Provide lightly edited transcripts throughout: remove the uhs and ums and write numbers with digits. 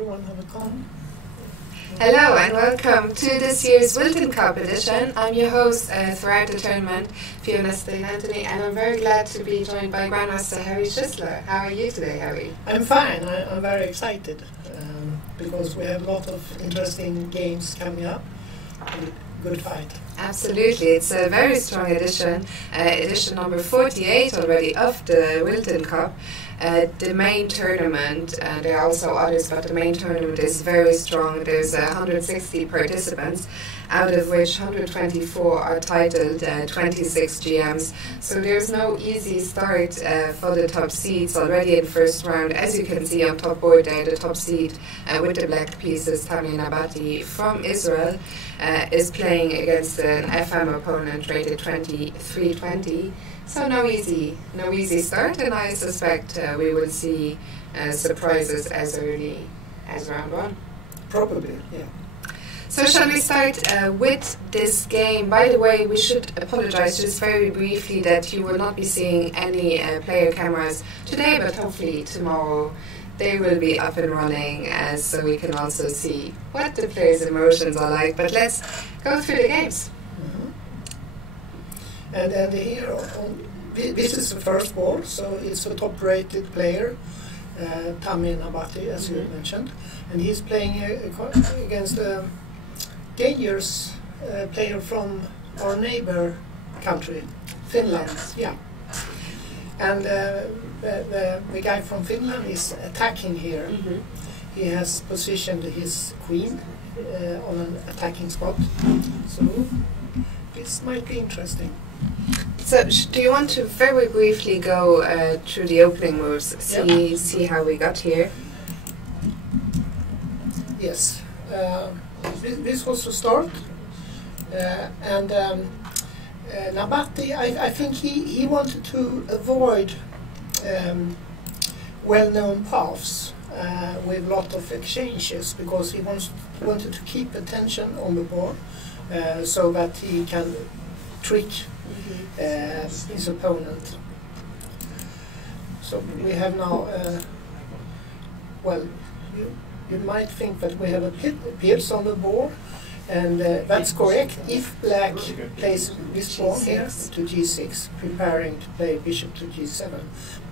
everyone have a comment? Hello and welcome to this year's Rilton Cup edition. I'm your host throughout the tournament, Fiona Anthony, and I'm very glad to be joined by Grandmaster Harry Schisler. How are you today, Harry? I'm fine. I'm very excited because we have a lot of interesting games coming up. Good fight. Absolutely, it's a very strong edition, edition number 48 already of the Rilton Cup. The main tournament, there are also others, but the main tournament is very strong. There's 160 participants, out of which 124 are titled 26 GMs. So there's no easy start for the top seeds already in first round. As you can see on top board there, the top seed with the black pieces, Tammy Nabati from Israel, is playing against an FM opponent rated 23-20. So no easy start, and I suspect we will see surprises as early as round one. Probably, yeah. So shall we start with this game? By the way, we should apologize just very briefly that you will not be seeing any player cameras today, but hopefully tomorrow they will be up and running, so we can also see what the players' emotions are like. But let's go through the games. And here, this is the first ball, so it's a top-rated player, Tammy Nabati, as you mentioned, and he's playing against a dangerous player from our neighbor country, Finland. Yeah, and the guy from Finland is attacking here. He has positioned his queen on an attacking spot, so this might be interesting. So, do you want to very briefly go through the opening moves, see how we got here? Yes. This was the start. And Nabati, I think he wanted to avoid well-known paths with a lot of exchanges, because he wanted to keep attention on the board so that he can trick his opponent. So we have now, well, you might think that we have a piece on the board, and that's correct if black plays this pawn here to g6, preparing to play bishop to g7.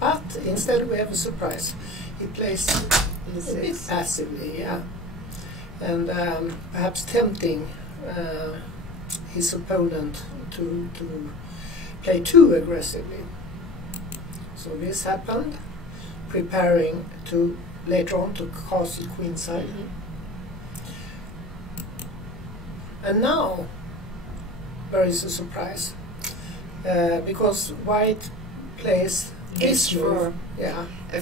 But instead we have a surprise. He plays a bit passively, yeah, and perhaps tempting his opponent to play too aggressively. So this happened, preparing to later on to castle queenside. And now there is a surprise because white plays this move. Yeah. A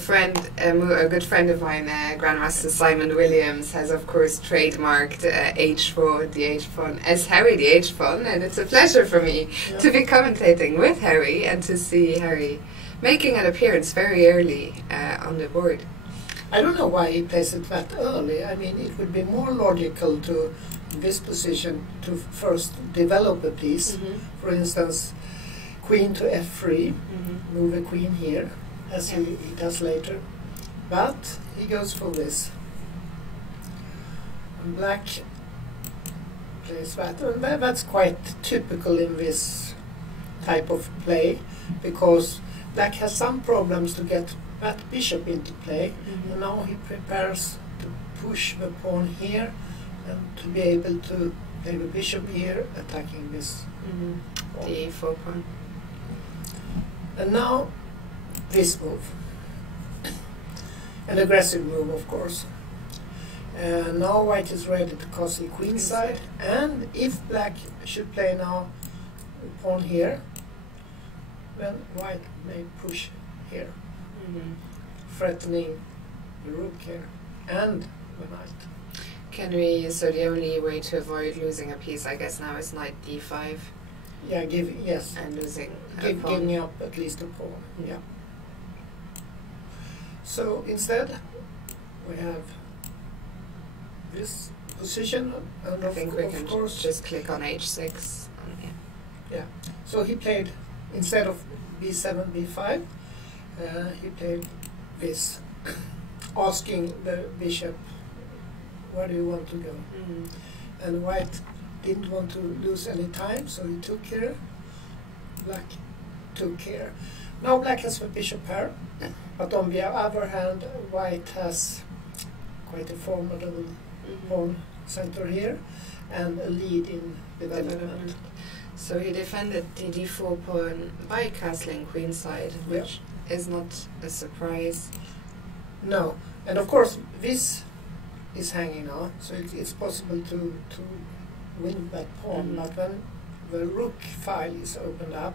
good friend of mine, Grandmaster Simon Williams, has of course trademarked H4, the H pawn, as Harry the H pawn, and it's a pleasure for me to be commentating with Harry and to see Harry making an appearance very early on the board. I don't know why he plays it that early. I mean, it would be more logical to this position to first develop a piece. For instance, queen to f3, move a queen here, as he does later. But he goes for this. And black plays that. And that's quite typical in this type of play, because black has some problems to get that bishop into play. And now he prepares to push the pawn here and to be able to play the bishop here, attacking this pawn. The e4 pawn. And now this move, an aggressive move, of course. Now white is ready to castle queenside, and if black should play now a pawn here, then white may push here, threatening the rook here and the knight. So the only way to avoid losing a piece, I guess, now is knight d5. Yeah, and losing giving up at least a pawn. Yeah. So instead, we have this position, and I think we can of course just click on h6. Yeah. So he played, instead of b7, b5, he played this, asking the bishop where do you want to go? And white didn't want to lose any time, so he took here. Black took here. Now black has the bishop pair, but on the other hand, white has quite a formidable pawn center here and a lead in development. So he defended the d4 pawn by castling queenside, which is not a surprise. No, and of course this is hanging now, so it's possible to win that pawn, but when the rook file is opened up,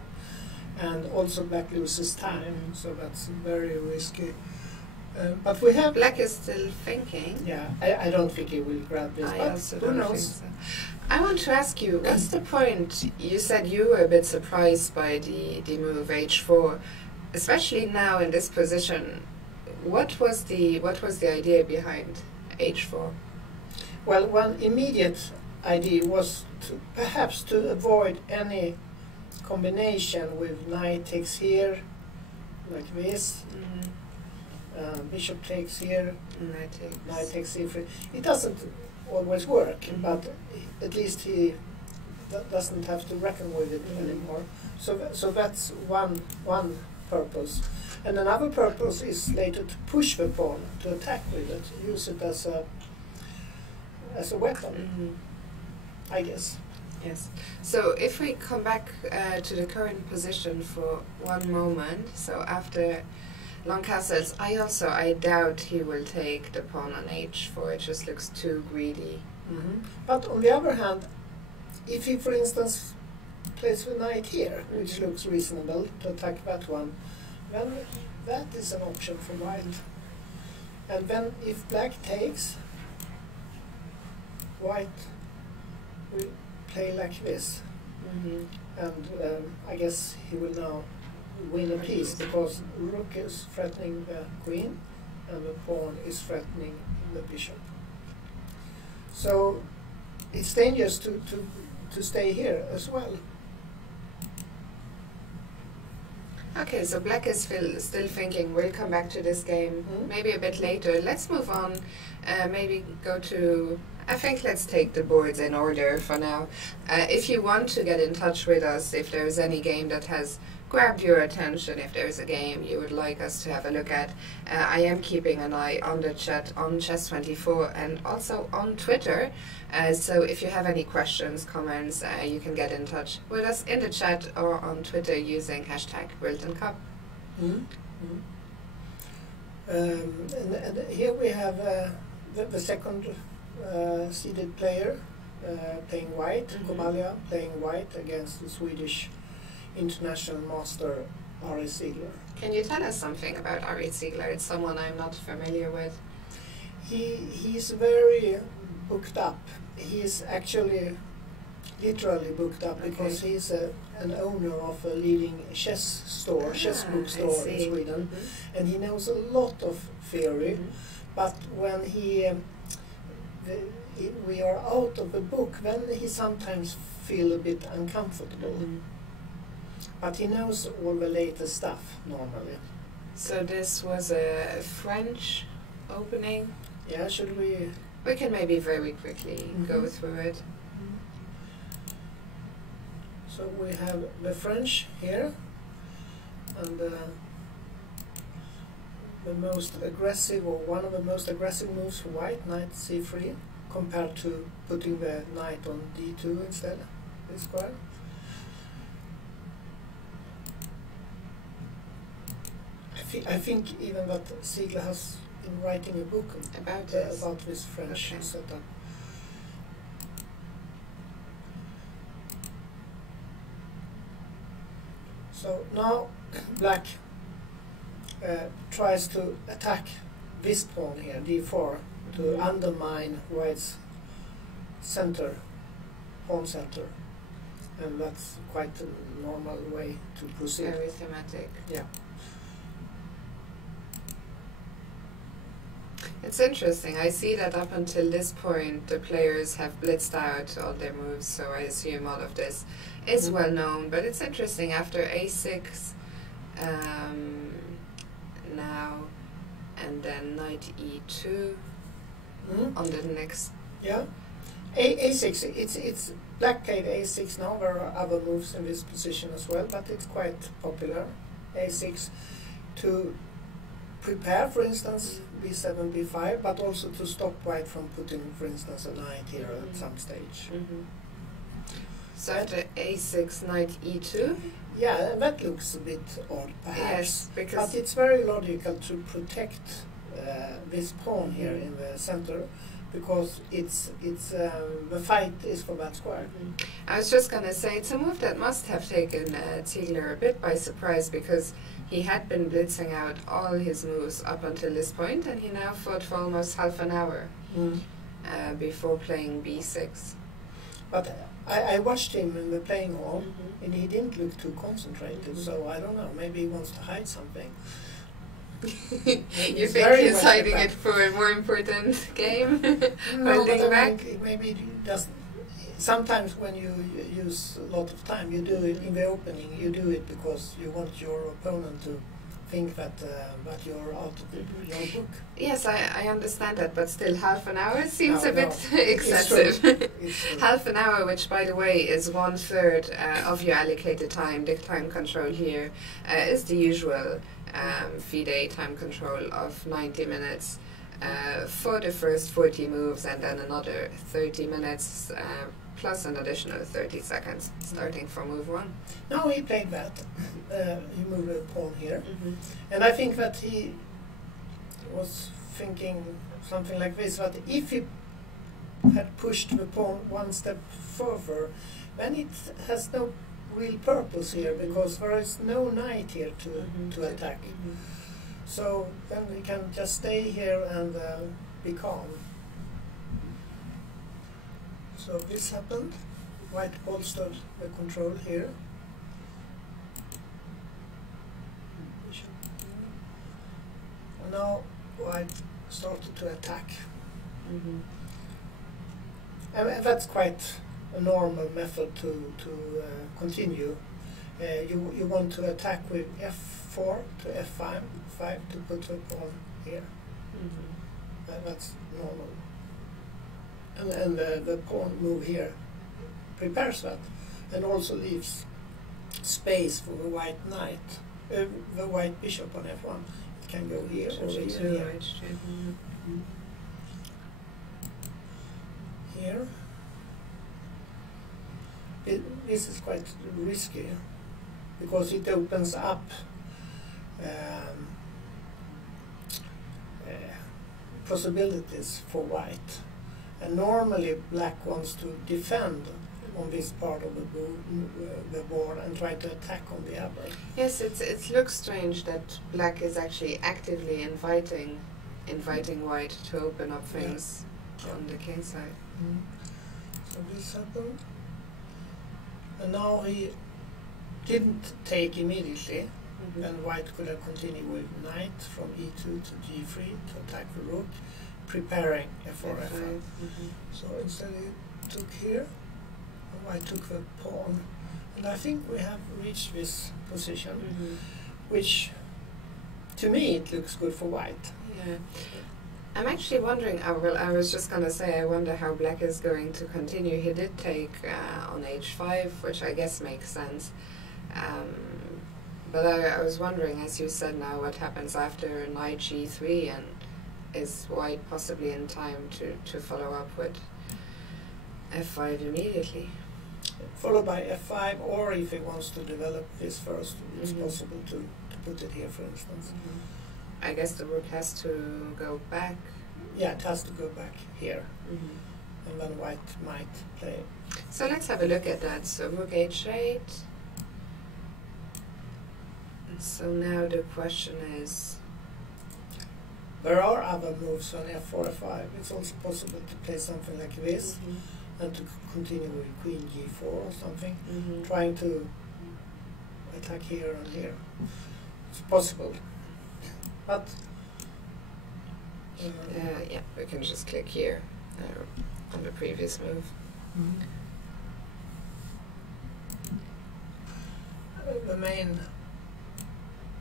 and also black loses time, so that's very risky. But we have... Black is still thinking. Yeah, I don't think he will grab this, but who knows? So. I want to ask you, what's the point? You said you were a bit surprised by the move h4, especially now in this position. What was the idea behind h4? Well, one immediate idea was perhaps to avoid any combination with knight takes here, like this. Bishop takes here, knight takes c3. It doesn't always work, but at least he doesn't have to reckon with it anymore. So that's one purpose. And another purpose is later to push the pawn, to attack with it, use it as a weapon, I guess. Yes. So if we come back to the current position for one moment, so after long castles, I doubt he will take the pawn on h4. It just looks too greedy. But on the other hand, if he, for instance, plays the knight here, which looks reasonable to attack that one, then that is an option for white. And then if black takes, white will play like this. And I guess he will now win a piece, because rook is threatening the queen and the pawn is threatening the bishop. So it's dangerous to stay here as well. Okay, so black is still thinking. We'll come back to this game maybe a bit later. Let's move on. Maybe go to... I think let's take the boards in order for now. If you want to get in touch with us, if there's any game that has grabbed your attention, if there's a game you would like us to have a look at, I am keeping an eye on the chat on Chess24 and also on Twitter. So if you have any questions, comments, you can get in touch with us in the chat or on Twitter using hashtag Rilton Cup. And here we have the second seeded player playing white, Kobalia playing white against the Swedish international master Ari Ziegler. Can you tell us something about Ari Ziegler? It's someone I'm not familiar with. He's very booked up. He's actually literally booked up because he's an owner of a leading chess bookstore in Sweden, and he knows a lot of theory. But when we are out of the book, then he sometimes feel a bit uncomfortable. But he knows all the latest stuff normally. So this was a French opening? Yeah, should we? We can maybe very quickly go through it. So we have the French here, and the most aggressive, or one of the most aggressive moves for white, knight c3, compared to putting the knight on d2 instead, this square. I think even that Ziegler has been writing a book about this French setup. So now black tries to attack this pawn here, d4, to undermine white's pawn center. And that's quite a normal way to proceed. Very thematic. Yeah. It's interesting. I see that up until this point the players have blitzed out all their moves, so I assume all of this is well known. But it's interesting, after a6 now, and then knight e2. on the next. Yeah. A6, it's black played A6 now. There are other moves in this position as well, but it's quite popular. A6 to prepare, for instance, B7, B5, but also to stop white from putting, for instance, a knight here at some stage. So after A6, knight E2? Yeah, and that looks a bit odd, perhaps. Yes, because but it's very logical to protect this pawn here in the center, because the fight is for that square. I was just going to say, it's a move that must have taken Ziegler a bit by surprise, because he had been blitzing out all his moves up until this point, and he now fought for almost half an hour before playing B6. But I watched him in the playing hall, and he didn't look too concentrated, so I don't know, maybe he wants to hide something. You think he's hiding it for a more important game? No, Holding but back? maybe it doesn't. Sometimes when you use a lot of time, you do it in the opening, you do it because you want your opponent to think that you're out of your book. Yes, I understand that, but still half an hour seems a bit It's excessive. true. Half an hour, which by the way is 1/3 of your allocated time. The time control here is the usual FIDE time control of 90 minutes for the first 40 moves, and then another 30 minutes plus an additional 30 seconds starting from move 1. No, he played that. He moved a pawn here. And I think that he was thinking something like this, that if he had pushed the pawn one step further, then it has no real purpose here, because there is no knight here to attack. So then we can just stay here and be calm. So this happened. White bolstered the control here. And now white started to attack. And that's quite a normal method to continue. You want to attack with F4 to F5 to put the pawn here. That's normal. And the pawn move here prepares that, and also leaves space for the white knight, the white bishop on F1. It can go here or here. Here. This is quite risky, because it opens up possibilities for white. And normally black wants to defend on this part of the board and try to attack on the other. Yes, it looks strange that black is actually actively inviting white to open up things on the king side. So this happened. And now he didn't take immediately, and white could have continued with knight from E2 to G3 to attack the rook, preparing F4, F5. So instead he took here, and white took the pawn. And I think we have reached this position, which to me it looks good for white. Yeah. I'm actually wondering, I was just going to say, I wonder how black is going to continue. He did take on H5, which I guess makes sense. But I was wondering, as you said now, what happens after knight G3, and is white possibly in time to follow up with F5 immediately? Followed by F5, or if he wants to develop this first, it's possible to put it here, for instance. I guess the rook has to go back. Yeah, it has to go back here. And then white might play. So let's have a look at that. So rook H8. So now the question is... There are other moves on F4, F5. It's also possible to play something like this, and to continue with Queen G4 or something, trying to attack here and here. It's possible. But yeah, we can just click here on the previous move.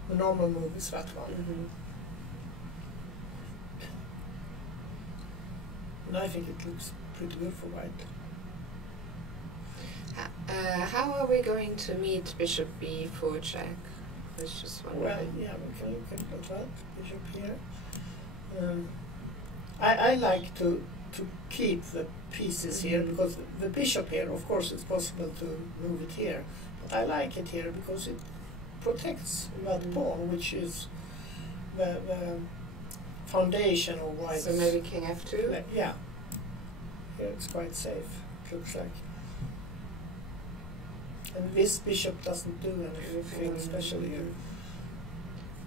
The normal move is that one. And I think it looks pretty good for white. How are we going to meet Bishop B4 check? Let's just wonder. Well, yeah, we can look at that. Bishop here. I like to keep the pieces here because the bishop here, of course, it's possible to move it here. But I like it here because it protects that pawn, which is the foundation of white. So maybe king f2? Yeah. Here it's quite safe, it looks like. And this bishop doesn't do anything special here.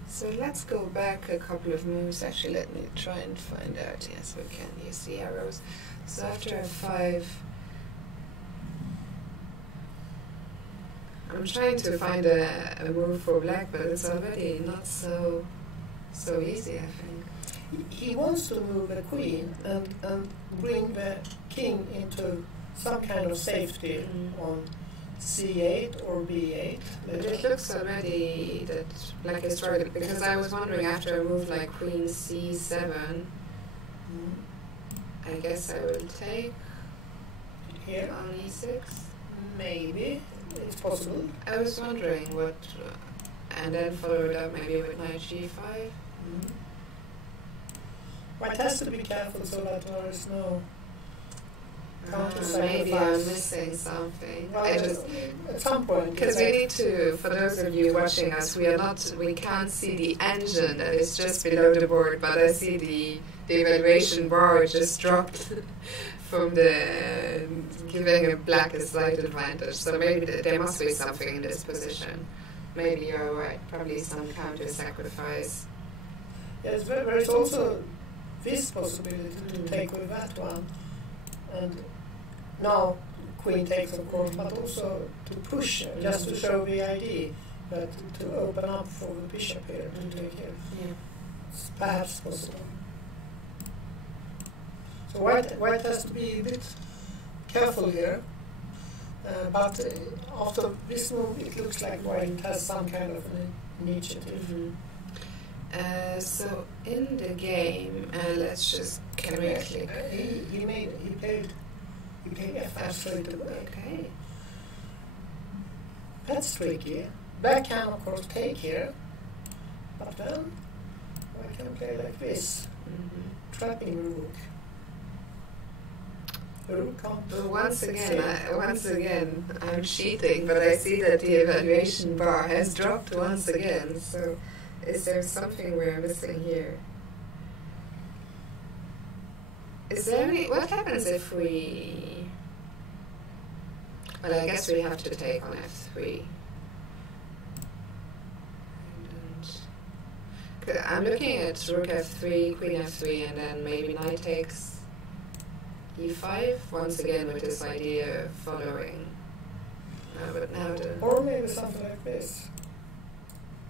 So let's go back a couple of moves. Actually, let me try and find out. Yes, we can use the arrows. So after f5, I'm trying to find a move for black, but it's already not so easy, I think. He wants to move the queen and bring the king into some kind of safety on c8 or b8. But it looks already that black is struggling, because I was wondering after a move like queen c7, I guess I will take here on e6. Maybe it's possible. I was wondering what, and then follow it up maybe with knight g5. White has to be careful so that there is no maybe I'm missing something. Well, I just at some point, because we need to. For those of you watching us, we can't see the engine that is just below the board, but I see the evaluation bar just dropped from the giving a black a slight advantage. So maybe there must be something in this position. Maybe you're right. Probably some counter sacrifice. Yes, there is also this possibility to take with that one, and now queen takes, of course, but also to push, just to show the idea, but to open up for the bishop here to take it. Yeah. It's perhaps possible. So white has to be a bit careful here, but after this move it looks like white has some kind of an initiative. So in the game, let's just correctly. He played f5 straight away. Okay. That's tricky. Black can of course take here, but then I can play like this, trapping the rook. The rook can't. Once again, I'm cheating, but I see that the evaluation bar has dropped once again. So, is there something we're missing here? Is there any? What happens if we? Well, I guess we have to take on f3. I'm looking at rook f3, queen f3, and then maybe knight takes e5, once again with this idea of following. But now or maybe something like this.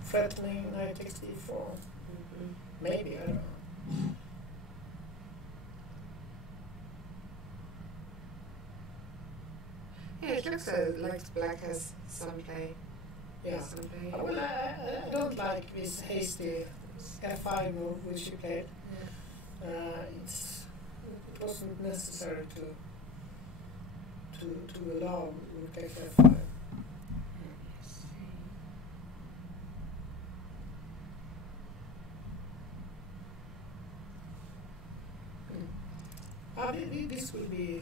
Threatening knight takes d4. Maybe, I don't know. Yeah, it looks like black has some play. Yeah. Well, I don't like this hasty f5 move which he played. Yeah. It wasn't necessary to allow rook take f5. This will be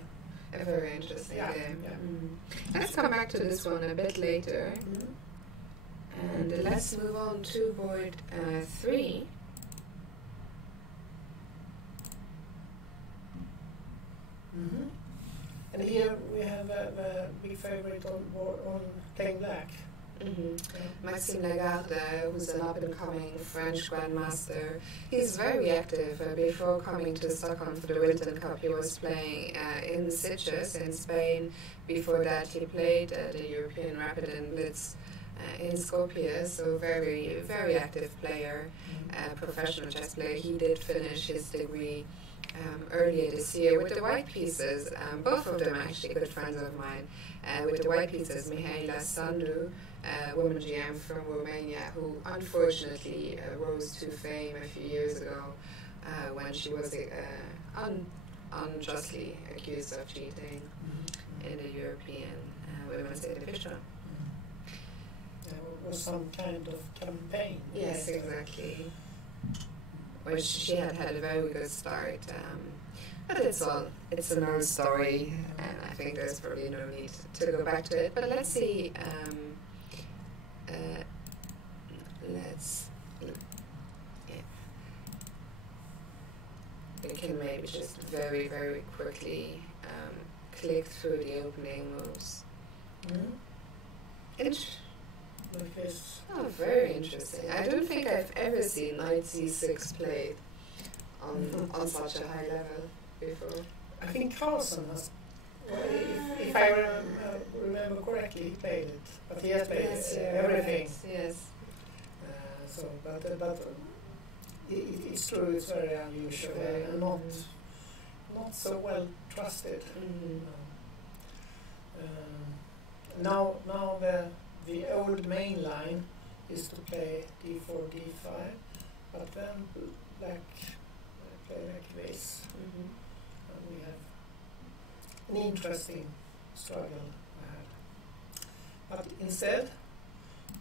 a very interesting game. Yeah. Let's come back to this one a bit later. And let's move on to board 3. And here we have the big favorite on playing black. Maxime Lagarde, who's an up-and-coming French grandmaster. He's very active. Before coming to Stockholm for the Rilton Cup, he was playing in Sitges in Spain. Before that, he played the European Rapid and Blitz in Skopje, so very, very active player, professional chess player. He did finish his degree earlier this year with the white pieces. Both of them actually good friends of mine. With the white pieces, Mihaela Sandu, woman GM from Romania, who unfortunately rose to fame a few years ago when she was unjustly accused of cheating in the European Women's Division. It was some kind of campaign. Yes, exactly. Which she had a very good start. But it's an old story, and I think there's probably no need to go back to it. But let's see. We can maybe just very, very quickly click through the opening moves. Like this. Oh, very interesting. I don't think I've ever seen knight c6 played on such a high level before. I think Carlsen has, if I remember correctly, he played it, but he has played everything. Yes. But it's true. It's very unusual and not so well trusted. Now the old main line is to play d4, d5, but then black play like this. And we have an interesting struggle ahead. But instead,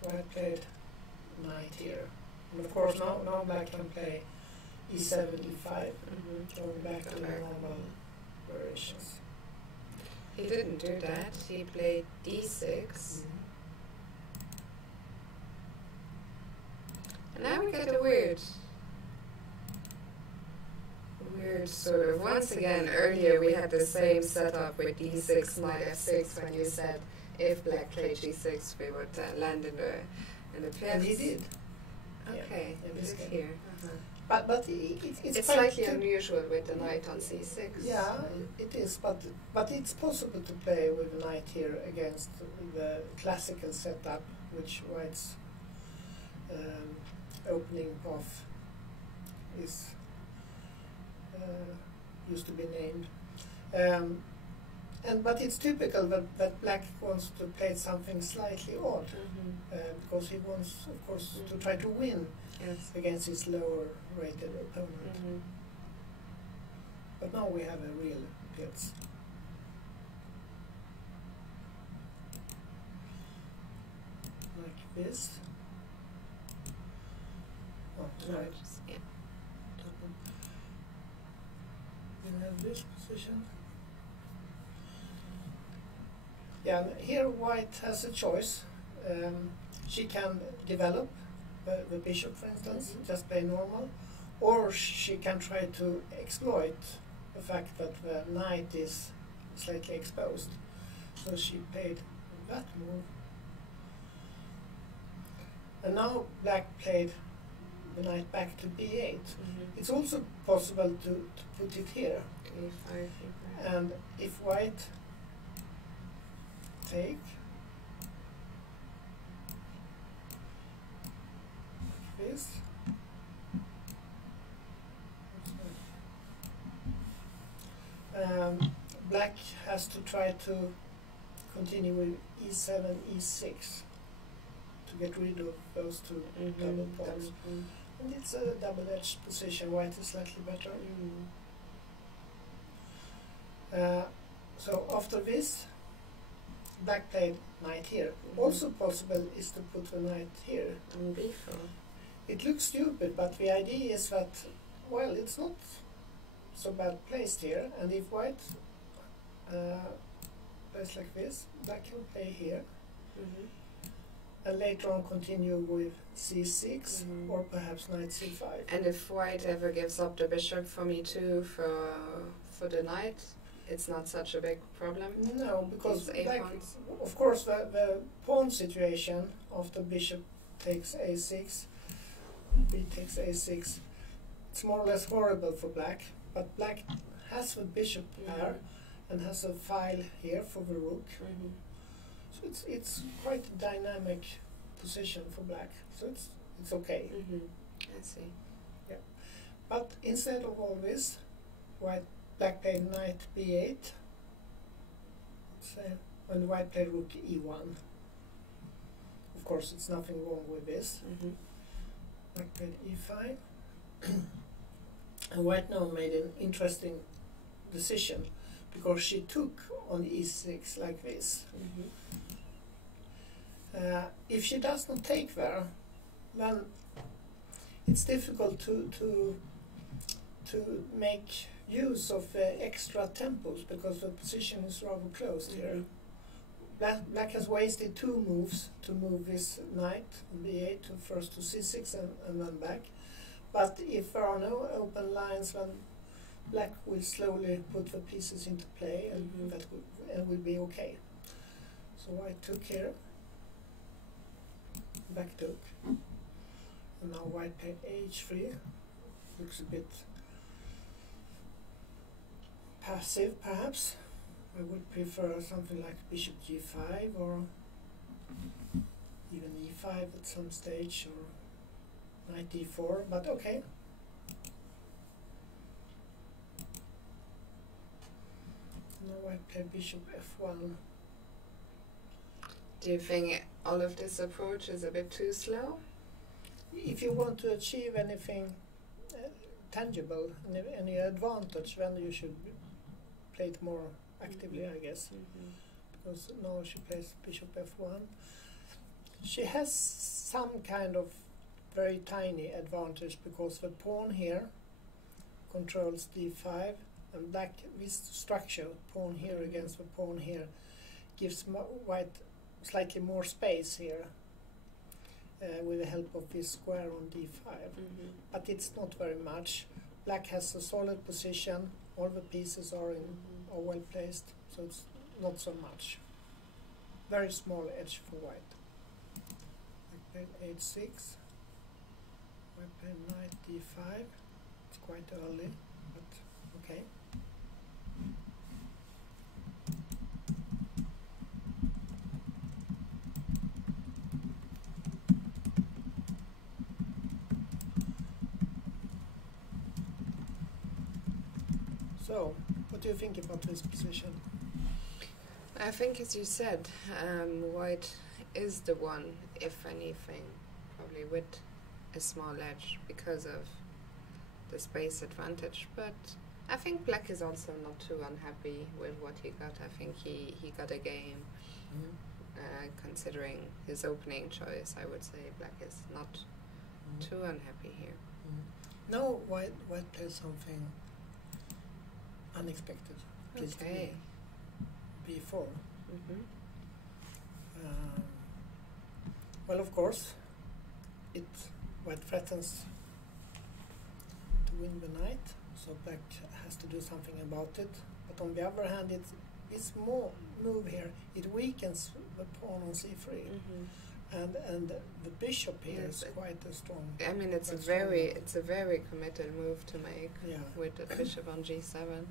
white played knight here. And of course now black can play e7, e5, going back to the normal variations. He didn't do that. He played d6. And now we get a weird sort of, once again, earlier we had the same setup with d6, knight f6, when you said if black played g6 we would land in the pips. And he did. Okay, yeah, it is game. here. But it's slightly unusual with the knight on c6. Yeah, it is, but it's possible to play with the knight here against the classical setup, which white's opening path is used to be named. But it's typical that black wants to play something slightly odd, because he wants, of course, to try to win against his lower rated opponent. But now we have a real hits. Like this. Oh, right. Yeah. We have this position. Yeah, here white has a choice. She can develop the bishop, for instance, just play normal, or she can try to exploit the fact that the knight is slightly exposed. So she played that move. And now black played the knight back to b8. It's also possible to put it here. And if white take, like this, black has to try to continue with e7, e6 to get rid of those two double pawns. And it's a double-edged position. White is slightly better. So after this, black played knight here. Also possible is to put the knight here. On b4. It looks stupid, but the idea is that, well, it's not so bad placed here. And if white plays like this, black can play here. And later on continue with c6 or perhaps knight c5. And if white ever gives up the bishop from e2 for the knight, it's not such a big problem? No, because black, pawns. of course the pawn situation after bishop takes a6, b takes a6, it's more or less horrible for black, but black has the bishop pair and has a file here for the rook. So it's quite a dynamic position for black. So it's okay. I see. Yeah. But instead of all this, black played knight b8. When white played rook e1. Of course, it's nothing wrong with this. Black played e5. And white now made an interesting decision, because she took on e6 like this. If she does not take there, then it's difficult to make use of extra tempos, because the position is rather closed here. Black has wasted 2 moves to move this knight on b8 to first to c6 and then back. But if there are no open lines, then Black will slowly put the pieces into play, and that will be okay. So White took here, Black took, and now White played h3. Looks a bit passive, perhaps. I would prefer something like bishop g5 or even e5 at some stage, or knight d4, but okay. Now I play bishop f1. Do you think all of this approach is a bit too slow? If you want to achieve anything tangible, any advantage, then you should play it more actively, I guess. Because now she plays bishop f1. She has some kind of very tiny advantage, because the pawn here controls d5, and Black, this structure, pawn here against the pawn here, gives White slightly more space here with the help of this square on d5. But it's not very much. Black has a solid position, all the pieces are well placed, so it's not so much. Very small edge for White. I played h6. I played knight d5. It's quite early, but okay. So, what do you think about this position? I think, as you said, White is the one, if anything, probably with a small edge because of the space advantage. But I think Black is also not too unhappy with what he got. I think he got a game. Considering his opening choice, I would say Black is not too unhappy here. No, White plays something unexpected. Okay. b4. Well, of course, White threatens to win the knight, so Black has to do something about it. But on the other hand, this move here, it weakens the pawn on c3, and the bishop here is quite a strong. I mean, it's a very committed move to make with the bishop on g7.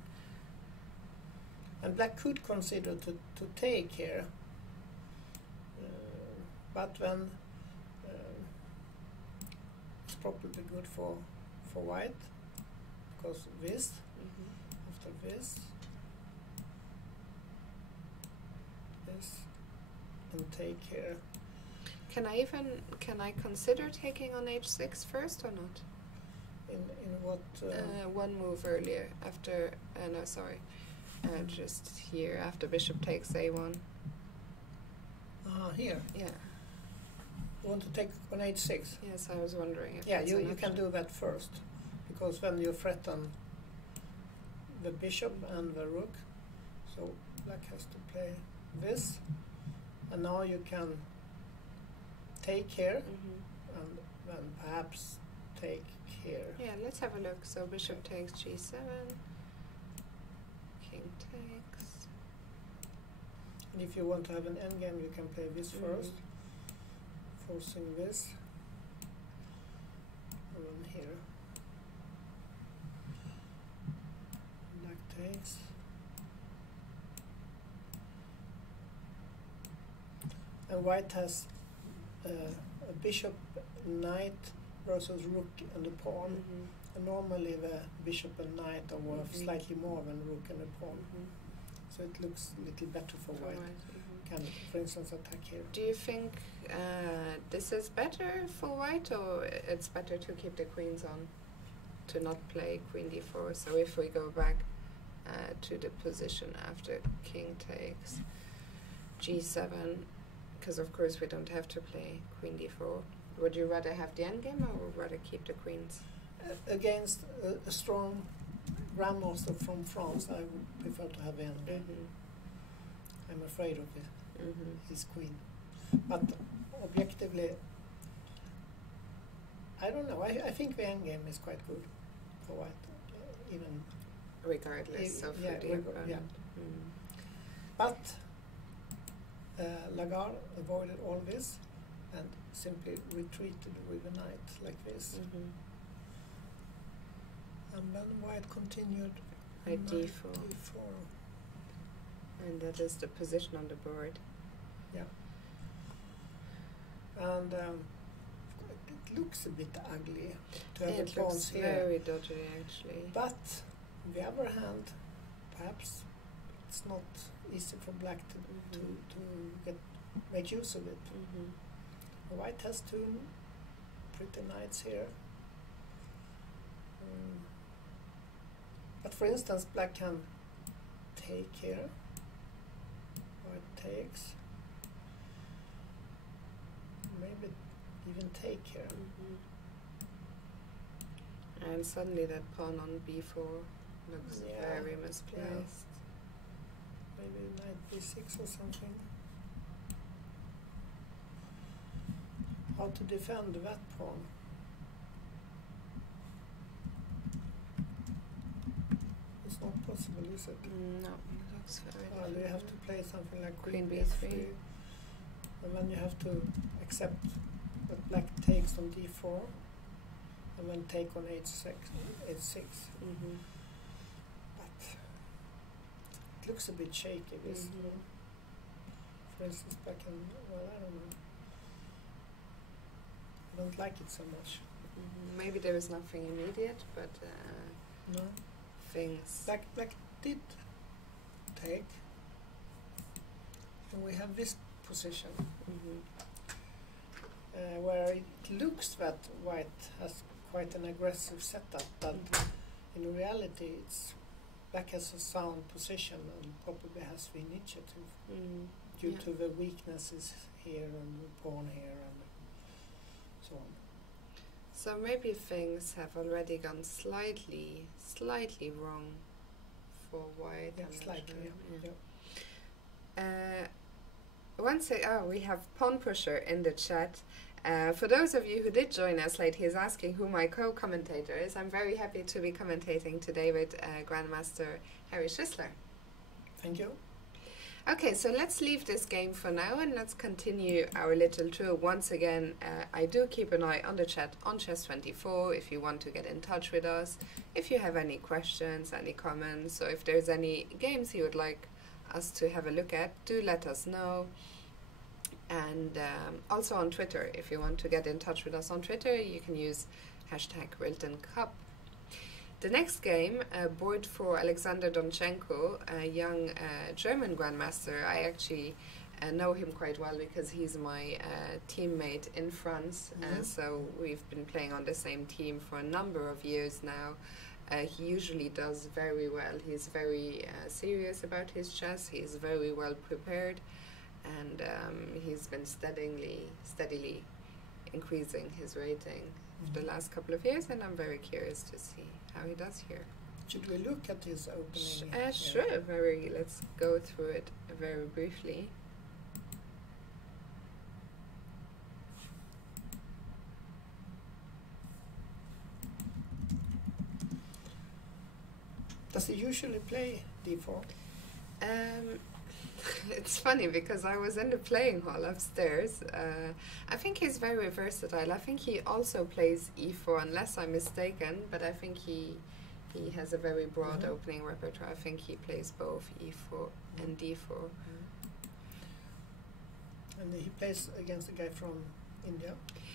And Black could consider to take here, but then it's probably good for White, because this, after this, and take here. Can I consider taking on h6 first or not? In what? One move earlier, after no, sorry. Just here, after bishop takes a1. Here? Yeah. You want to take on h6? Yes, I was wondering if you can do that first, because then you threaten the bishop and the rook. So Black has to play this, and now you can take here, and then perhaps take here. Yeah, let's have a look. So bishop takes g7. King takes. And if you want to have an endgame, you can play this first, forcing this, and then here. Black takes. And White has a bishop, knight versus rook and a pawn. And normally the bishop and knight are worth slightly more than rook and a pawn. So it looks a little better for White. Can, for instance, attack here. Do you think this is better for White, or it's better to keep the queens on, to not play queen d4? So if we go back to the position after king takes g7, because of course we don't have to play queen d4. Would you rather have the endgame or would rather keep the queens? Against a strong grandmaster from France, I would prefer to have endgame. I'm afraid of his queen. But objectively, I don't know. I think the endgame is quite good for white, even regardless of the opponent. But Lagarde avoided all this and simply retreated with a knight like this. And then white continued by d4. And that is the position on the board. Yeah. And it looks a bit ugly to have the pawns here. It looks very dodgy, actually. But on the other hand, perhaps it's not easy for black to make use of it. White has two pretty knights here. But for instance, black can take here. White takes. Maybe even take here. And suddenly that pawn on b4 looks very misplaced. Maybe knight b6 or something. How to defend that pawn? It's not possible, is it? No, it looks very difficult. You have to play something like queen b3. And then you have to accept that black takes on d4 and then take on h6. But it looks a bit shaky, this. For instance, black can, well, I don't know. I don't like it so much. Maybe there is nothing immediate, but no. Things. Black did take, and we have this position where it looks that white has quite an aggressive setup, but in reality it's black has a sound position and probably has the initiative due to the weaknesses here and the pawn here and so on. So maybe things have already gone slightly wrong for white. Yeah, slightly. We have Pawn Pusher in the chat. For those of you who did join us late, he's asking who my co-commentator is. I'm very happy to be commentating today with Grandmaster Harry Schisler. Thank you. Okay, so let's leave this game for now and let's continue our little tour. Once again, I do keep an eye on the chat on Chess24 if you want to get in touch with us, if you have any questions, any comments, or if there's any games you would like us to have a look at, do let us know. And also on Twitter, if you want to get in touch with us on Twitter, you can use #Rilton Cup. The next game, board for Alexander Donchenko, a young German grandmaster. I actually know him quite well because he's my teammate in France. So we've been playing on the same team for a number of years now. He usually does very well. He's very serious about his chess. He's very well prepared, and he's been steadily increasing his rating for the last couple of years, and I'm very curious to see how he does here. Should we look at his opening? Sure. Let's go through it very briefly. Does he usually play d4? It's funny because I was in the playing hall upstairs. I think he's very versatile. I think he also plays e4 unless I'm mistaken, but I think he has a very broad opening repertoire. I think he plays both e4 and d4. And he plays against a guy from India?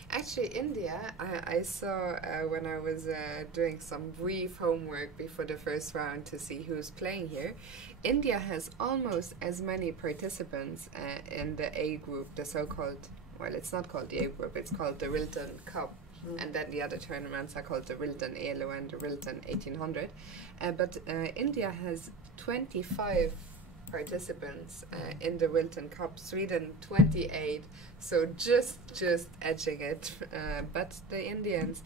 Actually, India, I saw when I was doing some brief homework before the first round to see who's playing here. India has almost as many participants in the A group, the so-called, well, it's not called the A group, it's called the Rilton Cup. And then the other tournaments are called the Rilton Elo and the Rilton 1800. But India has 25 participants in the Rilton Cup. Sweden 28, so just edging it. But the Indians,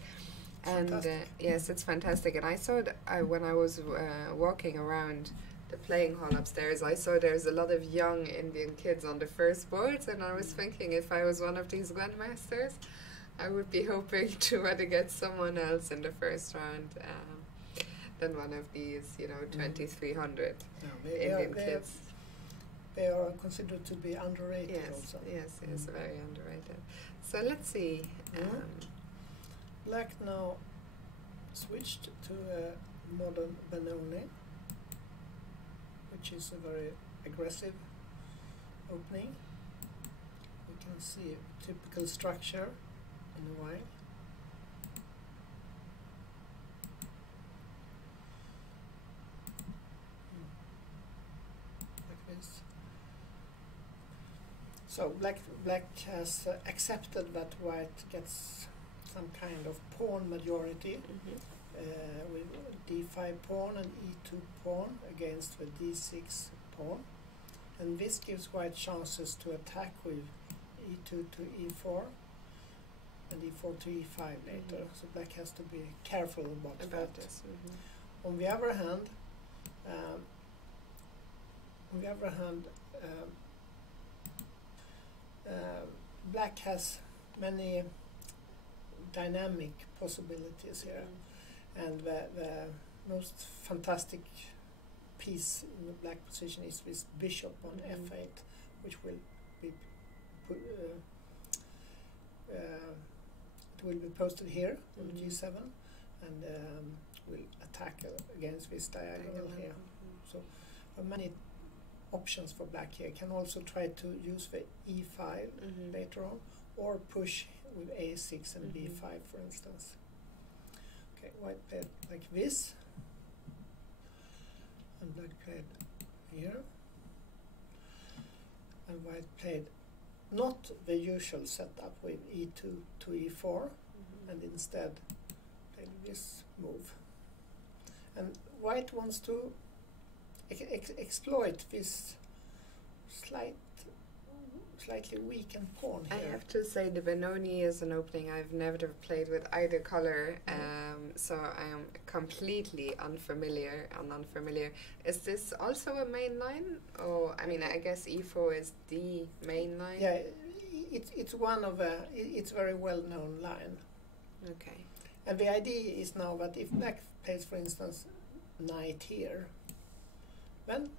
and yes, it's fantastic. And I saw when I was walking around the playing hall upstairs, I saw there's a lot of young Indian kids on the first boards, and I was thinking if I was one of these grandmasters, I would be hoping to rather get someone else in the first round than one of these, 2,300 Indian kids. They are considered to be underrated also. Yes, very underrated. So let's see. Black now switched to a modern Benoni, which is a very aggressive opening. We can see a typical structure in a while. Like this. So black has accepted that white gets some kind of pawn majority with d5 pawn and e2 pawn against the d6 pawn, and this gives white chances to attack with e2 to e4 and e4 to e5 later. So black has to be careful about that. This. On the other hand, black has many dynamic possibilities here, and the most fantastic piece in the black position is this bishop on f8, which will be put, it will be posted here on g7, and will attack against this diagonal here. So many options for black here. Can also try to use the e5 later on, or push with a6 and b5, for instance. Okay, white played like this, and black played here, and white played not the usual setup with e2 to e4, and instead played this move. And white wants to exploit this slightly weakened pawn here. I have to say the Benoni is an opening I've never played with either color, so I am completely unfamiliar. Is this also a main line? Or I mean, I guess e4 is the main line. Yeah, it's one of it's very well known line. Okay. And the idea is now that if black plays, for instance, knight here, then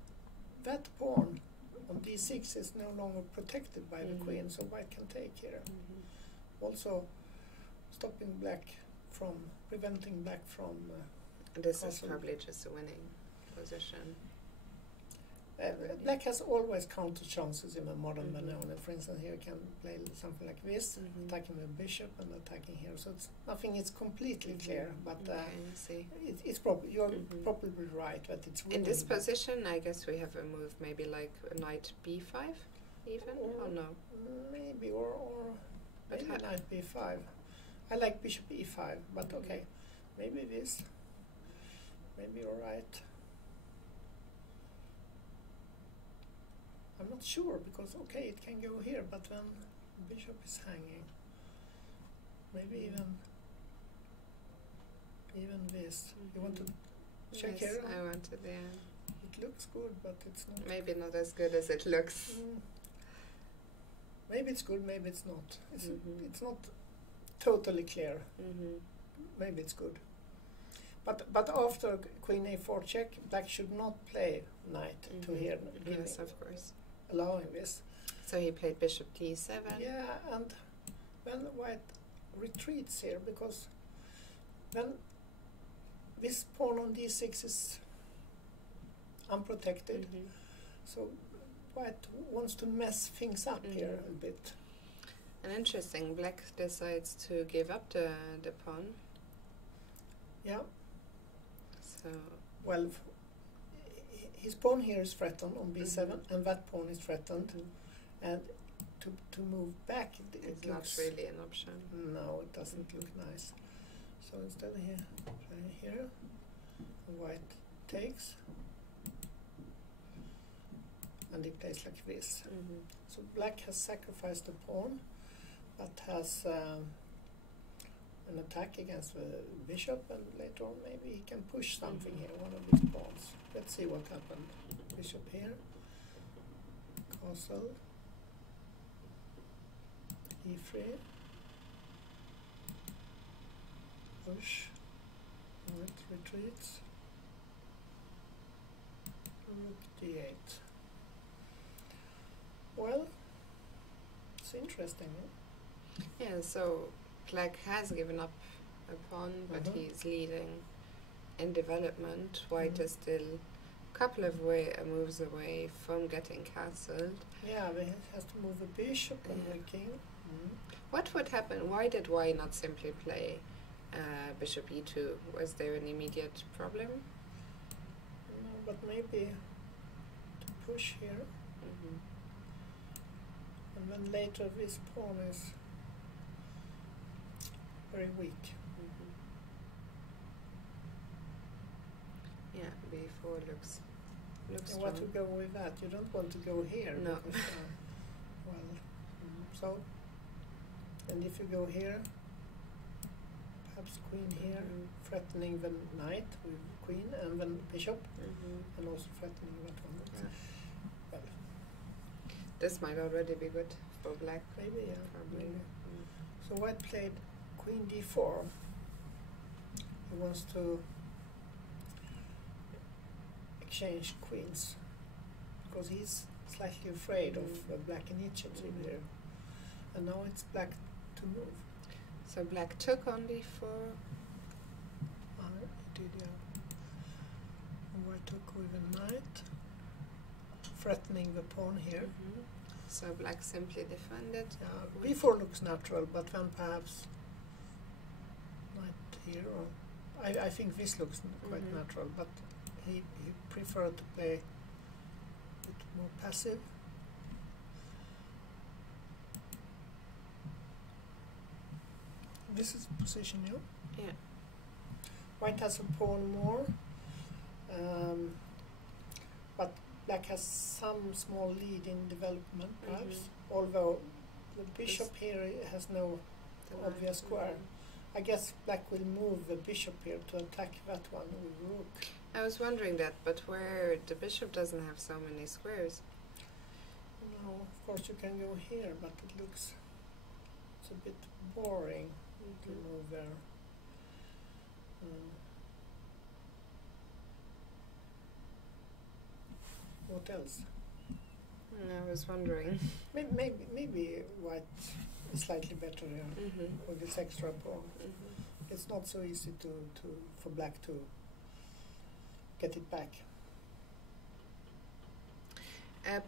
that pawn on d6 is no longer protected by the queen, so white can take here. Also stopping black from, preventing black from this is probably just a winning position. Black has always counter chances in a modern Benoni. For instance, here you can play something like this, attacking the bishop and attacking here. So it's nothing is completely clear, but it's probably you're probably right that it's winning. In this position, I guess we have a move maybe like a knight b5, even or no? Maybe or maybe knight b5. I like bishop e5, but okay, maybe this. Maybe you're right. I'm not sure, because okay, it can go here, but then bishop is hanging. Maybe even this. You want to check here? I wanted, yeah. It looks good, but it's not. Maybe not as good as it looks. Maybe it's good, maybe it's not. It's not totally clear. Maybe it's good. But after queen a4 check, black should not play knight to here. Yes, of course. Allowing this. So he played bishop d7. Yeah, and then white retreats here, because then this pawn on d6 is unprotected. So white wants to mess things up here a bit. And interesting, black decides to give up the pawn. Yeah. So well, his pawn here is threatened on b7, and that pawn is threatened. And to move back, it's not really an option. No, it doesn't look nice. So instead here, white takes, and he plays like this. So black has sacrificed the pawn, but has an attack against the bishop, and later on maybe he can push something here, one of these pawns. Let's see what happened. Bishop here, castle, e3, push, right, retreats, rook d8. Well, it's interesting, huh? Yeah, so black has given up a pawn, but he's leading in development. White is still a couple of moves away from getting castled. Yeah, they has to move the bishop and the king. What would happen? Why did White not simply play bishop e2? Was there an immediate problem? No, but maybe to push here. And then later this pawn is very weak. Yeah, b4 looks And strong. what to go with that? You don't want to go here. No. Because, so, and if you go here, perhaps queen here, threatening the knight with queen and then bishop, and also threatening that one. Yeah. Well, This might already be good for black. maybe, yeah. Probably. Maybe. So white played queen d4. He wants to exchange queens because he's slightly afraid of the black initiative here. And now it's black to move. So black took on d4. He did, yeah. And white took with a knight, threatening the pawn here. So black simply defended. b4 looks natural, but then perhaps knight here. Or I think this looks quite natural, but he preferred to play a bit more passive. This is position, yeah? Yeah. White has a pawn more, but black has some small lead in development, perhaps, although the bishop here has no obvious square. I guess black will move the bishop here to attack that one with rook. I was wondering that, but where the bishop doesn't have so many squares. No, of course you can go here, but it's a bit boring to move there. What else? I was wondering. Maybe white is slightly better here with this extra pawn. It's not so easy for black to get it back.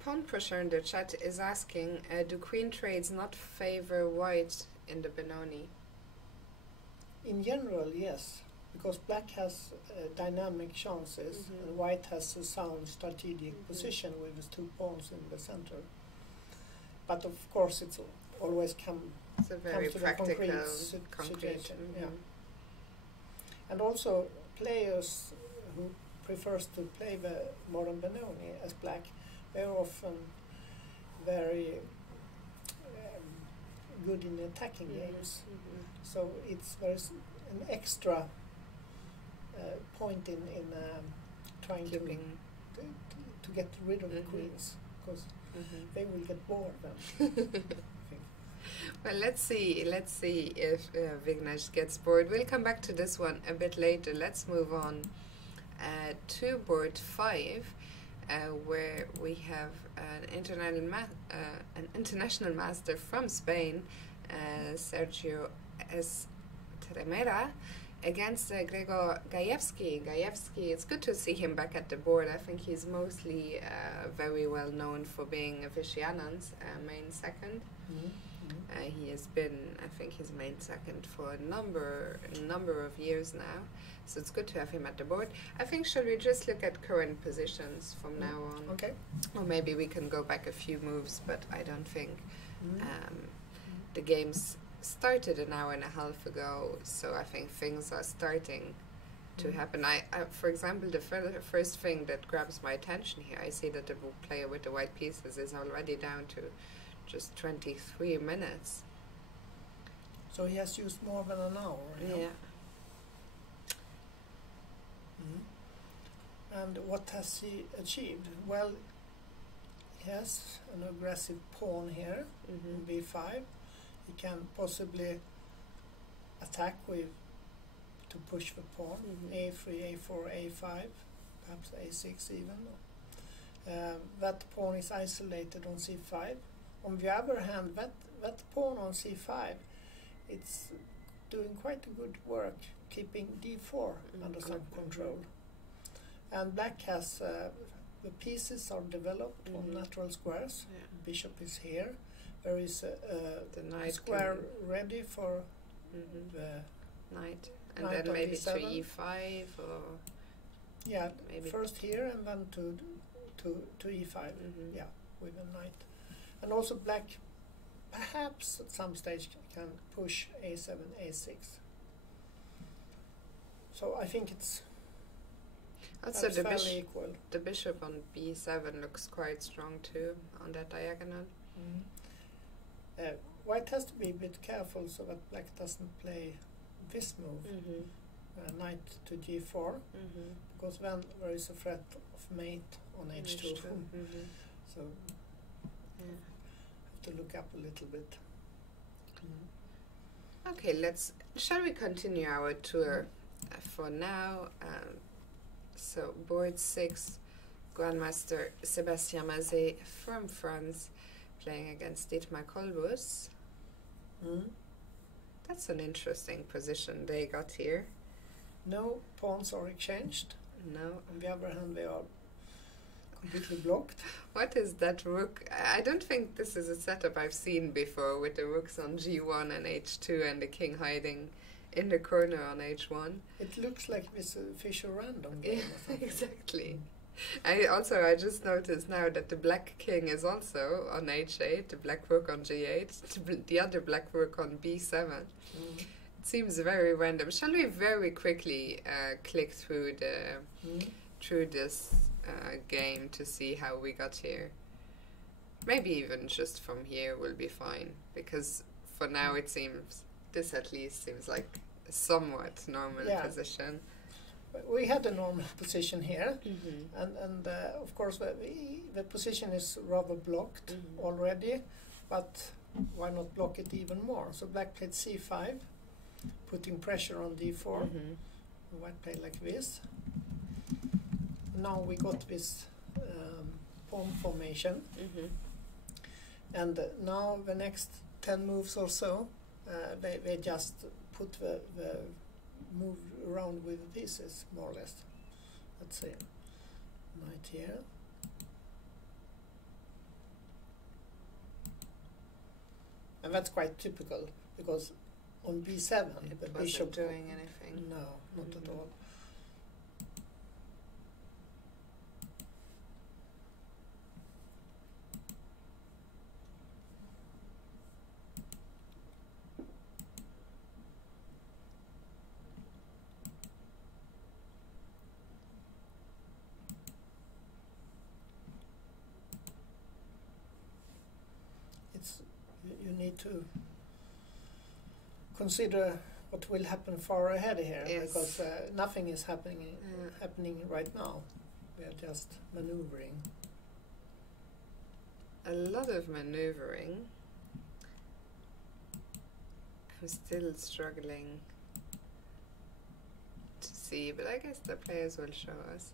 Pawn Pusher in the chat is asking, do queen trades not favor white in the Benoni? In general, yes, because black has dynamic chances and white has a sound strategic position with his two pawns in the center. But of course, it's always It's a very to practical, the concrete concrete. situation. Yeah. And also, players who prefers to play the modern Benoni as black, they're often very good in attacking games. So it's an extra point in trying to get rid of the queens, because they will get bored then. I think. Well, let's see if Vignesh gets bored. We'll come back to this one a bit later. Let's move on to board 5, where we have an international master from Spain, Sergio Estremera, against Gregor Gajewski. Gajewski, it's good to see him back at the board. I think he's mostly very well known for being Vicianan's main second. He has been, I think, his main second for a number of years now. So it's good to have him at the board. I think, shall we just look at current positions from now on? Okay. Or maybe we can go back a few moves, but I don't think The games started an hour and a half ago, so I think things are starting to happen. For example, the first thing that grabs my attention here, I see that the player with the white pieces is already down to just 23 minutes. So he has used more than an hour. Yeah. And what has he achieved? Well, he has an aggressive pawn here in b5. He can possibly attack with to push the pawn, a3, a4, a5, perhaps a6 even. That pawn is isolated on c5. On the other hand, that pawn on c5, it's doing quite a good work keeping d4 under some control. And black has the pieces are developed on natural squares. Bishop is here. There is a square ready for the knight, and then maybe to e5 or maybe first here and then to e5. Yeah, with a knight, and also black perhaps at some stage can push a7, a6. So I think it's also fairly equal. The bishop on b7 looks quite strong too on that diagonal. White has to be a bit careful so that black doesn't play this move, knight to g4, because then there is a threat of mate on h2. So have to look up a little bit. Okay, shall we continue our tour for now? So board 6, Grandmaster Sébastien Mazet from France, playing against Dietmar Kolbus. That's an interesting position they got here. No pawns are exchanged. No. On the other hand, they are completely blocked. What is that rook? I don't think this is a setup I've seen before, with the rooks on g1 and h2 and the king hiding in the corner on h1. It looks like this Fischer random game or something. Exactly. I just noticed now that the black king is also on h8, the black rook on g8, the other black rook on b7. It seems very random. Shall we very quickly click through this game to see how we got here? Maybe even just from here will be fine, because for now it seems, this at least seems like a somewhat normal position. We had a normal position here, and of course the position is rather blocked already, but why not block it even more? So black played c5, putting pressure on d4. White played like this. Now we got this pawn formation, and now the next 10 moves or so, they just put the move around with the pieces, more or less. Let's see. Knight here. And that's quite typical, because on b7 the bishop doing anything. No, not at all. You need to consider what will happen far ahead here, because nothing is happening right now. We are just maneuvering. A lot of maneuvering. I'm still struggling to see, but I guess the players will show us.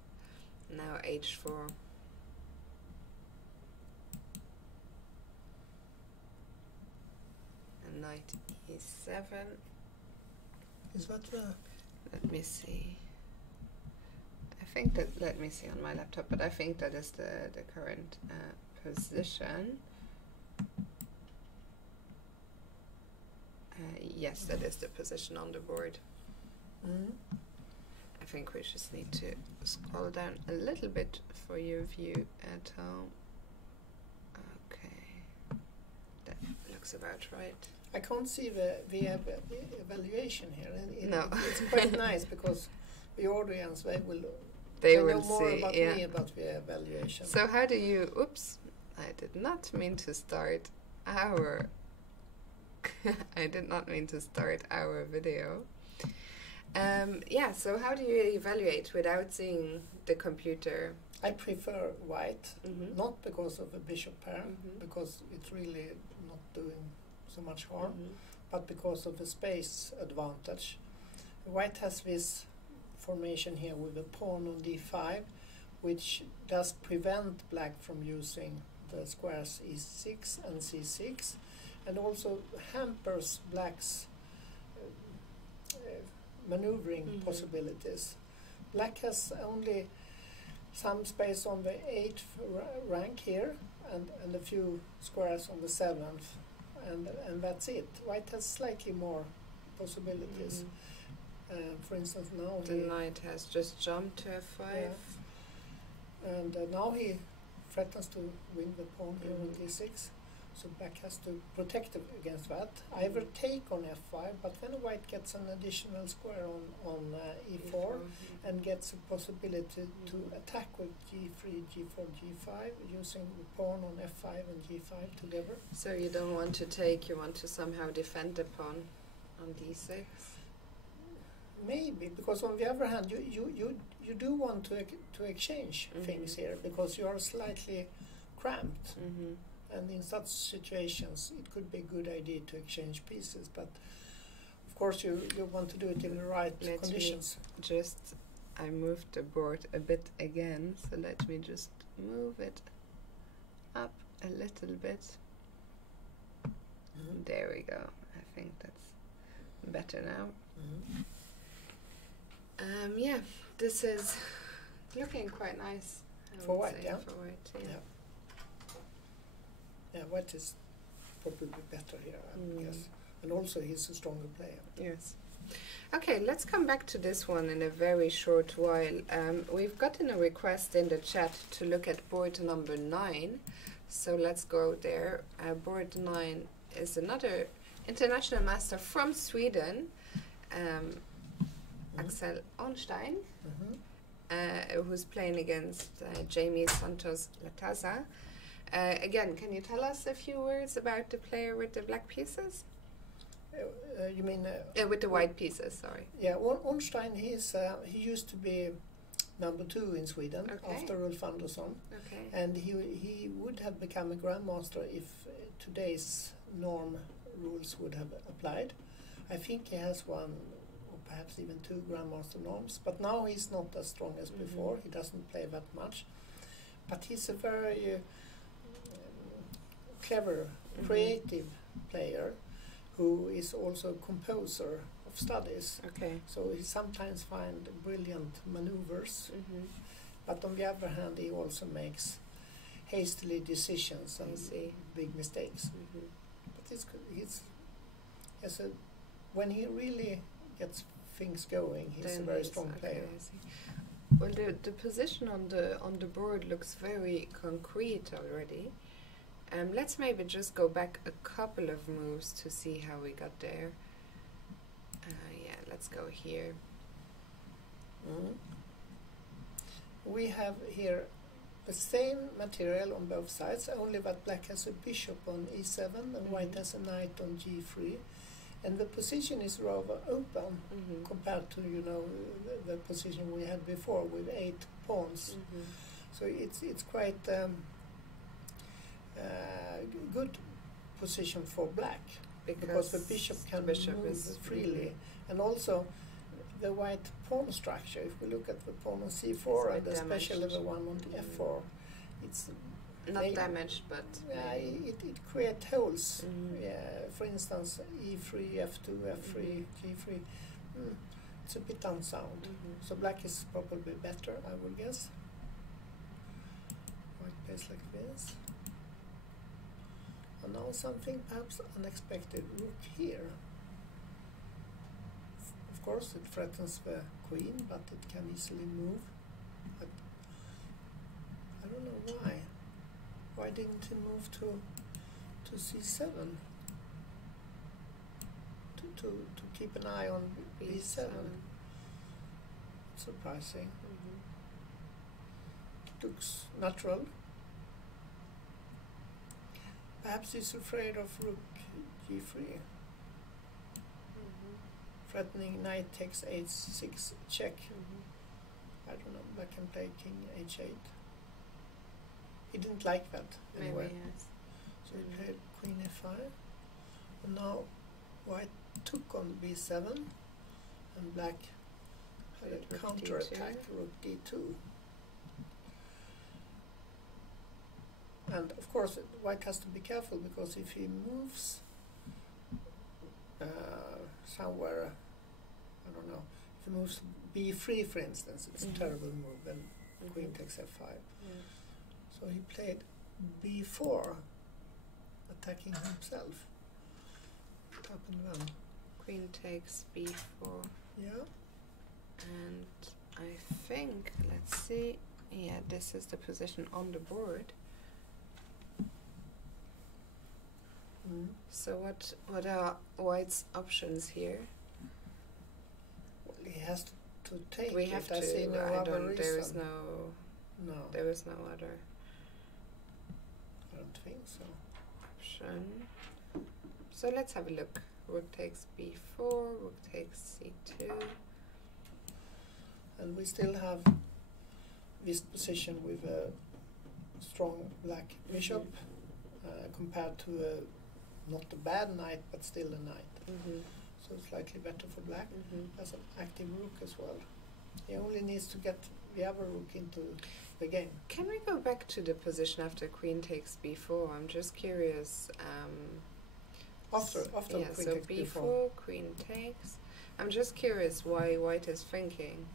Now h4. Knight e7. Is that the... Let me see. I think that, let me see on my laptop, but I think that is the current position. Yes, that is the position on the board. I think we just need to scroll down a little bit for your view at home. Okay. looks about right. I can't see the evaluation here. And No. It's quite nice because the audience, they will will know more see, about yeah. me about the evaluation. So how do you, oops, I did not mean to start our, I did not mean to start our video. Yeah, so how do you evaluate without seeing the computer? I prefer white, Mhm. not because of a bishop pair, Mhm. because it's really not doing so much harm, Mhm. but because of the space advantage. White has this formation here with a pawn on d5, which does prevent black from using the squares e6 and c6, and also hampers black's maneuvering Mhm. possibilities. Black has only some space on the 8th rank here, and a few squares on the 7th, and that's it. White has slightly more possibilities. For instance, now The knight has just jumped to f5. Yeah. And now he threatens to win the pawn here on d6, so black has to protect against that. Either take on f5, but then white gets an additional square on e4 and gets a possibility to attack with g3, g4, g5 using the pawn on f5 and g5 together. So you don't want to take, you want to somehow defend the pawn on d6? Maybe, because on the other hand, you do want to exchange things here, because you are slightly cramped. And in such situations, it could be a good idea to exchange pieces, but of course you want to do it in the right conditions. I moved the board a bit again, so let me just move it up a little bit. There we go. I think that's better now. Yeah, this is looking quite nice. For white, yeah? For white, yeah. Yeah, white is probably better here, I guess. And also he's a stronger player. Yes. Okay, let's come back to this one in a very short while. We've gotten a request in the chat to look at board number 9. So let's go there. Board 9 is another international master from Sweden, Axel Ornstein, who's playing against Jamie Santos Lataza. Again, can you tell us a few words about the player with the black pieces? You mean... with the white pieces, sorry. Yeah, Ornstein, he used to be number 2 in Sweden after Ulf Andersson. And he would have become a grandmaster if today's norm rules would have applied. I think he has one, or perhaps even 2 grandmaster norms, but now he's not as strong as before. He doesn't play that much. But he's a very clever, creative player who is also a composer of studies. So he sometimes finds brilliant maneuvers, but on the other hand he also makes hastily decisions and big mistakes. But when he really gets things going, he's a very strong player. Well, the position on the board looks very concrete already. Let's maybe just go back a couple of moves to see how we got there. Yeah, let's go here. We have here the same material on both sides, only that black has a bishop on e7 and white has a knight on g3. And the position is rather open compared to, the position we had before with 8 pawns. So it's quite good position for black, because the bishop can move freely. And also the white pawn structure, if we look at the pawn on c4 and especially the one on f4, it's not damaged, but it creates holes. For instance, e3, f2, f3, g3. It's a bit unsound. So black is probably better, I would guess. White plays like this. And now something perhaps unexpected. Rook here. Of course, it threatens the queen, but it can easily move. But I don't know why. Why didn't he move to c7? to keep an eye on B7. Surprising. Looks natural. Perhaps he's afraid of rook g3. Threatening knight takes h6 check. I don't know, black can play king h8. He didn't like that anyway. Maybe, yes. So he played queen f5. And now white took on b7 and black had a counter-attack, rook d2. And of course white has to be careful, because if he moves somewhere, I don't know, if he moves b3 for instance, it's a terrible move, then queen takes f5. So he played b4, attacking himself. What happened then? Queen takes b4. Yeah. And I think, let's see, yeah, this is the position on the board. So what are white's options here? Well, he has to take we it. have I see to. no I other don't. reason. There is no. No. There is no other I don't think so. option. So let's have a look. Rook takes b4. Rook takes c2. And we still have this position with a strong black bishop compared to a not a bad knight, but still a knight. So slightly better for black. Has an active rook as well. He only needs to get the other rook into the game. Can we go back to the position after queen takes b4? I'm just curious. After yeah, queen so takes b4, queen takes. I'm just curious why white is thinking.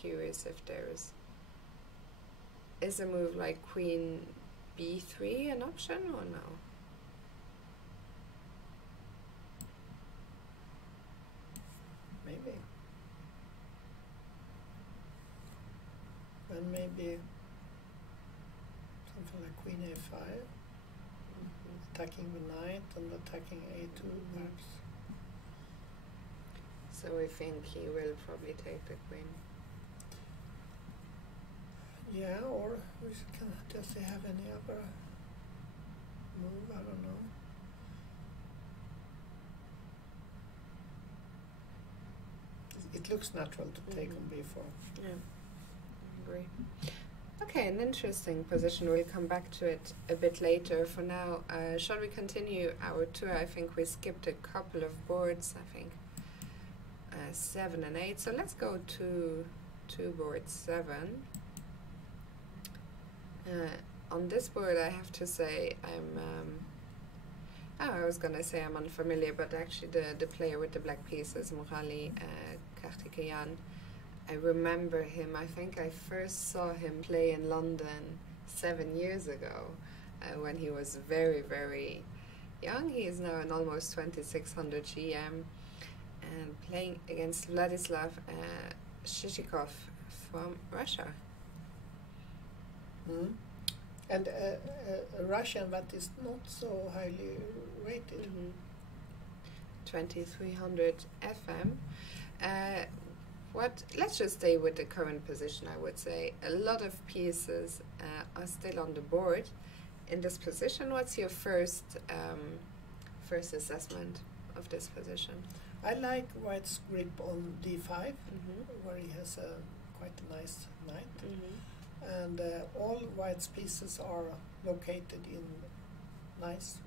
Curious if there's is a move like queen b3 an option or no? Maybe. Then maybe something like queen a5, attacking the knight and attacking a2 perhaps. So we think he will probably take the queen. Yeah, or we can does he have any other move? I don't know. It looks natural to take on b4. Yeah, I agree. Okay, an interesting position. We'll come back to it a bit later. For now, shall we continue our tour? I think we skipped a couple of boards, I think 7 and 8. So let's go to board 7. On this board, I have to say I was gonna say I'm unfamiliar, but actually the player with the black pieces, Murali Kartikeyan, I remember him. I think I first saw him play in London 7 years ago, when he was very, very young. He is now an almost 2600 GM, and playing against Vladislav Shishikov from Russia. And a Russian that is not so highly rated. 2300 FM. Let's just stay with the current position, I would say. A lot of pieces are still on the board. In this position, what's your first assessment of this position? I like white's grip on d5, where he has quite a nice knight. And all white's pieces are located in nice,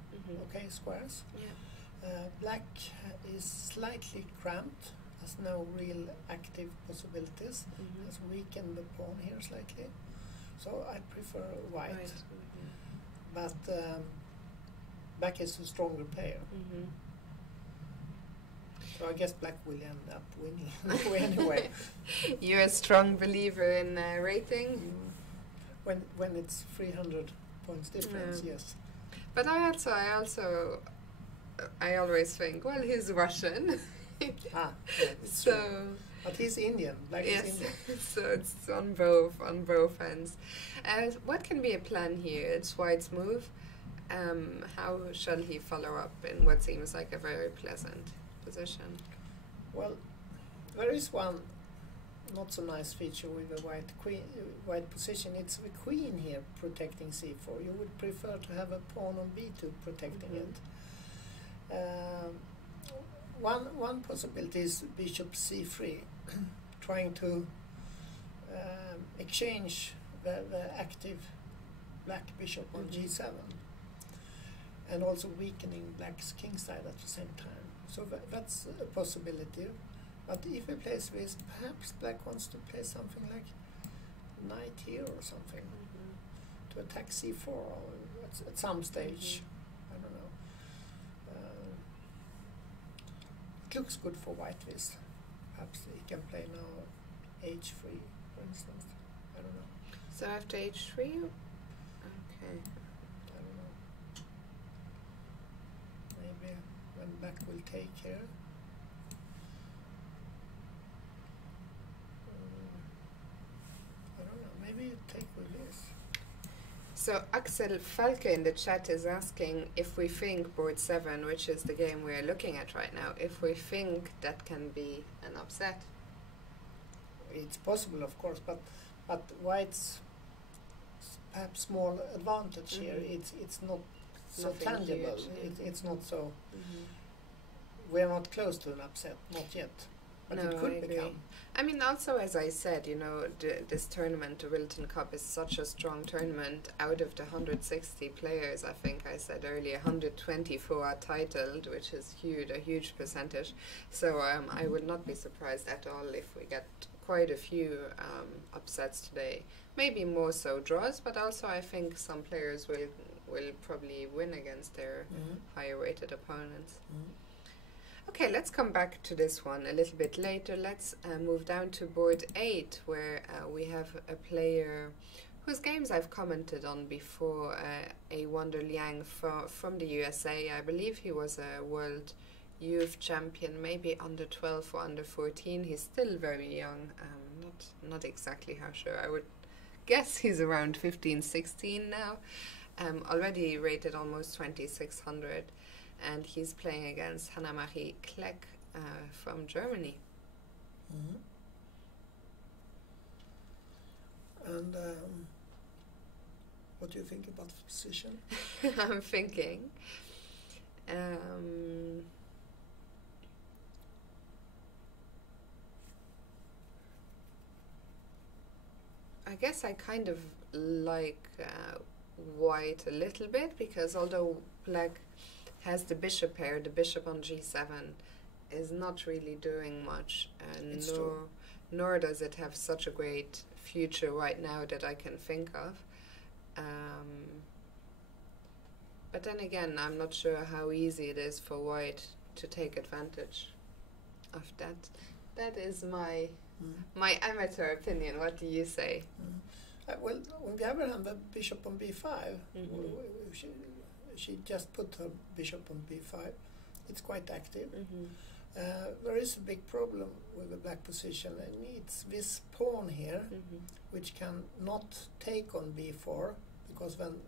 okay squares. Black is slightly cramped, has no real active possibilities, has weakened the pawn here slightly. So I prefer white. But black is a stronger player. So I guess black will end up winning anyway. You're a strong believer in rating? When it's 300 points difference, yes. But I always think, well, he's Russian. Yeah, so, but he's Indian. Black is Indian. So it's on both ends. What can be a plan here? It's white's move. How shall he follow up in what seems like a very pleasant position? Well, there is one not so nice feature with the white position. It's the queen here protecting c4. You would prefer to have a pawn on b2 protecting it. One possibility is bishop c3, trying to exchange the active black bishop on g7, and also weakening black's kingside at the same time. So that's a possibility. But if he plays this, perhaps black wants to play something like knight here or something to attack c4 or at some stage. I don't know. It looks good for white this. Perhaps he can play now h3, for instance. I don't know. So after h3? Okay. I don't know. Maybe when black will take here. I don't know. Maybe you take with this. So Axel Falke in the chat is asking if we think board 7, which is the game we're looking at right now, if we think that can be an upset. It's possible, of course, but white's perhaps small advantage here. It's not so Nothing tangible. huge, It's not so. We're not close to an upset, not yet. But No, it I could agree. become. I mean, also, as I said, you know, this tournament, the Rilton Cup, is such a strong tournament. Out of the 160 players, I think I said earlier, 124 are titled, which is huge, a huge percentage. So I would not be surprised at all if we get quite a few upsets today. Maybe more so draws, but also I think some players will probably win against their higher rated opponents. Okay, let's come back to this one a little bit later. Let's move down to board 8, where we have a player whose games I've commented on before, a Wonder Liang from the USA. I believe he was a world youth champion, maybe under 12 or under 14. He's still very young. Not exactly how sure. I would guess he's around 15, 16 now. Already rated almost 2600. And he's playing against Hannah-Marie Kleck from Germany. And what do you think about the position? I'm thinking. I guess I kind of like white a little bit, because although black has the bishop pair, the bishop on g7 is not really doing much, and nor does it have such a great future right now that I can think of. But then again, I'm not sure how easy it is for white to take advantage of that. That is my amateur opinion. What do you say? Well, on the other hand, the bishop on b5, she just put her bishop on b5. It's quite active. There is a big problem with the black position, and it's this pawn here, which can not take on b4, because then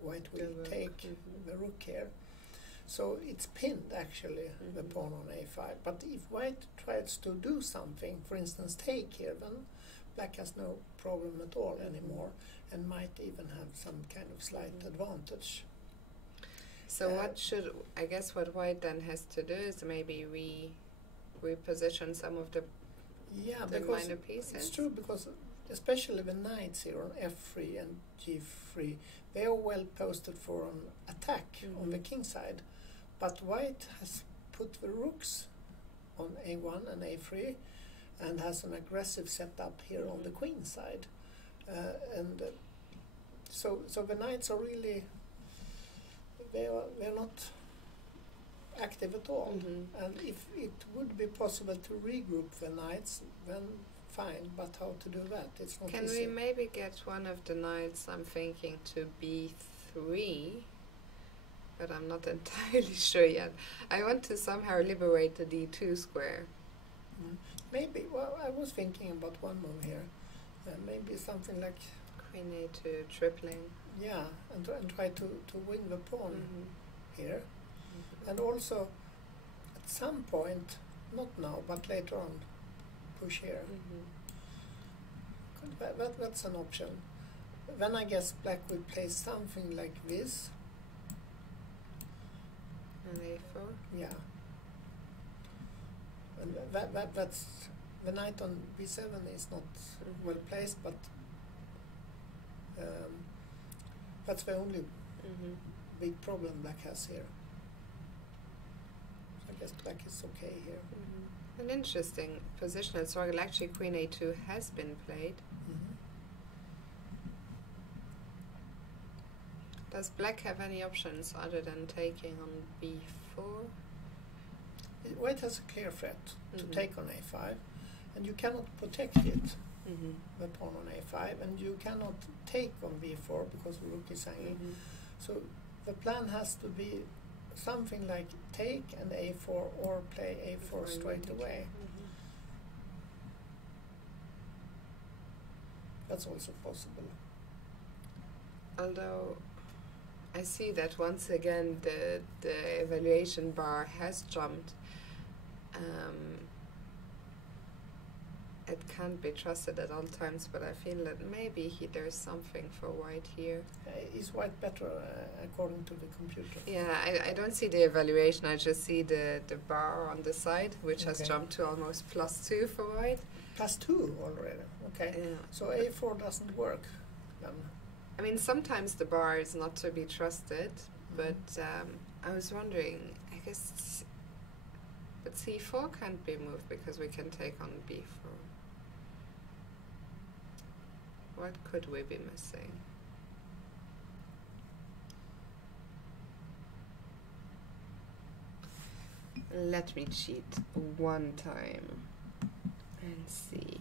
white will take the rook here. So it's pinned, actually, the pawn on a5. But if white tries to do something, for instance, take here, then black has no problem at all anymore, and might even have some kind of slight advantage. So I guess what white then has to do is maybe reposition some of the minor pieces? It's true, because especially the knights here on f3 and g3, they are well posted for an attack on the king side, but white has put the rooks on a1 and a3 and has an aggressive setup here on the queen side, so the knights are really they're not active at all. And if it would be possible to regroup the knights, then fine, but how to do that? It's not easy. Can we maybe get one of the knights, I'm thinking, to b3, but I'm not entirely sure yet. I want to somehow liberate the d2 square. Maybe, well, I was thinking about one move here, maybe something like Queen A2 tripling. Yeah, and try to win the pawn here. Mm-hmm. And also, at some point, not now, but later on, push here. That's an option. Then I guess black will play something like this. And A4. Yeah. And that's the knight on B7 is not well placed, but that's the only big problem black has here. So I guess black is okay here. An interesting positional struggle. Actually, Queen A2 has been played. Does black have any options other than taking on B4? White has a clear threat to take on A5, and you cannot protect it, the pawn on A5, and you cannot take on B4 because the rook is hanging. So the plan has to be something like take and A4 or play A4 straight away. That's also possible. Although I see that once again the evaluation bar has jumped. It can't be trusted at all times, but I feel that maybe there's something for white here. Is white better according to the computer? Yeah, I don't see the evaluation, I just see the bar on the side, which has jumped to almost +2 for white. +2 already, okay. Yeah. So A4 doesn't work then? I mean, sometimes the bar is not to be trusted, but I was wondering, I guess, but C4 can't be moved because we can take on B4. What could we be missing? Let me cheat one time and see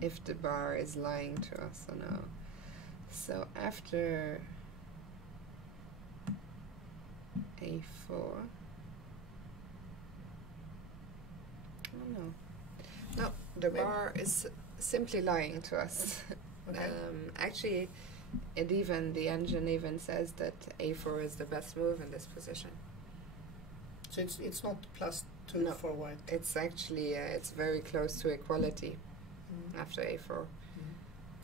if the bar is lying to us or no. So after A4, oh no, the bar is simply lying to us. Actually, the engine even says that A4 is the best move in this position. So it's not +2 for white. It's actually it's very close to equality after A4.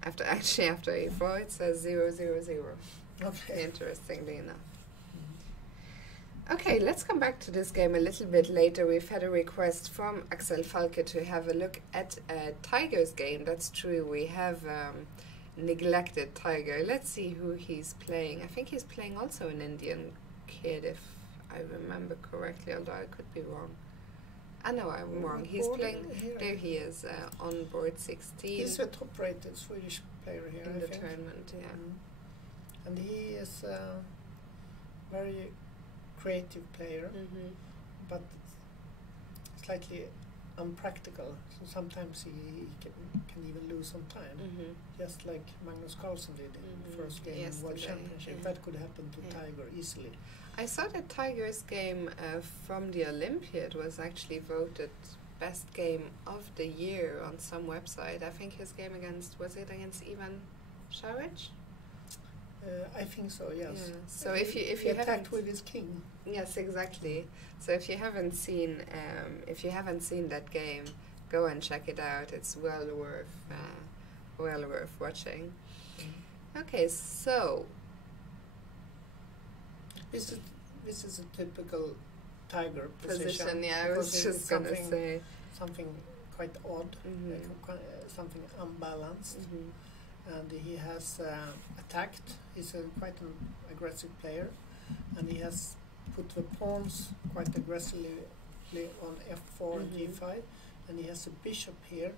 After A4, it says 0, 0, 0. Okay. Interestingly enough. Okay, let's come back to this game a little bit later. We've had a request from Axel Falke to have a look at Tiger's game. That's true. We have neglected Tiger. Let's see who he's playing. I think he's playing also an Indian kid, if I remember correctly, although I could be wrong. I know I'm wrong. He's playing. There he is on board 16. He's a top-rated Swedish player here in the tournament. Yeah, and he is a very creative player, but slightly unpractical. So sometimes he can even lose some time, just like Magnus Carlsen did in the first game in World Championship. That could happen to Tiger easily. I saw that Tiger's game from the Olympiad was actually voted best game of the year on some website. I think his game was it against Ivan Šarić? I think so. Yes. Yeah. So if you attacked with his king. Yes, exactly. So if you haven't seen that game, go and check it out. It's well worth watching. Okay, so this is a typical Tiger position. Yeah, I was just gonna say something quite odd, something unbalanced. And he has attacked. He's quite an aggressive player, and he has put the pawns quite aggressively on F4 and G5, and he has a bishop here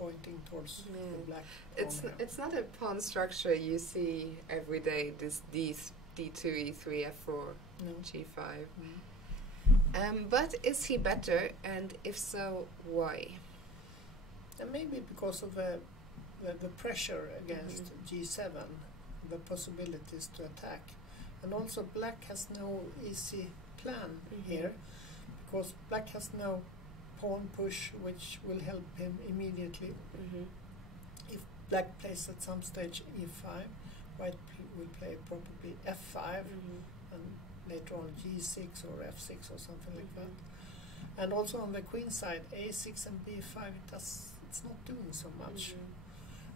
pointing towards the black pawn. It's not a pawn structure you see every day. These D2, E3, F4, G5. But is he better, and if so, why? And maybe because of the pressure against G7, the possibilities to attack. And also black has no easy plan here, because black has no pawn push which will help him immediately. If black plays at some stage e5, white will play probably f5, and later on g6 or f6 or something like that. And also on the queen side, a6 and b5, it's not doing so much.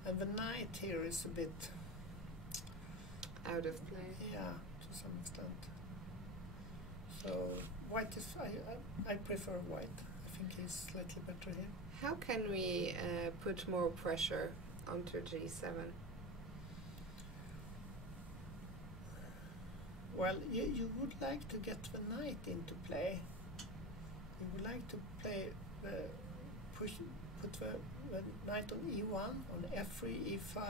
And the knight here is a bit out of play. Yeah, to some extent. So white is, I prefer white. I think he's slightly better here. How can we put more pressure onto g7? Well, you would like to get the knight into play. You would like to play put the knight on e1, on f3, e5,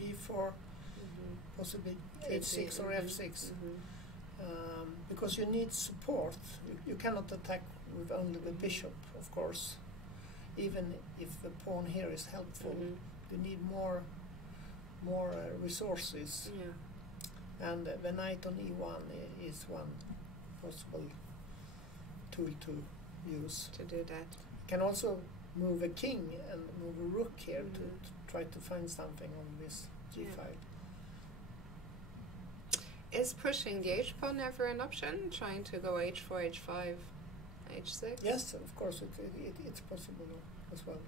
g4, possibly h6 or f6. Because you need support. You cannot attack with only the bishop, of course. Even if the pawn here is helpful, you need more resources. Yeah. And the knight on e1 is one possible tool to use. To do that. You can also move a king and move a rook here to try to find something on this g5. Yeah. Is pushing the h-pawn ever an option? Trying to go h4, h5, h6? Yes, of course, it's possible as well.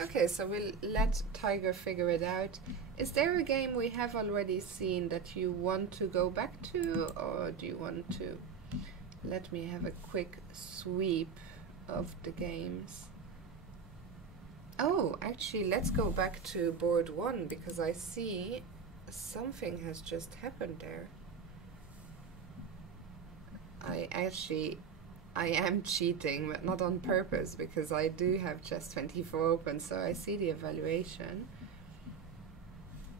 Okay, so we'll let Tiger figure it out. Is there a game we have already seen that you want to go back to, or do you want to let me have a quick sweep of the games? Oh, actually, let's go back to board 1, because I see something has just happened there. I am cheating, but not on purpose, because I do have chess 24 open, so I see the evaluation.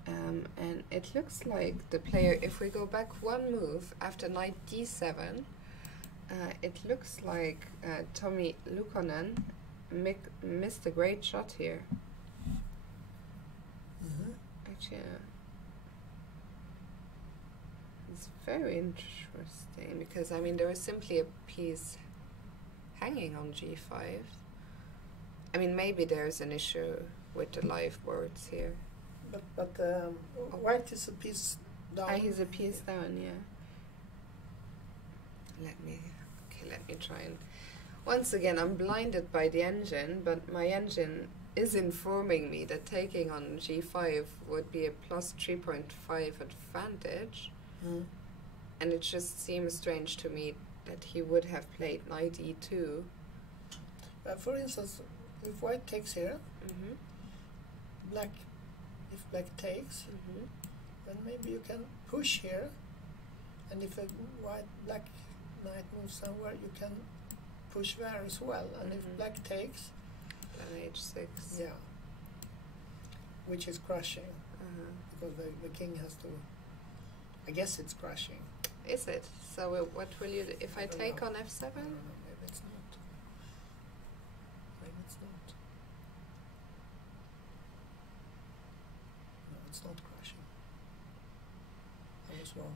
And it looks like the player, if we go back one move after knight d7, it looks like Tommy Lukonen missed a great shot here. Actually, it's very interesting, because I mean there is simply a piece hanging on g5. I mean, maybe there's an issue with the live boards here. But white is a piece down. He's a piece down, yeah. Let me try and... Once again, I'm blinded by the engine, but my engine is informing me that taking on g5 would be a plus 3.5 advantage. And it just seems strange to me that he would have played knight e2. For instance, if white takes here, if black takes, then maybe you can push here, and if a black knight moves somewhere, you can push there as well. And if black takes, then h6. Yeah, which is crushing, because the king has to. I guess it's crushing. Is it? So what will you do? If I take on f7? I don't know, maybe it's not. Maybe it's not. No, it's not crushing. I was wrong.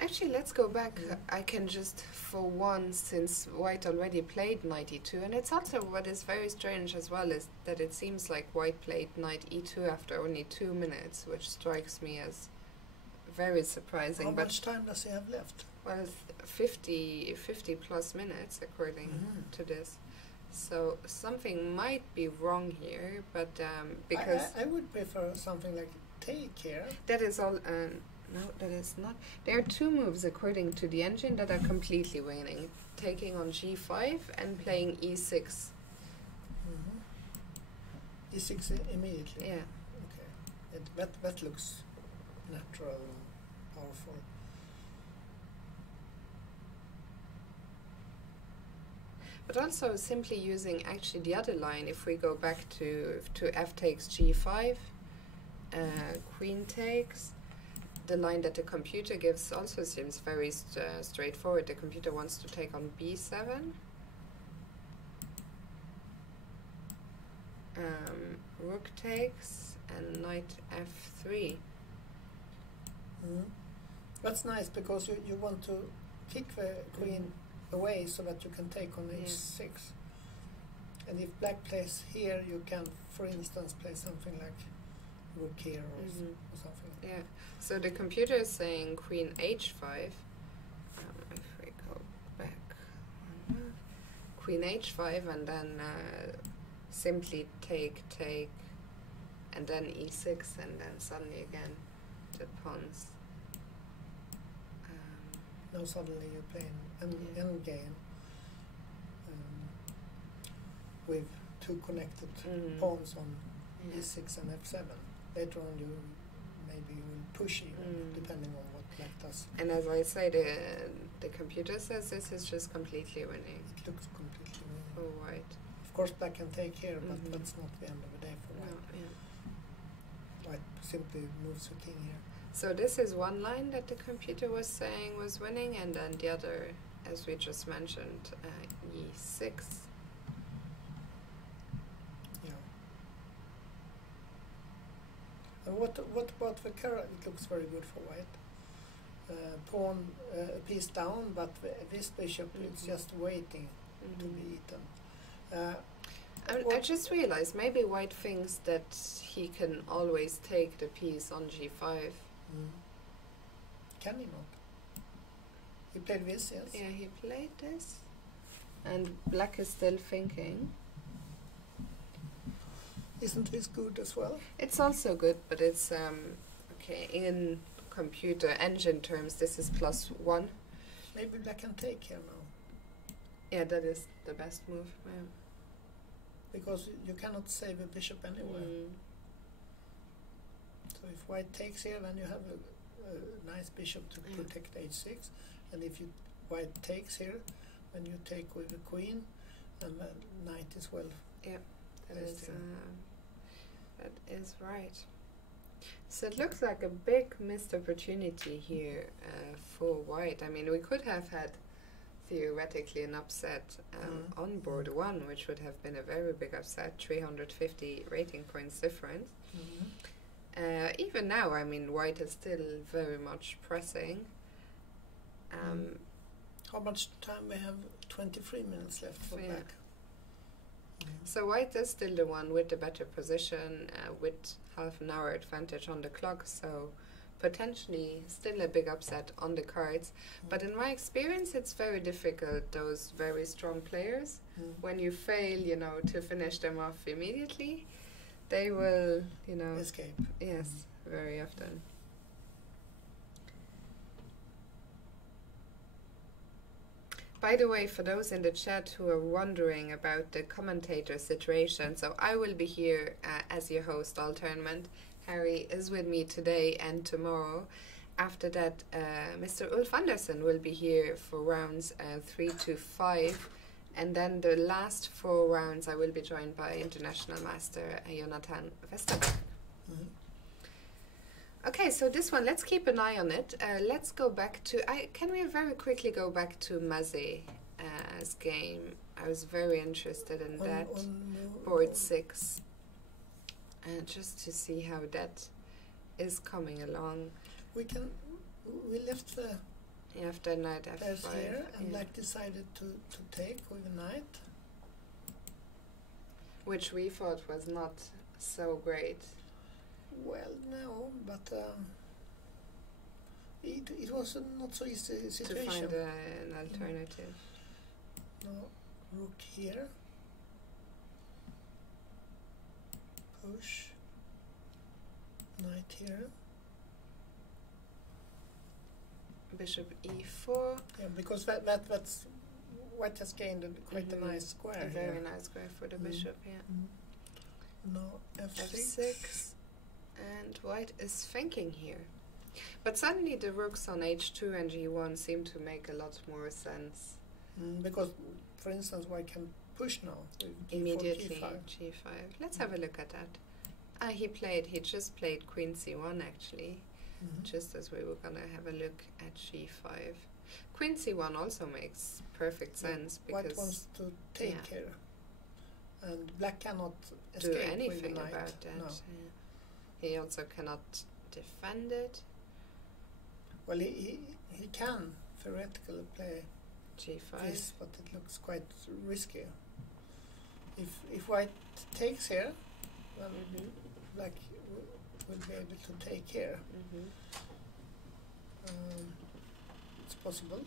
Actually, let's go back. I can just, for once, since white already played knight e2, and it's also what is very strange as well is that it seems like white played knight e2 after only 2 minutes, which strikes me as very surprising. How much time does he have left? Well, 50 plus minutes according to this. So something might be wrong here, but because I would prefer something like take here. That is all. No, that is not. There are 2 moves according to the engine that are completely winning: taking on g5 and playing e6. E6 immediately. Yeah. Okay. That looks natural and powerful. But also simply using actually the other line, if we go back to f takes g5, queen takes, the line that the computer gives also seems very straightforward. The computer wants to take on b7. Rook takes and knight f3. That's nice, because you want to kick the queen away so that you can take on h6. And if black plays here, you can, for instance, play something like rook here or, or something. Yeah. So the computer is saying queen h5. If we go back, queen h5, and then simply take, and then e6, and then suddenly again the pawns. Now suddenly you're playing end game with two connected pawns on e6 and f7. Later on you maybe will push even, depending on what black does. And as I say, the computer says this is just completely winning. It looks completely winning. For white. Of course black can take here, but that's not the end of the day for white. No, yeah. White simply moves the king here. So this is one line that the computer was saying was winning, and then the other, as we just mentioned, e6. Yeah. And what about the carrot? It looks very good for white. Pawn a piece down, but this bishop is just waiting to be eaten. I just realized maybe white thinks that he can always take the piece on g5. Can he not? He played this, yes? Yeah, he played this. And black is still thinking. Isn't this good as well? It's also good, but it's okay, in computer engine terms this is +1. Maybe black can take here now. Yeah, that is the best move. Yeah. Because you cannot save a bishop anywhere. So if white takes here, then you have a nice bishop to protect h6. And if white takes here, then you take with the queen, and the knight is well. Yeah, that is right. So it looks like a big missed opportunity here for white. I mean, we could have had theoretically an upset on board 1, which would have been a very big upset, 350 rating points difference. Even now, I mean, white is still very much pressing. How much time we have? 23 minutes left for black. So white is still the one with the better position, with half an hour advantage on the clock, so potentially still a big upset on the cards. But in my experience, it's very difficult, those very strong players. When you fail, you know, to finish them off immediately, they will, you know, escape. Yes, very often. By the way, for those in the chat who are wondering about the commentator situation, so I will be here as your host all tournament. Harry is with me today and tomorrow. After that, Mr. Ulf Andersen will be here for rounds 3 to 5. And then the last 4 rounds I will be joined by International Master Jonathan Westerberg. Okay, so this one, let's keep an eye on it. Let's go back to... can we very quickly go back to Mazé's game? I was very interested in that. Board 6. Just to see how that is coming along. We left the... After knight f5. Here, and black decided to take with a knight. Which we thought was not so great. Well, no, but it was a not so easy situation. To find an alternative. No, rook here. Push. Knight here. Bishop e4. Yeah, because that's white has gained quite a nice square. A very nice square for the bishop, yeah. No, f6. And white is thinking here. But suddenly the rooks on h2 and g1 seem to make a lot more sense. Because, for instance, white can push now. Immediately g5. Let's have a look at that. He just played queen c1 actually. Just as we were going to have a look at g5. Queen c1 also makes perfect sense because white wants to take here, and black cannot escape do anything with the knight. About that. No. Yeah. He also cannot defend it. Well, he can theoretically play g5, this, but it looks quite risky. If white takes here, then black will be able to take here. It's possible.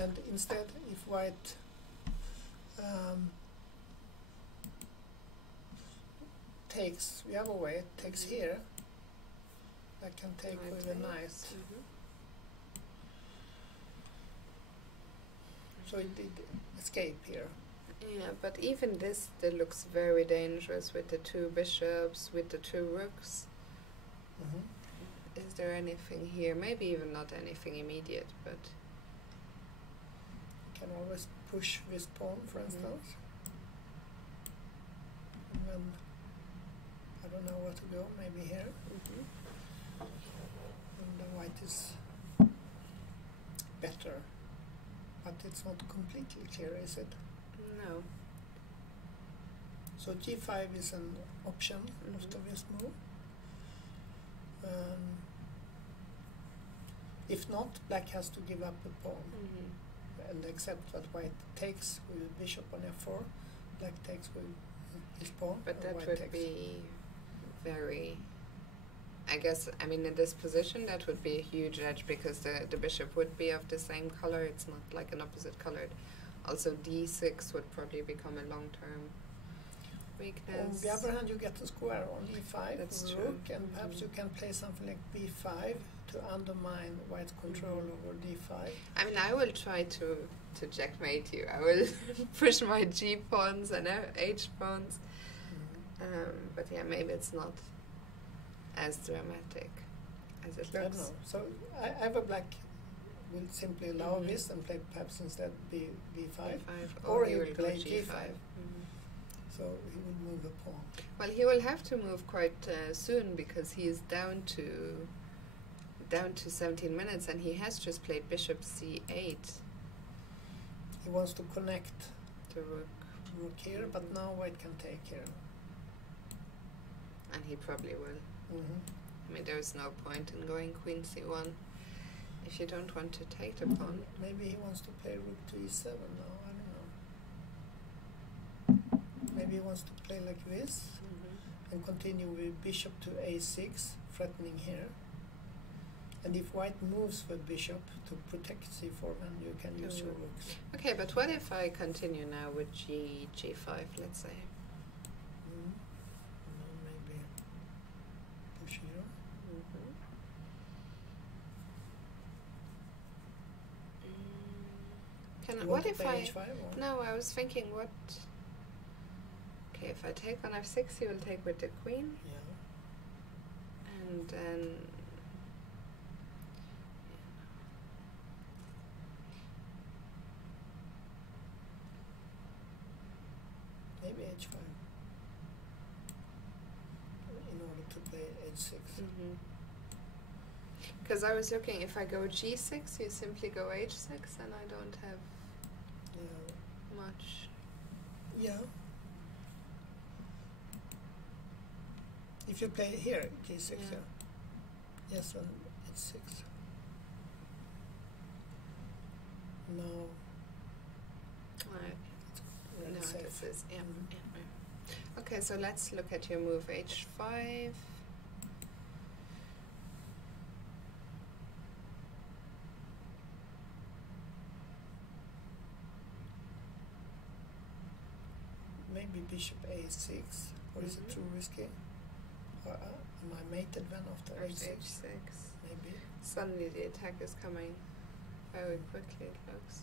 And instead, if white takes the other way, takes here, I can take with a knight. So it did escape here. Yeah, but even this still looks very dangerous with the two bishops, with the two rooks. Is there anything here? Maybe even not anything immediate, but... You can always push this pawn, for instance. And then, I don't know where to go, maybe here. And the white is better. But it's not completely clear, is it? No. So g5 is an option after this move. If not, black has to give up the pawn and accept that white takes with bishop on f4, black takes with his pawn. But that white would takes. be very... I guess, I mean, in this position, that would be a huge edge because the bishop would be of the same color. It's not like an opposite colored. Also, d6 would probably become a long-term weakness. On the other hand, you get a square on e5, That's rook, true. and perhaps you can play something like b5 to undermine white's control over d5. I mean, I will try to checkmate you. I will push my g pawns and h pawns. But yeah, maybe it's not as dramatic as it I looks. don't know. So either black will simply allow this and play perhaps instead b5, or he will play g5. So he will move a pawn. Well, he will have to move quite soon because he is down to 17 minutes and he has just played bishop c8. He wants to connect The rook. here, but now white can take here. And he probably will. I mean, there's no point in going queen c1 if you don't want to take the pawn. Maybe he wants to play rook to e7 now, I don't know. Maybe he wants to play like this and continue with bishop to a6, threatening here. And if white moves the bishop to protect c4, then you can use your rooks. Okay, but what if I continue now with g5, let's say? Maybe push here. What if I... h5 or? No, I was thinking what... Okay, if I take on f6, he will take with the queen. Yeah. And then... Maybe h5 in order to play h6. Because I was looking, if I go g6, you simply go h6, and I don't have much. Yeah. If you play here, g6, yeah. Yes, and h6. No. Right. Really No, safe. this is Okay, so let's look at your move h5. Maybe bishop a6, or is it too risky? Or am I mated then after h6? h6. Maybe. Suddenly the attack is coming very quickly, it looks.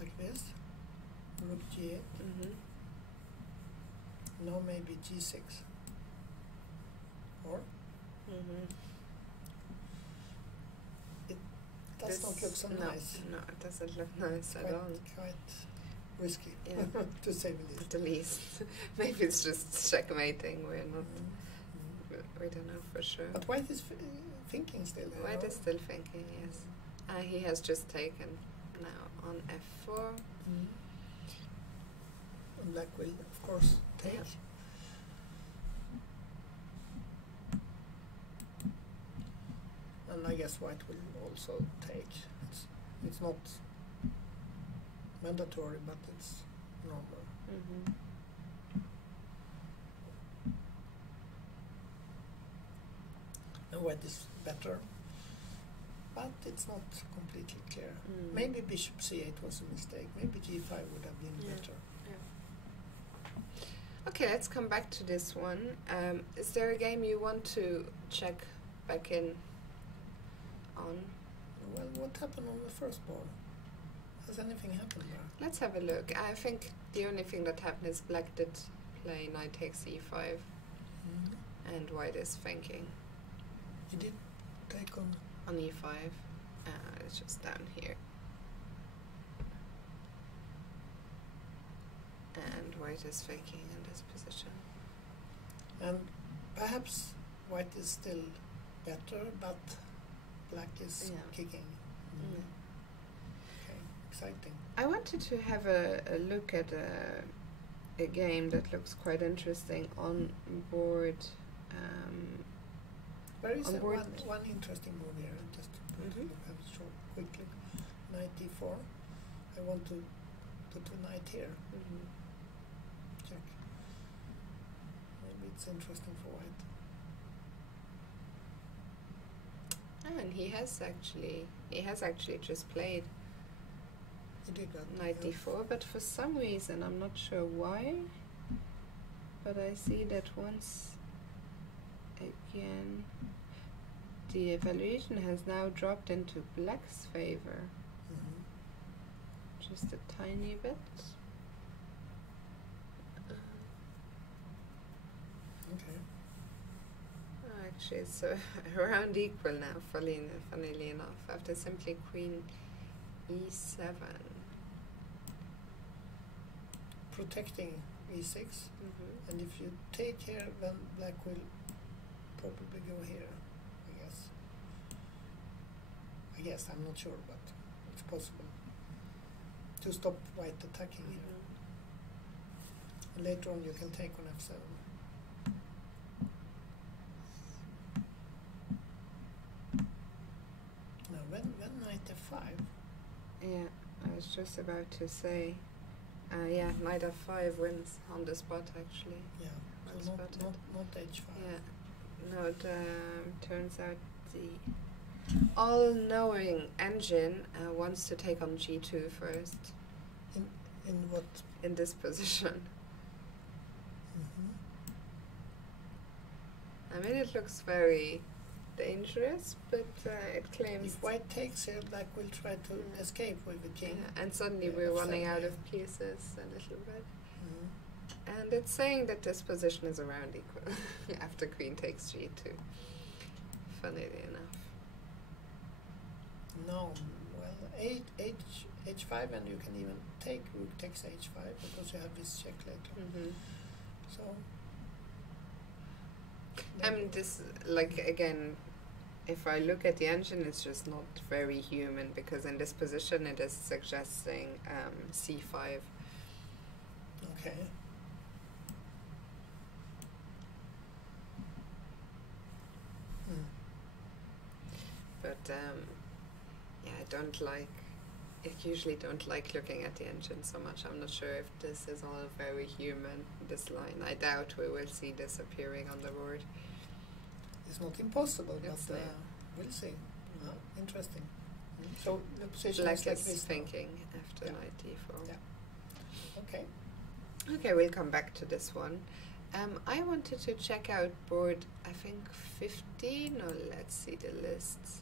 Like this. Rook g8. Now maybe g6. Or? It does not look so nice. No, it doesn't look nice at all. Quite risky, Yeah. to say the least. At the least. Maybe it's just checkmating. We're not. We don't know for sure. But white is thinking still. White is still thinking, yes. He has just taken now on f4. And black will, of course, take. Yeah. And I guess white will also take. It's not mandatory, but it's normal. and white is better. But it's not completely clear. Mm. Maybe bishop c8 was a mistake. Maybe g5 would have been Yeah. better. Yeah. Okay, let's come back to this one. Is there a game you want to check back in on? Well, what happened on the first ball? Has anything happened there? Let's have a look. I think the only thing that happened is black did play knight takes e5 and white is thinking He did take on... on e5. It's just down here. And white is thinking in this position. And perhaps white is still better, but black is Yeah. kicking. Okay, exciting. I wanted to have a look at a game that looks quite interesting on board. There is On board. one interesting move here, just to have a short, quick look. Knight d4. I want to put a knight here. Check. Maybe it's interesting for white. And he has actually just played He did that. knight d4, but for some reason I'm not sure why. But I see that once again the evaluation has now dropped into black's favor. Just a tiny bit. Okay. Actually, it's around equal now, funnily enough, after simply queen e7. Protecting e6. And if you take here, then black will probably go here, I guess, I'm not sure, but it's possible. To stop white attacking here. And later on you can take on f7. Now when knight f5? Yeah, I was just about to say, yeah, knight f5 wins on the spot actually. Yeah, Well so spotted. not h5. Yeah, no, it turns out the all-knowing engine wants to take on g2 first. In what? In this position. I mean, it looks very dangerous, but it claims... If white takes here, black will try to escape with the king. Yeah, and suddenly we're running out of pieces a little bit. And it's saying that this position is around equal after queen takes g2. Funnily enough. No, well, h5, and you can even take rook takes h5 because you have this check later. So, I mean, this, like, again, if I look at the engine, it's just not very human because in this position it is suggesting c5. okay. But yeah, I usually don't like looking at the engine so much. I'm not sure if this is all very human, this line. I doubt we will see this appearing on the board. It's not impossible, It's but we'll see. Interesting. So the position Black is like is this thinking after Yeah. knight d4. Yeah. Okay. Okay, we'll come back to this one. I wanted to check out board, I think 15, or let's see the lists.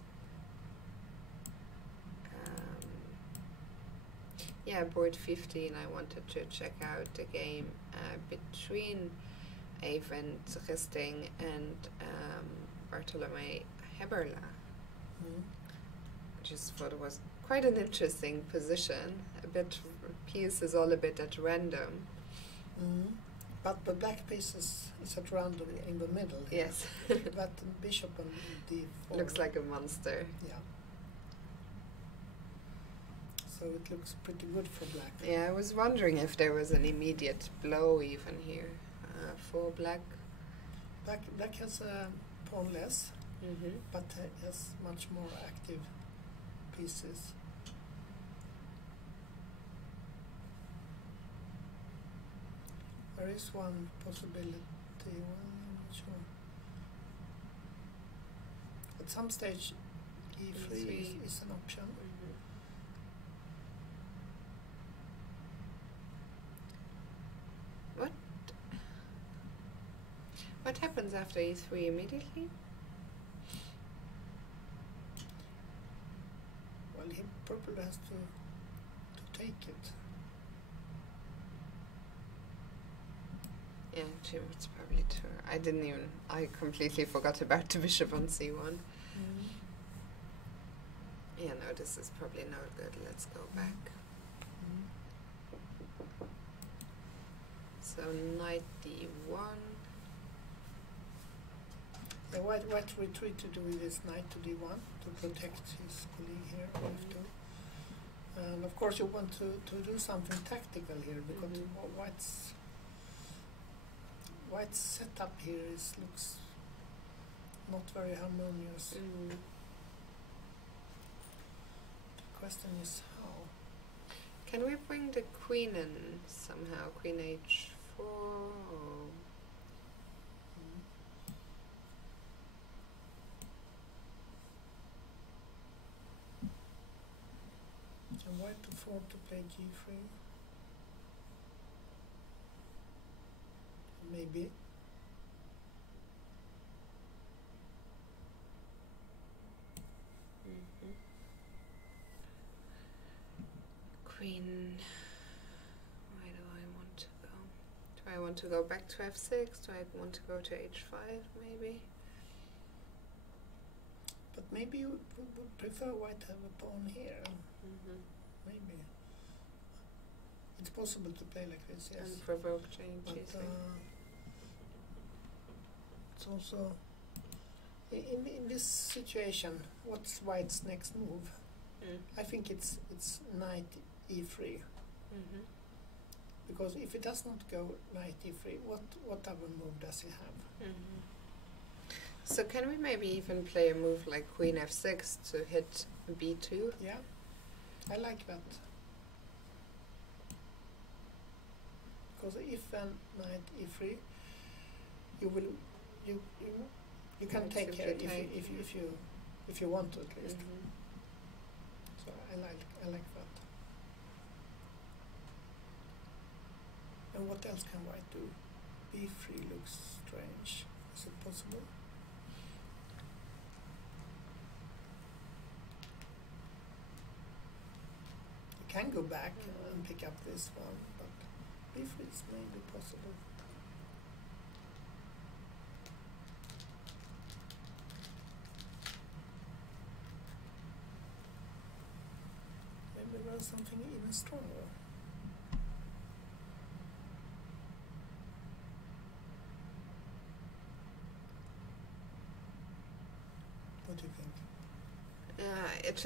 Yeah, board 15, I wanted to check out the game between Eyvind Risting and Bartolomé Heberla. Just thought it was quite an interesting position. Piece is all a bit at random. But the black piece is at random in the middle. Yes. But the bishop and d4 Looks like a monster. Yeah. So it looks pretty good for black. Yeah, I was wondering if there was an immediate blow even here for black. Black has a pawn less, but has much more active pieces. There is one possibility, well, I'm not sure. at some stage e3 is an option. What happens after e3 immediately? Well, he probably has to take it. Yeah, true, it's probably true. I completely forgot about the bishop on c1. Yeah, no, this is probably not good. Let's go back. So knight d1. The white retreat to do with this knight to d1 to protect his colleague here, f2. And of course you want to do something tactical here, because white's setup here looks not very harmonious. The question is how. Can we bring the queen in somehow? Queen h4? Or can white afford to play g3? Maybe. Queen. Where do I want to go? Do I want to go back to f6? Do I want to go to h5 maybe? But maybe you would prefer white to have a pawn here. Maybe. It's possible to play like this, yes. And provoke change. But it's also in this situation. What's white's next move? I think it's knight e3. Because if it does not go knight e3, what other move does he have? So can we maybe even play a move like queen f6 to hit b2? Yeah, I like that. Because if knight e3, you can take care if you want to at least. So I like that. And what else can white do? b3 looks strange. Is it possible? You can go back and pick up this one, but b3 is maybe possible. Maybe run something even stronger. What do you think?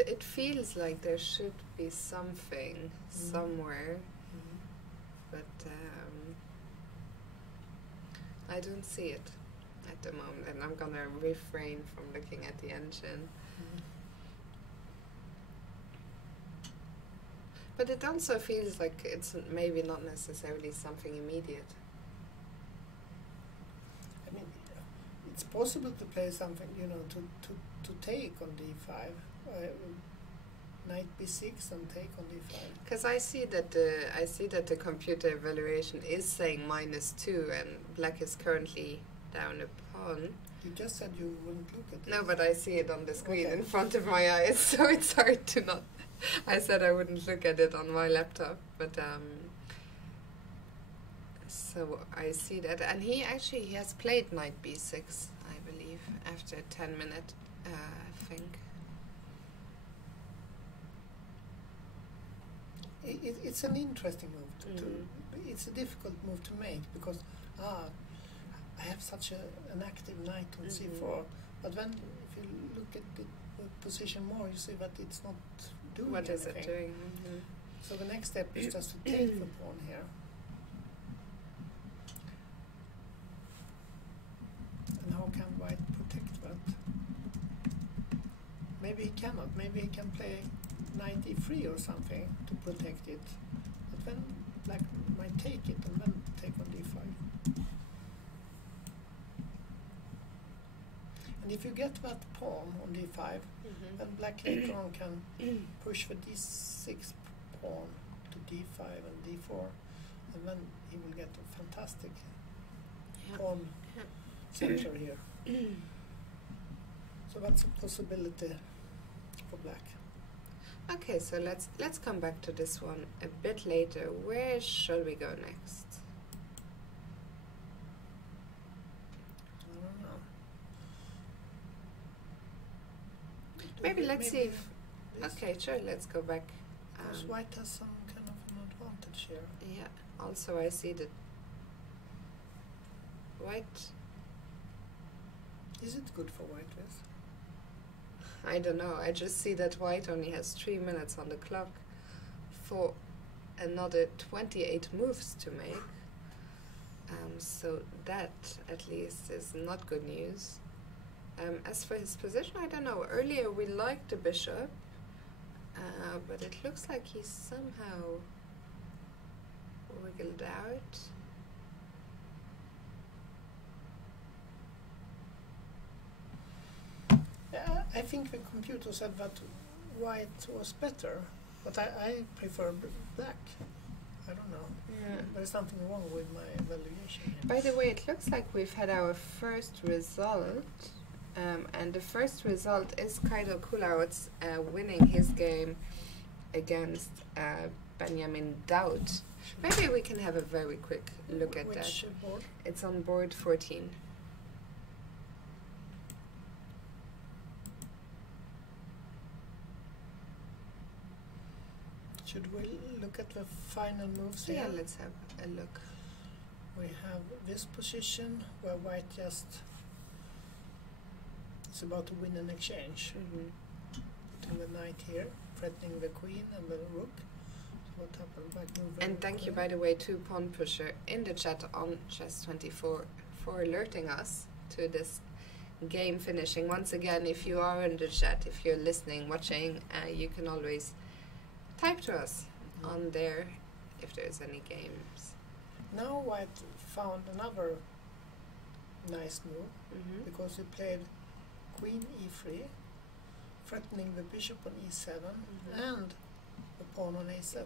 It feels like there should be something somewhere, but I don't see it at the moment, and I'm gonna refrain from looking at the engine. But it also feels like it's maybe not necessarily something immediate. I mean, it's possible to play something, to take on d5, knight b6 and take on d5. Because I see that the computer evaluation is saying -2, and black is currently down a pawn. You just said you wouldn't look at it. No, but I see it on the screen in front of my eyes, so it's hard to not. I said I wouldn't look at it on my laptop, but so I see that, and he has played knight b6, I believe, after 10-minute thing. It's an interesting move. It's a difficult move to make because I have such an active knight on c4, but then if you look at the position more, you see that it's not doing what anything. Is it doing? So the next step is just to take the pawn here. And how can white protect that? Maybe he cannot. Maybe he can play knight e3 or something to protect it. But then black might take it and then take on d5. And if you get that pawn on d5, then black later on can push the d6 pawn to d5 and d4, and then he will get a fantastic pawn center here. So that's a possibility for black. Okay, so let's come back to this one a bit later. Where shall we go next? I don't know. Maybe let's see if... this, Okay, sure, let's go back. because white has some kind of an advantage here. Yeah, also I see that white... Is it good for white, this? I don't know, I just see that white only has 3 minutes on the clock for another 28 moves to make. So that, at least, is not good news. As for his position, I don't know. Earlier we liked the bishop, but it looks like he's somehow wiggled out. I think the computer said that white was better, but I prefer black. I don't know. Yeah. There's something wrong with my evaluation here. By the way, it looks like we've had our first result, and the first result is Kaido Kulauts winning his game against Benjamin Daut. Maybe we can have a very quick look at Which that. board? It's on board 14. Should we look at the final moves Yeah, here? let's have a look. We have this position where white just is about to win an exchange. Putting the knight here, threatening the queen and the rook. So what happened? White move. And thank you, by the way, to Pawn Pusher in the chat on Chess24 for alerting us to this game finishing. Once again, if you are in the chat, if you're listening, watching, you can always type to us on there if there's any games. Now white found another nice move because he played queen e3, threatening the bishop on e7 and the pawn on a7.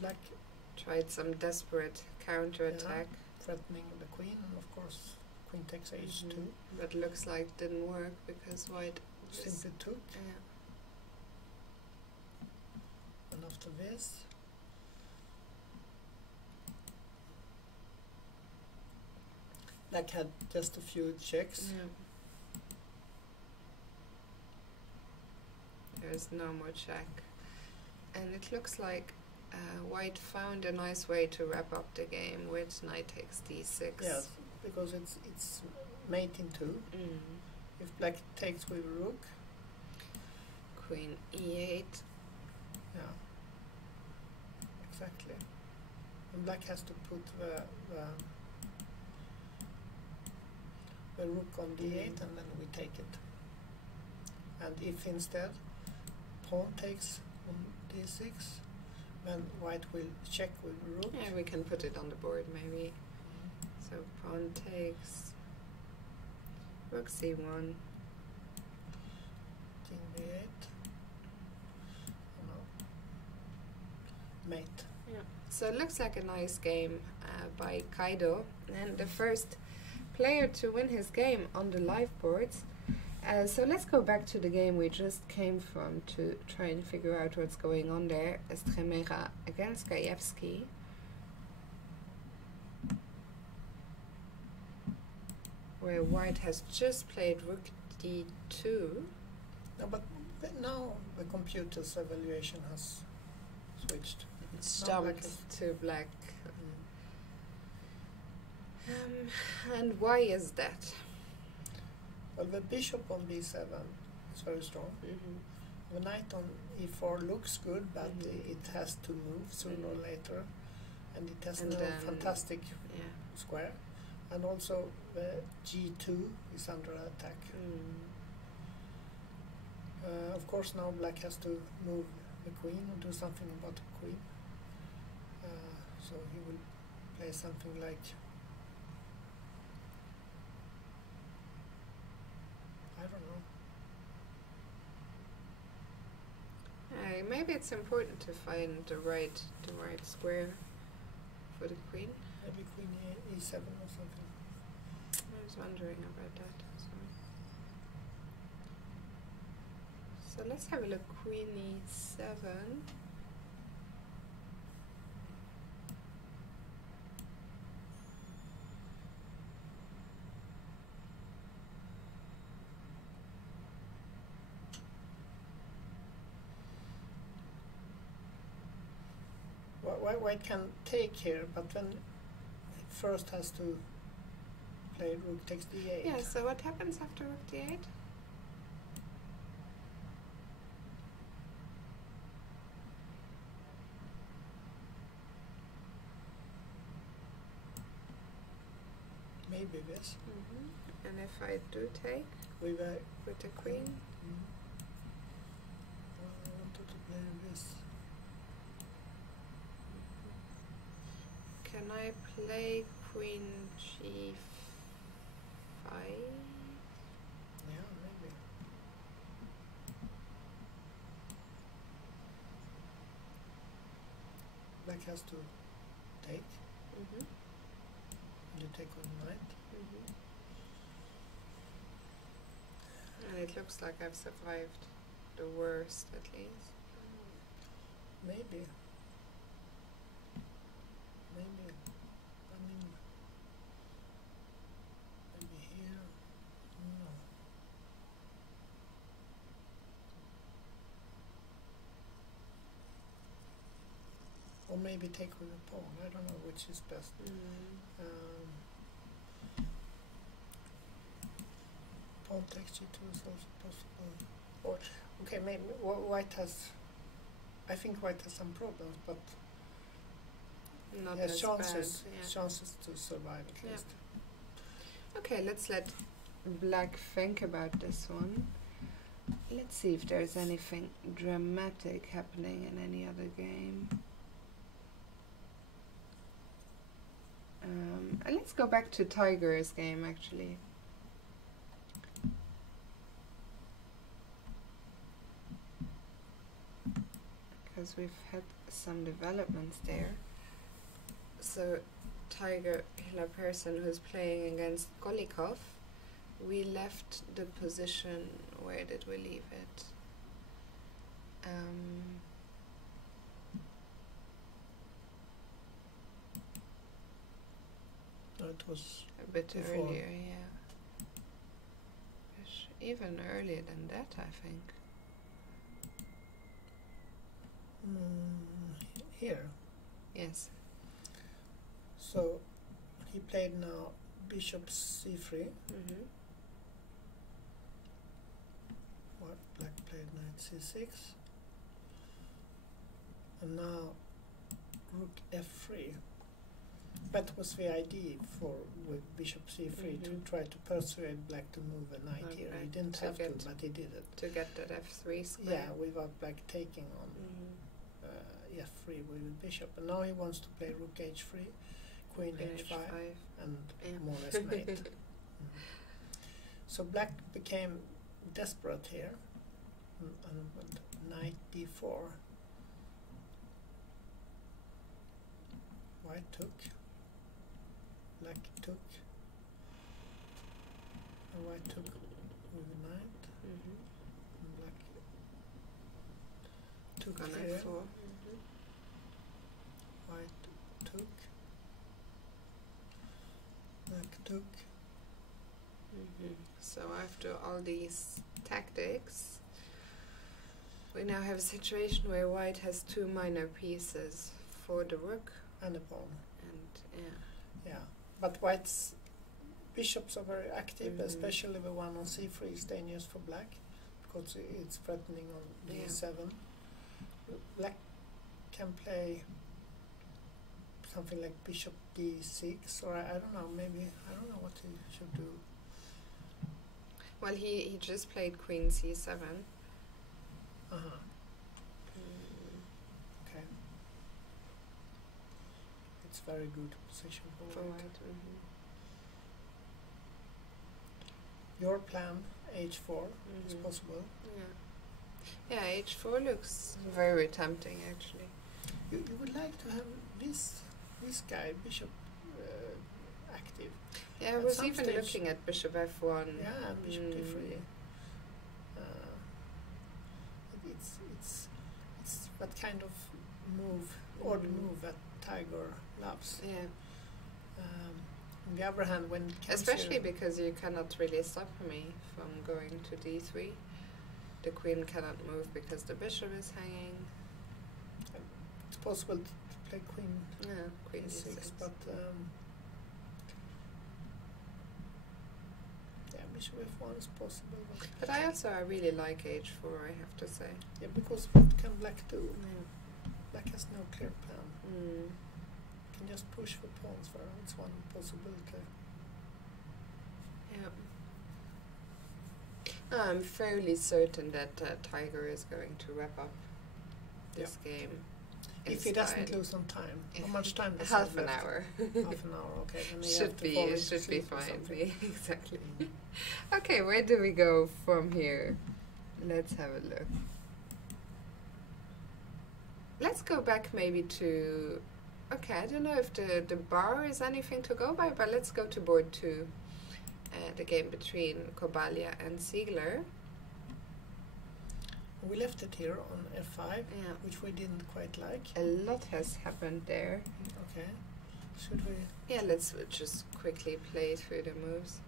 Black Tried some desperate counterattack. threatening the queen, and of course queen takes h2. But looks like didn't work because white just Simply took. yeah. And after this, black had just a few checks. Yeah. There's no more check. And it looks like white found a nice way to wrap up the game with knight takes d6. Yes, because it's mate in two. If black takes with rook, Queen e8. yeah, exactly. And black has to put the rook on d8 and then we take it. And if instead pawn takes on d6, then white will check with rook. Yeah, we can put it on the board maybe. So pawn takes, rook c1. King b8. No. Mate. Yeah. So it looks like a nice game by Kaido, and the first player to win his game on the live boards. So let's go back to the game we just came from to try and figure out what's going on there. Estremera against Gajewski. Where white has just played rook d2. No, but now the computer's evaluation has switched. It's Now black jumped is- to black. And why is that? Well, the bishop on b7 is very strong. The knight on e4 looks good, but it has to move sooner or later, and it has And no then- fantastic Yeah. square. And also the g2 is under attack. Of course, now black has to move the queen and do something about the queen. So he will play something like Okay, maybe it's important to find the right square for the queen. Maybe queen e7 or something. I was wondering about that as well. So let's have a look. Queen e7. White can take here, but then it first has to play rook takes d8. Yeah, so what happens after rook d8? Maybe this. And if I do take With the queen? Well, I wanted to play this. Can I play queen g5? Yeah, maybe. Black has to take. You take on knight. And it looks like I've survived the worst, at least. Maybe. Maybe. I mean, maybe here. No. Or maybe take with a pawn. I don't know which is best. Pawn takes g2 is also possible. Or okay, maybe white has. I think white has some problems, but Not has as chances bad. Yeah. chances to survive at least. Okay, let's let black think about this one. Let's see if there's anything dramatic happening in any other game. Let's go back to Tiger's game, actually. Because we've had some developments there. So, Tiger Hill-person, who's playing against Golikov, we left the position. Where did we leave it? No, it was A bit before. earlier, yeah. Even earlier than that, I think. Here. Yes. So he played now bishop c3. What black played knight c6. And now rook f3. That was the idea for with bishop c3 to try to persuade black to move a knight here. He didn't have to, but he did it. To get that f3 square. Yeah, without black taking on f3 with the bishop. And now he wants to play rook h3, queen h5, and more or less mate. So black became desperate here, and went knight d4. White took, black took, and white took with a knight, and black took on here, f4. white took, black took. So after all these tactics, we now have a situation where white has two minor pieces for the rook And a pawn. and Yeah, but white's bishops are very active, especially the one on c3 is dangerous for black because it's threatening on d7. Black can play something like bishop d6, or I don't know, maybe, I don't know what he should do. well, he just played queen c7. Okay. It's very good position for white. Your plan, h4, is possible. Yeah. Yeah, h4 looks very tempting actually. You would like to have this guy, bishop, active. Yeah, I was even looking at bishop f1. Yeah, and bishop d3. It's that kind of move, odd move that Tiger loves. Yeah. On the other hand, when it comes especially because you cannot really stop me from going to d3. The queen cannot move because the bishop is hanging. It's possible to play queen. Yeah, queen d6, but yeah, bishop f1 is possible. But I really like h4, I have to say. Yeah, because what can black do? Yeah. Black has no clear plan. Can just push the pawns there. It's one possibility. Yeah. I'm fairly certain that Tiger is going to wrap up this game. If he doesn't lose some time. How much time does half an hour. Half an hour, okay. Then should be fine. Exactly. Okay, where do we go from here? Let's have a look. Let's go back maybe to... Okay, I don't know if the bar is anything to go by, but let's go to board 2. The game between Kobalia and Ziegler. We left it here on f5, yeah, which we didn't quite like. A lot has happened there. Okay. Should we... Yeah, let's just quickly play through the moves.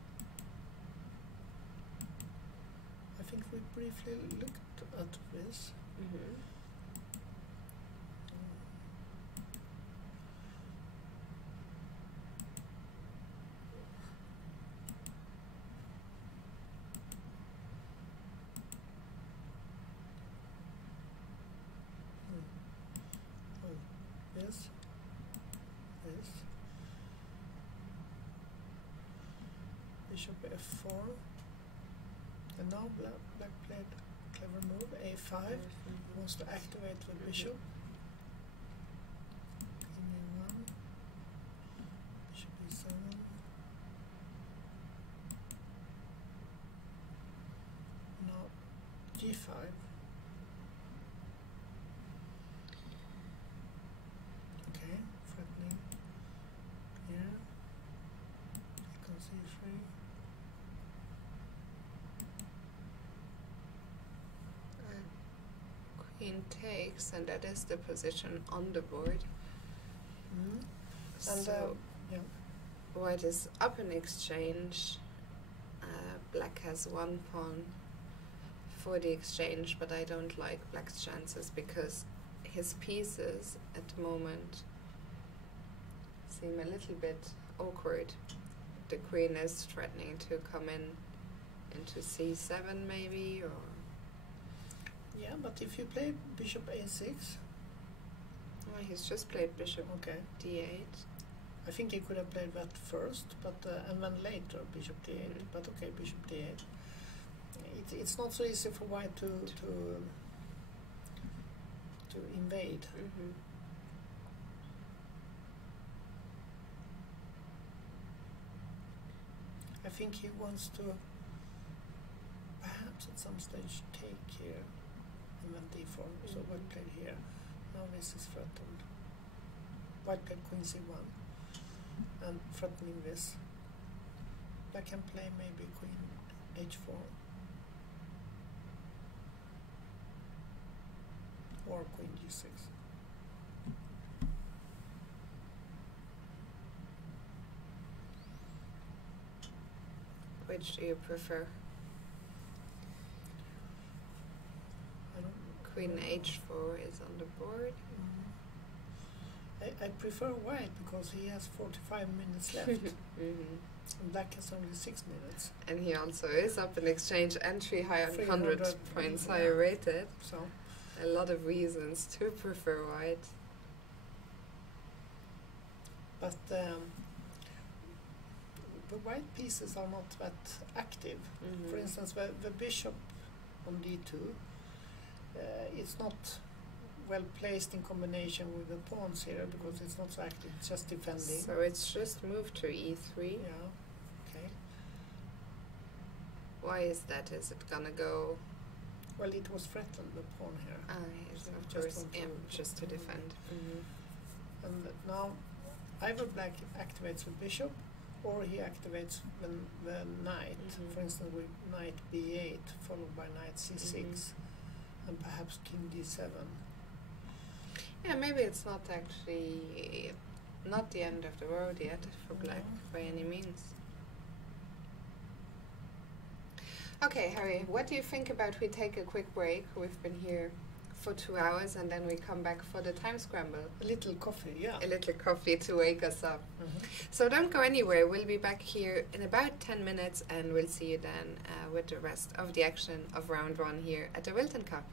I think we briefly looked at this. This. Bishop f4. And now black played a clever move, a5. He wants to activate the bishop. King a1. Bishop e7. Now g5. Okay, threatening here. Icon c3. Queen takes, and that is the position on the board. And so yeah. white is up in exchange. Black has one pawn for the exchange, but I don't like black's chances because his pieces at the moment seem a little bit awkward. The queen is threatening to come in into c7 maybe, or... Yeah, but if you play bishop a6... Oh, he's just played bishop d8. I think he could have played that first, but and then later bishop d8. But okay, bishop d8. It's not so easy for white to invade. I think he wants to perhaps at some stage take here and then d4. So white played here. Now this is threatened. White played queen c1 and threatening this. Black can play maybe queen h4 or queen g6. Which do you prefer? I don't. Queen h4 is on the board. I prefer white because he has 45 minutes left. And black has only 6 minutes. And he also is up in exchange and 300 points higher rated. So a lot of reasons to prefer white. But the white pieces are not that active. For instance, the bishop on d2, it's not well placed in combination with the pawns here because it's not so active, it's just defending. So it's just moved to e3. Yeah, okay. Why is that? Is it gonna go Well, it was threatened upon here. Yes, So of just course, want to- yeah, just to defend. And now either black activates with bishop, or he activates the knight. For instance, with knight b8 followed by knight c6, and perhaps king d7. Yeah, maybe it's not actually not the end of the world yet for black by any means. Okay, Harry, what do you think about we take a quick break? We've been here for 2 hours and then we come back for the time scramble. A little coffee, yeah. A little coffee to wake us up. So don't go anywhere. We'll be back here in about 10 minutes and we'll see you then with the rest of the action of round 1 here at the Rilton Cup.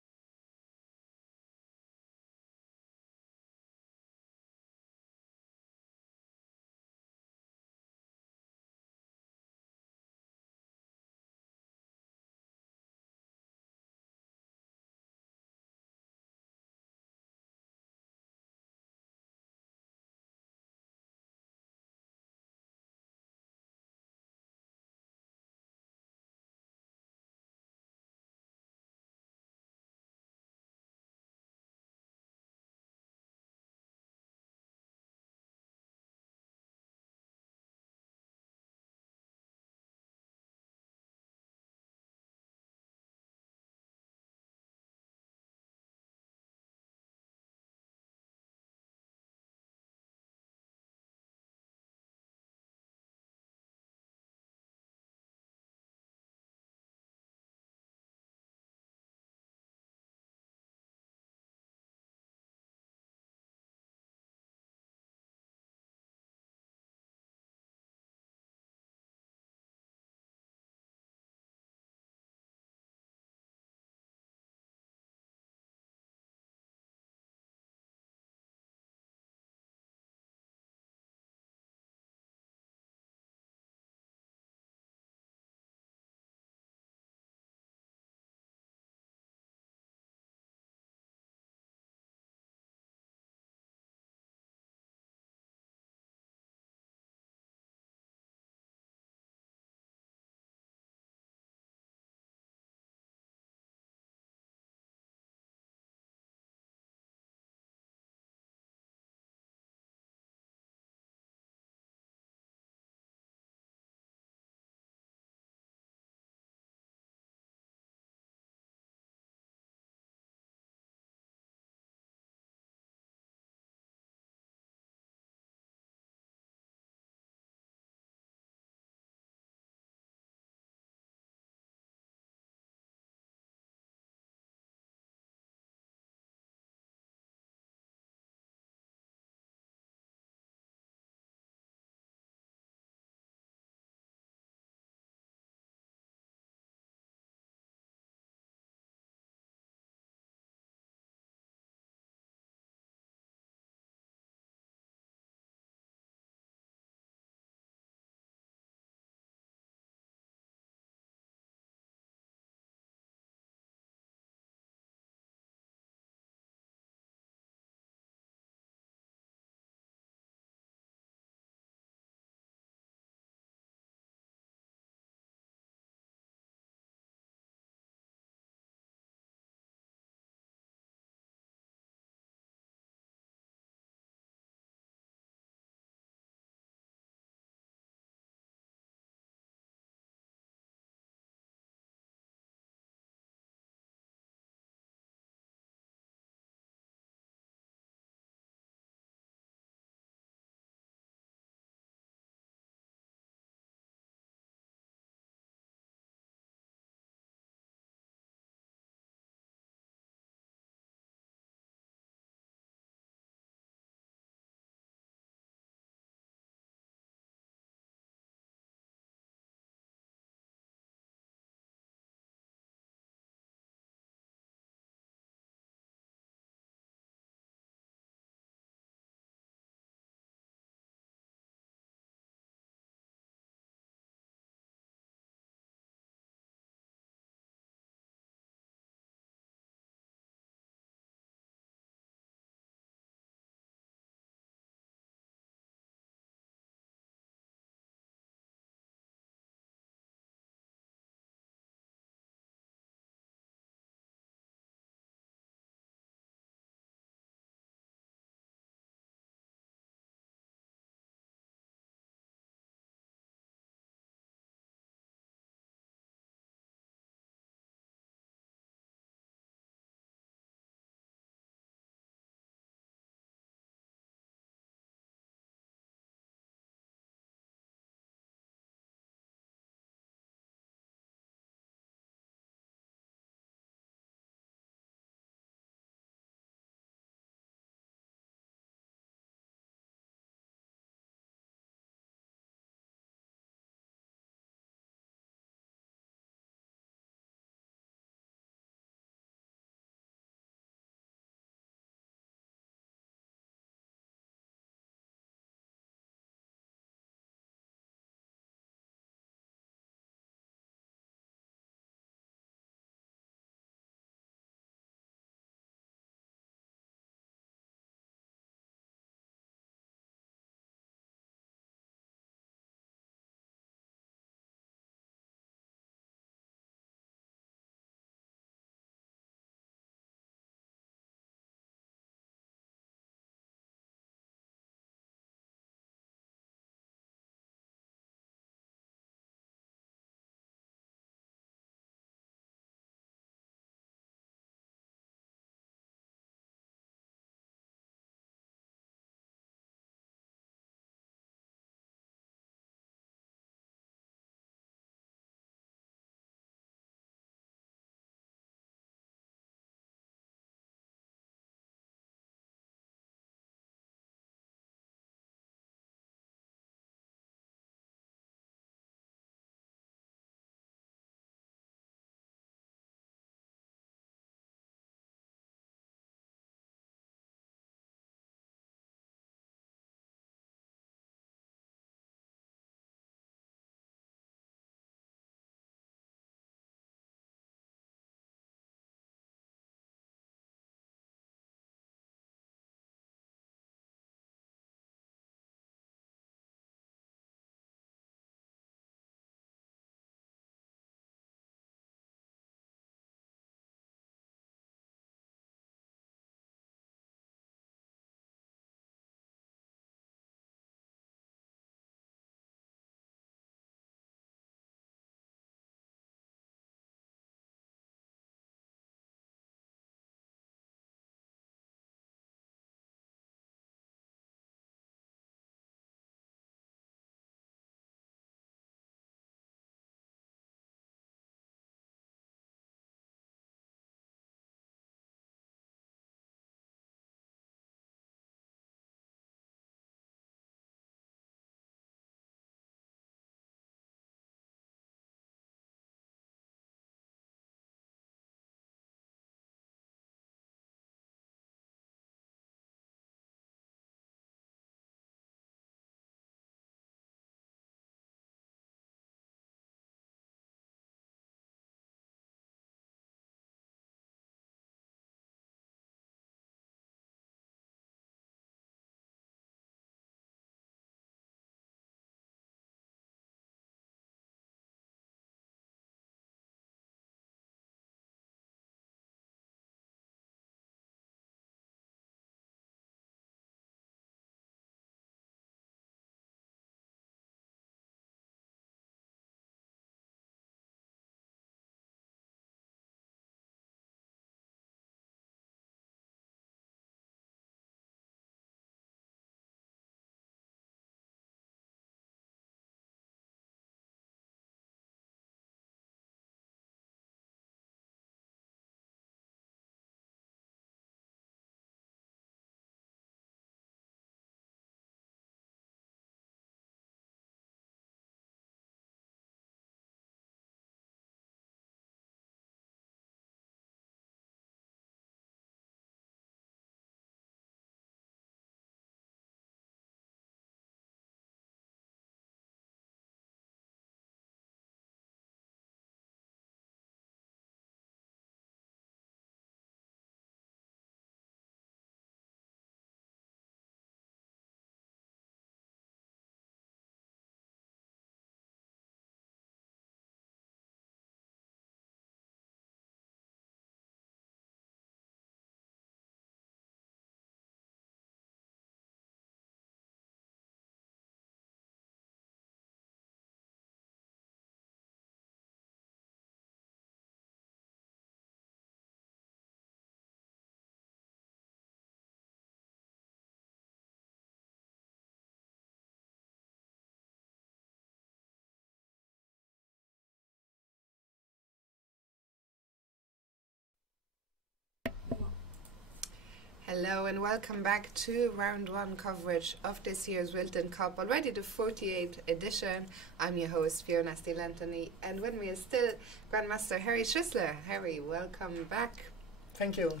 Hello and welcome back to round one coverage of this year's Rilton Cup, already the 48th edition. I'm your host Fiona Steele Anthony, and with me is still Grandmaster Harry Schisler. Harry, welcome back. Thank you.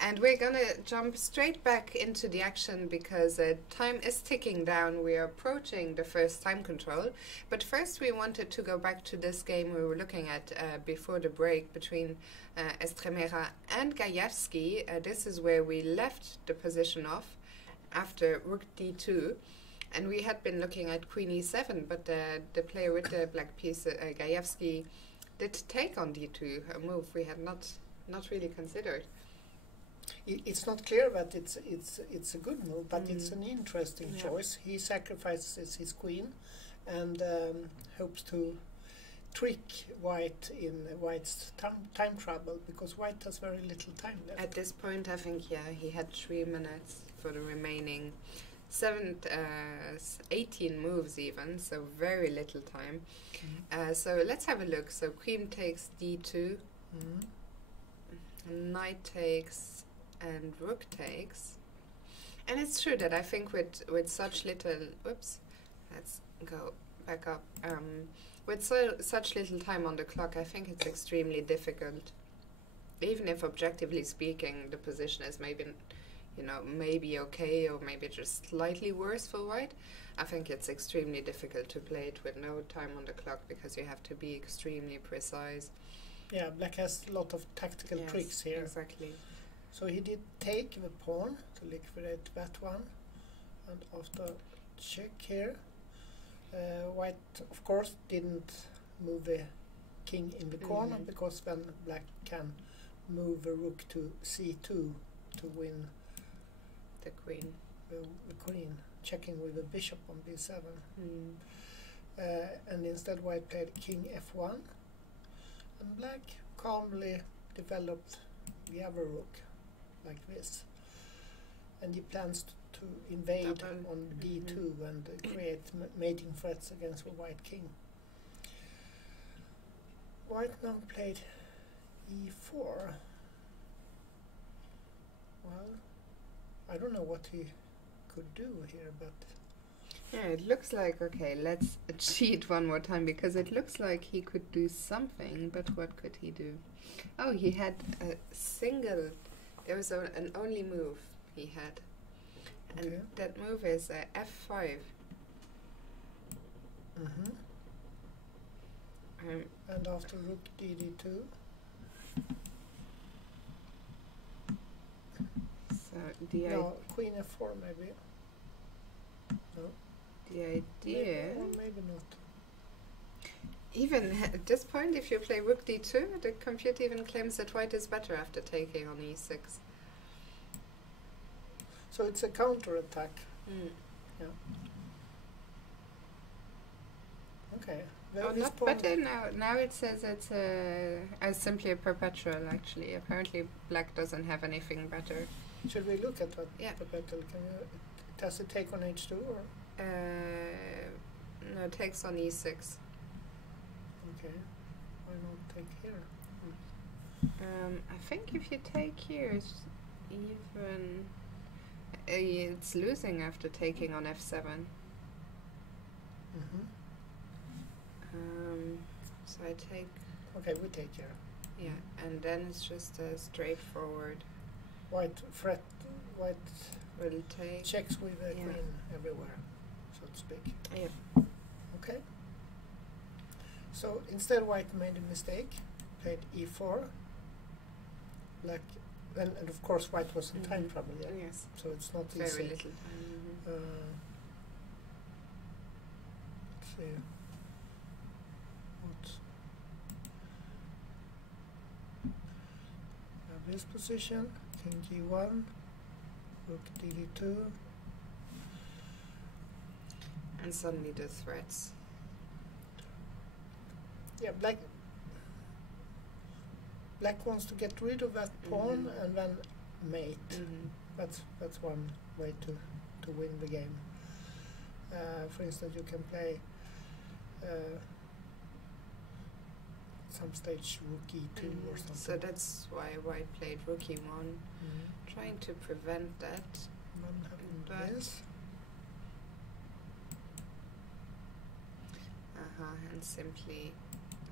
And we're gonna jump straight back into the action because time is ticking down. We are approaching the first time control. But first we wanted to go back to this game we were looking at before the break between Estremera and Gajewski. This is where we left the position off after rook d2. And we had been looking at queen e7, but the player with the black piece, Gajewski, did take on d2, a move we had not really considered. It's not clear that it's a good move, but it's an interesting choice. He sacrifices his queen and hopes to trick white in white's time trouble, because white has very little time left. At this point, I think, he had 3 minutes for the remaining 18 moves even, so very little time. So let's have a look. So queen takes d2, knight takes, and rook takes. And it's true that I think with such little, let's go back up, with such little time on the clock, I think it's extremely difficult, even if objectively speaking the position is maybe okay, or maybe just slightly worse for white. I think it's extremely difficult to play it with no time on the clock, because you have to be extremely precise. Yeah, black has a lot of tactical tricks here. Exactly. So he did take the pawn to liquidate that one, and after check here, white of course didn't move the king in the corner, because then black can move the rook to c2 to win the queen. The queen, checking with the bishop on b7. And instead white played king f1, and black calmly developed the other rook like this, and he plans to invade on d2 and create mating threats against the white king. White now played e4. Well, I don't know what he could do here, but yeah, it looks like, okay, let's cheat one more time, because it looks like he could do something, but what could he do? Oh, he had a single, there was an only move he had, and that move is f5. And after rook dd2. So queen f4 maybe. No. The idea, maybe not. Even at this point, if you play rook d2, the computer even claims that white is better after taking on e6. So it's a counter-attack. Yeah. Okay. Oh, not better now. Now it says it's simply a perpetual, actually. Apparently black doesn't have anything better. Should we look at what perpetual? Does it take on h2 or? No, it takes on e6. Okay. Why not take here? I think if you take here, it's even it's losing after taking on f7. So I take. Okay, we take here. Yeah, and then it's just a straightforward. White will take. Checks with the queen everywhere, so to speak. Yep. Okay. So instead, white made a mistake, played e4. Black, and of course, white was in time trouble. Yeah. Yes. So it's not very easy. Very little time. Let's see. This position, king g1, rook dd2, and suddenly the threats. Yeah, black wants to get rid of that pawn and then mate. That's one way to win the game. For instance, you can play some stage rook e2 or something. So that's why white played rook e1, trying to prevent that. But This. and simply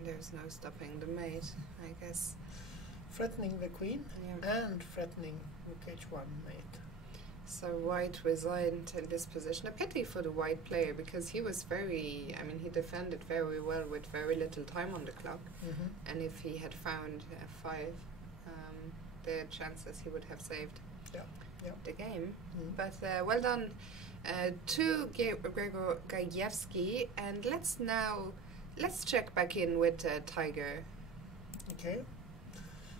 there's no stopping the mate, I guess. Threatening the queen and threatening rook h1 mate. So white resigned in this position. A pity for the white player, because he was very, I mean, he defended very well with very little time on the clock. And if he had found f5, there are chances he would have saved the game. But well done to Gregor Gajewski. And let's check back in with Tiger. Okay.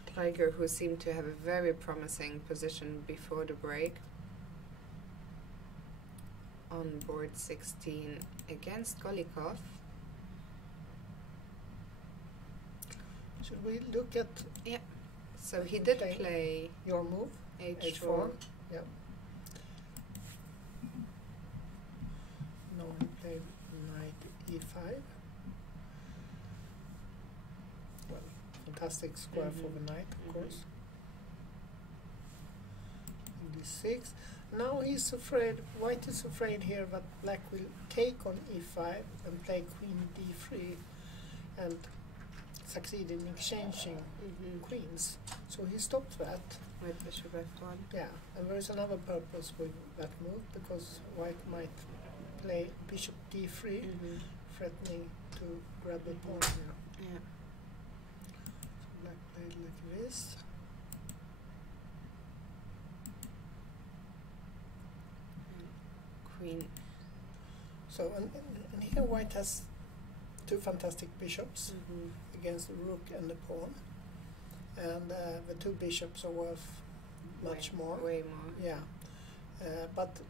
Tiger, who seemed to have a very promising position before the break. On board 16 against Golikov. Should we look at? Yeah. So he did play your move, h4. Yeah. No, he played knight e5. Well, fantastic square for the knight, of course. d6. Now he's afraid, white is afraid here that black will take on e5 and play queen d3 and succeed in exchanging queens. So he stopped that. With bishop f1. Yeah, and there is another purpose with that move, because white might play bishop d3, threatening to grab the pawn here. Yeah. So black played like this. Queen. So and here white has two fantastic bishops against the rook and the pawn, and the two bishops are worth much more. Way more. Yeah, but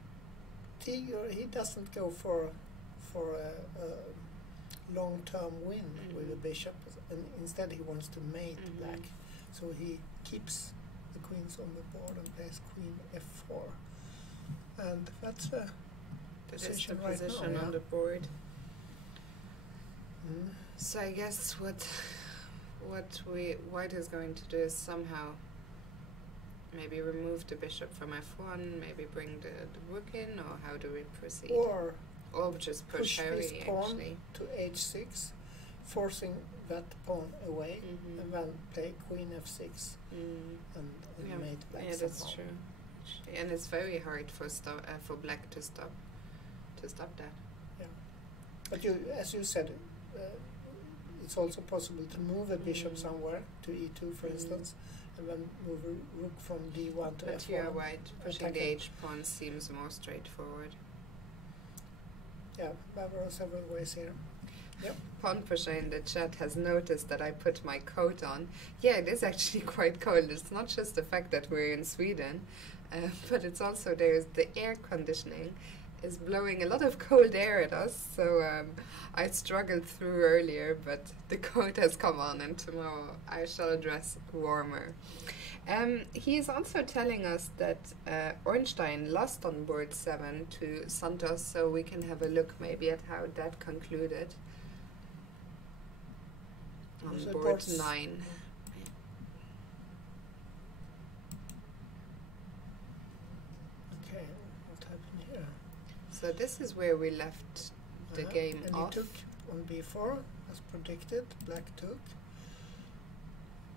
Tiger, he doesn't go for a long-term win with the bishop, and instead he wants to mate black. So he keeps the queens on the board and plays queen f4, and that's the position right now, on the board. So I guess what white is going to do is somehow maybe remove the bishop from f1, maybe bring the rook in, or how do we proceed? Or just push his Harry pawn actually to h6, forcing that pawn away, and then play queen f6 and mate black. Yeah, that's true. Actually. And it's very hard for black to stop that. Yeah, but as you said, it's also possible to move a bishop somewhere to e2, for instance, and then move a rook from d1 to f1. But you're right, pushing the h pawn seems more straightforward. Yeah, there are several ways here. Yep. Pawn pusher in the chat has noticed that I put my coat on. Yeah, it is actually quite cold. It's not just the fact that we're in Sweden, but it's also there's the air conditioning is blowing a lot of cold air at us, so I struggled through earlier, but the coat has come on, and tomorrow I shall dress warmer. He is also telling us that Ornstein lost on board 7 to Santos, so we can have a look maybe at how that concluded on board 9. Okay, what happened here? So this is where we left the game and off. he took on b4 as predicted. Black took.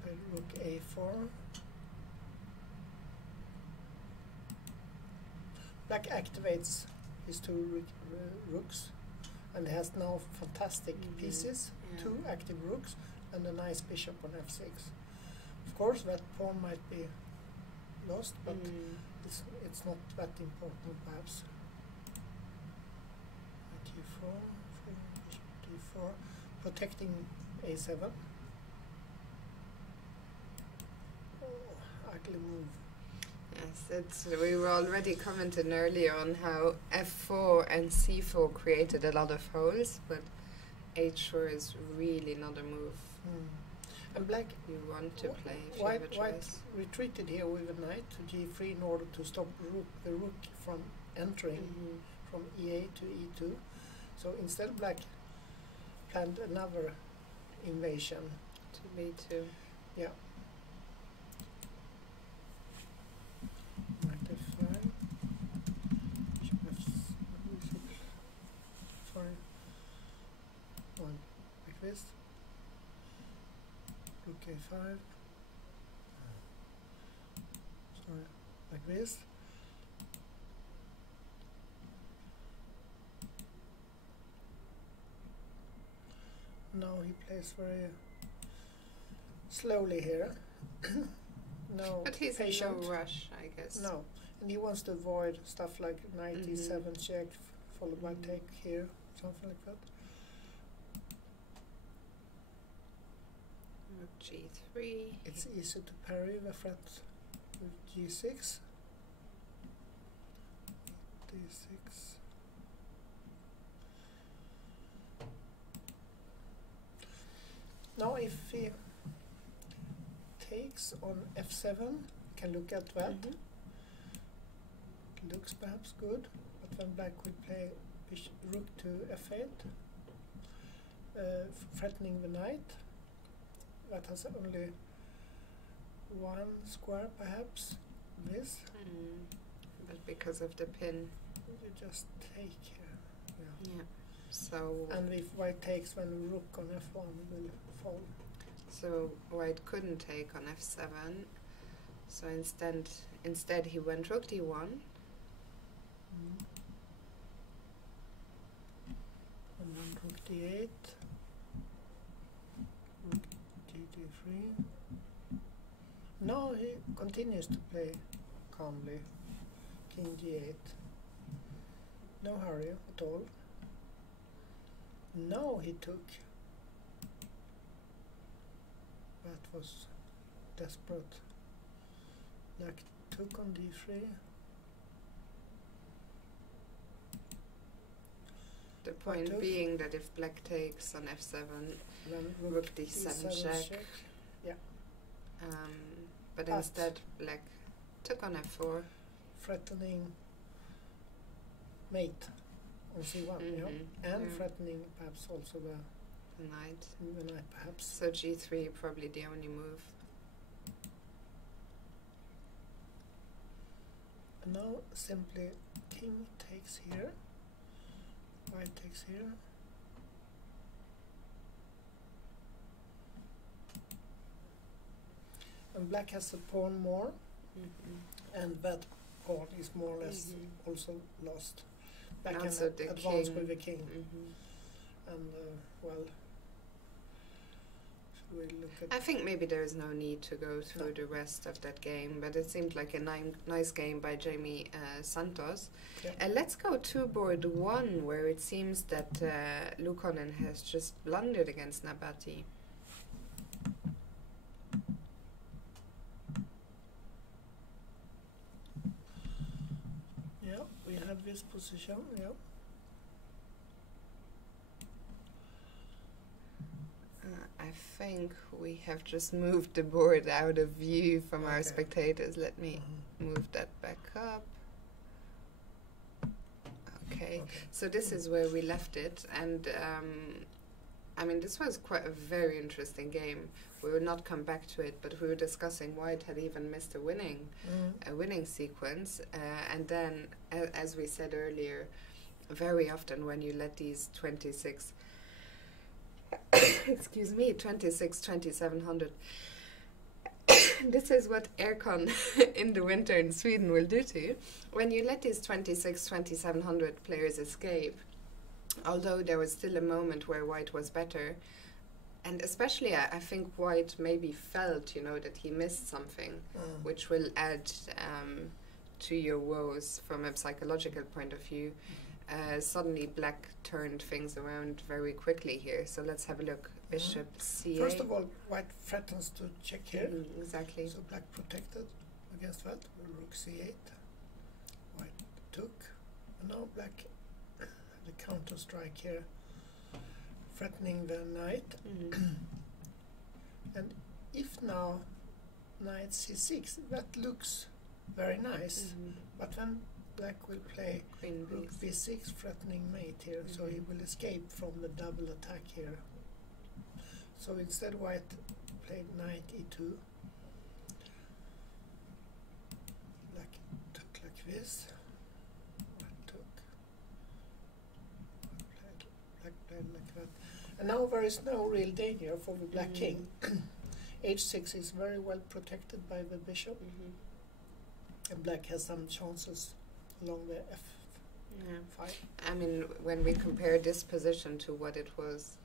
Played rook a4. Black activates his two rooks, and has now fantastic pieces. Two active rooks and a nice bishop on f6. Of course, that pawn might be lost, but it's not that important, perhaps. d4, bishop d4, protecting a7. Oh, ugly move. Yes, we were already commenting earlier on how f4 and c4 created a lot of holes, but h4 is really not a move and black you want to play if you white, have a choice. White retreated here with a knight to g3 in order to stop the rook from entering from e8 to e2. So instead black planned another invasion To b2. Yeah. Knight f5. Sorry. One like this. Rook a5. Sorry, like this. Now he plays very slowly here. No, but he's patient. in no rush, I guess. No, and he wants to avoid stuff like knight e7 check followed by take here, something like that. Rook g3. It's easy to parry the threat with g6. d6. Now if he takes on f7, can look at that. Looks perhaps good, but then black will play rook to f8, threatening the knight. That has only one square, perhaps. This. But because of the pin. You just take here. Yeah. So. And if white takes, then rook on f1 will fall. So white couldn't take on f7. So instead he went rook d1. And then rook d8. Rook d3. Now he continues to play calmly. King g8. No hurry at all. Now he took. That was desperate. Black took on d3. The point being that if black takes on f7, then rook d7 check. Yeah. But instead black took on f4. Threatening mate on c1, and threatening perhaps also the knight. The knight perhaps. So g3 probably the only move. And now simply king takes here, white takes here. And black has a pawn more, and that pawn is more or less also lost. Black can advance with the king. And well, should we look at? I think maybe there is no need to go through the rest of that game, but it seemed like a nice game by Jamie Santos. Yeah. Let's go to board 1, where it seems that Luukkonen has just blundered against Nabati. Yeah, we have this position, yeah. I think we have just moved the board out of view from our spectators. Let me move that back up. Okay, so this is where we left it, and I mean, this was quite a very interesting game. We will not come back to it, but we were discussing white had even missed a winning sequence, and then, as we said earlier, very often when you let these 26 excuse me, 2700. This is what aircon in the winter in Sweden will do to you. When you let these 2700 players escape, although there was still a moment where white was better, and especially I think white maybe felt, you know, that he missed something, which will add to your woes from a psychological point of view. Suddenly black turned things around very quickly here, so let's have a look. Bishop c8. First of all, white threatens to check here. Exactly. So black protected against that. Rook c8. White took. And now black the counter strike here, threatening the knight. And if now knight c6, that looks very nice, but then black will play Queen rook b6, threatening mate here, so he will escape from the double attack here. So instead white played knight e2. Black took like this. White took. Black played like that. And now there is no real danger for the black king. h6 is very well protected by the bishop. And black has some chances along the f5. I mean, when we compare this position to what it was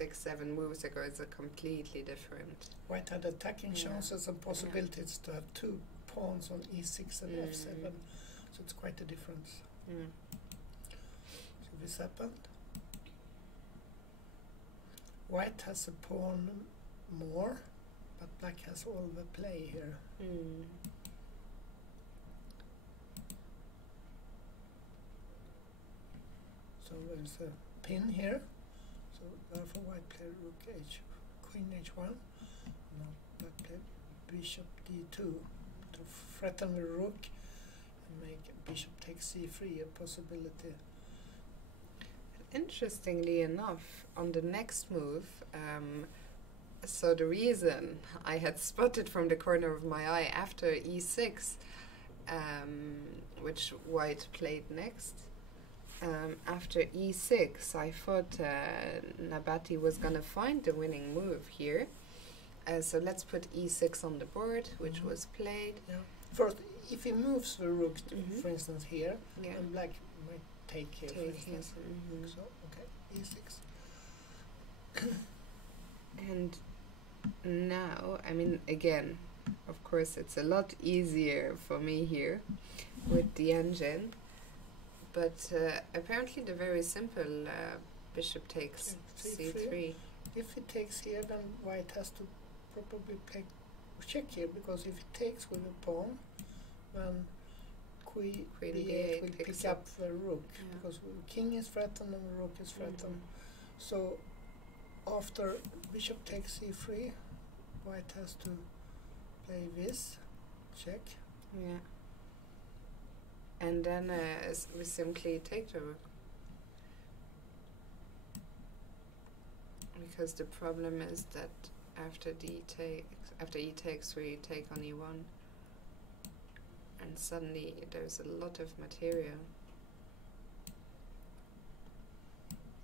6-7 moves ago, it's a completely different. White had attacking chances and possibilities to have two pawns on e6 and f7, so it's quite a difference. So this happened. White has a pawn more, but black has all the play here. So there's a pin here, so therefore white played rook h, queen h1. Now black played bishop d2 to threaten the rook and make bishop take c3 a possibility. Interestingly enough, on the next move, so the reason I had spotted from the corner of my eye after e6, which white played next, after e6, I thought Nabati was going to find the winning move here. So let's put e6 on the board, which was played. First, if he moves the rook, for instance, here, and black might take here, for instance. So, okay, e6. And now, I mean, again, of course, it's a lot easier for me here with the engine. But apparently the very simple bishop takes c3. If it takes here, then white has to probably play check here, because if it takes with a pawn, then queen d8 will pick up the rook, because the king is threatened and the rook is threatened. So after bishop takes c3, white has to play this, check. And then we simply take the rook. Because the problem is that after e takes, we take on e1. And suddenly there's a lot of material.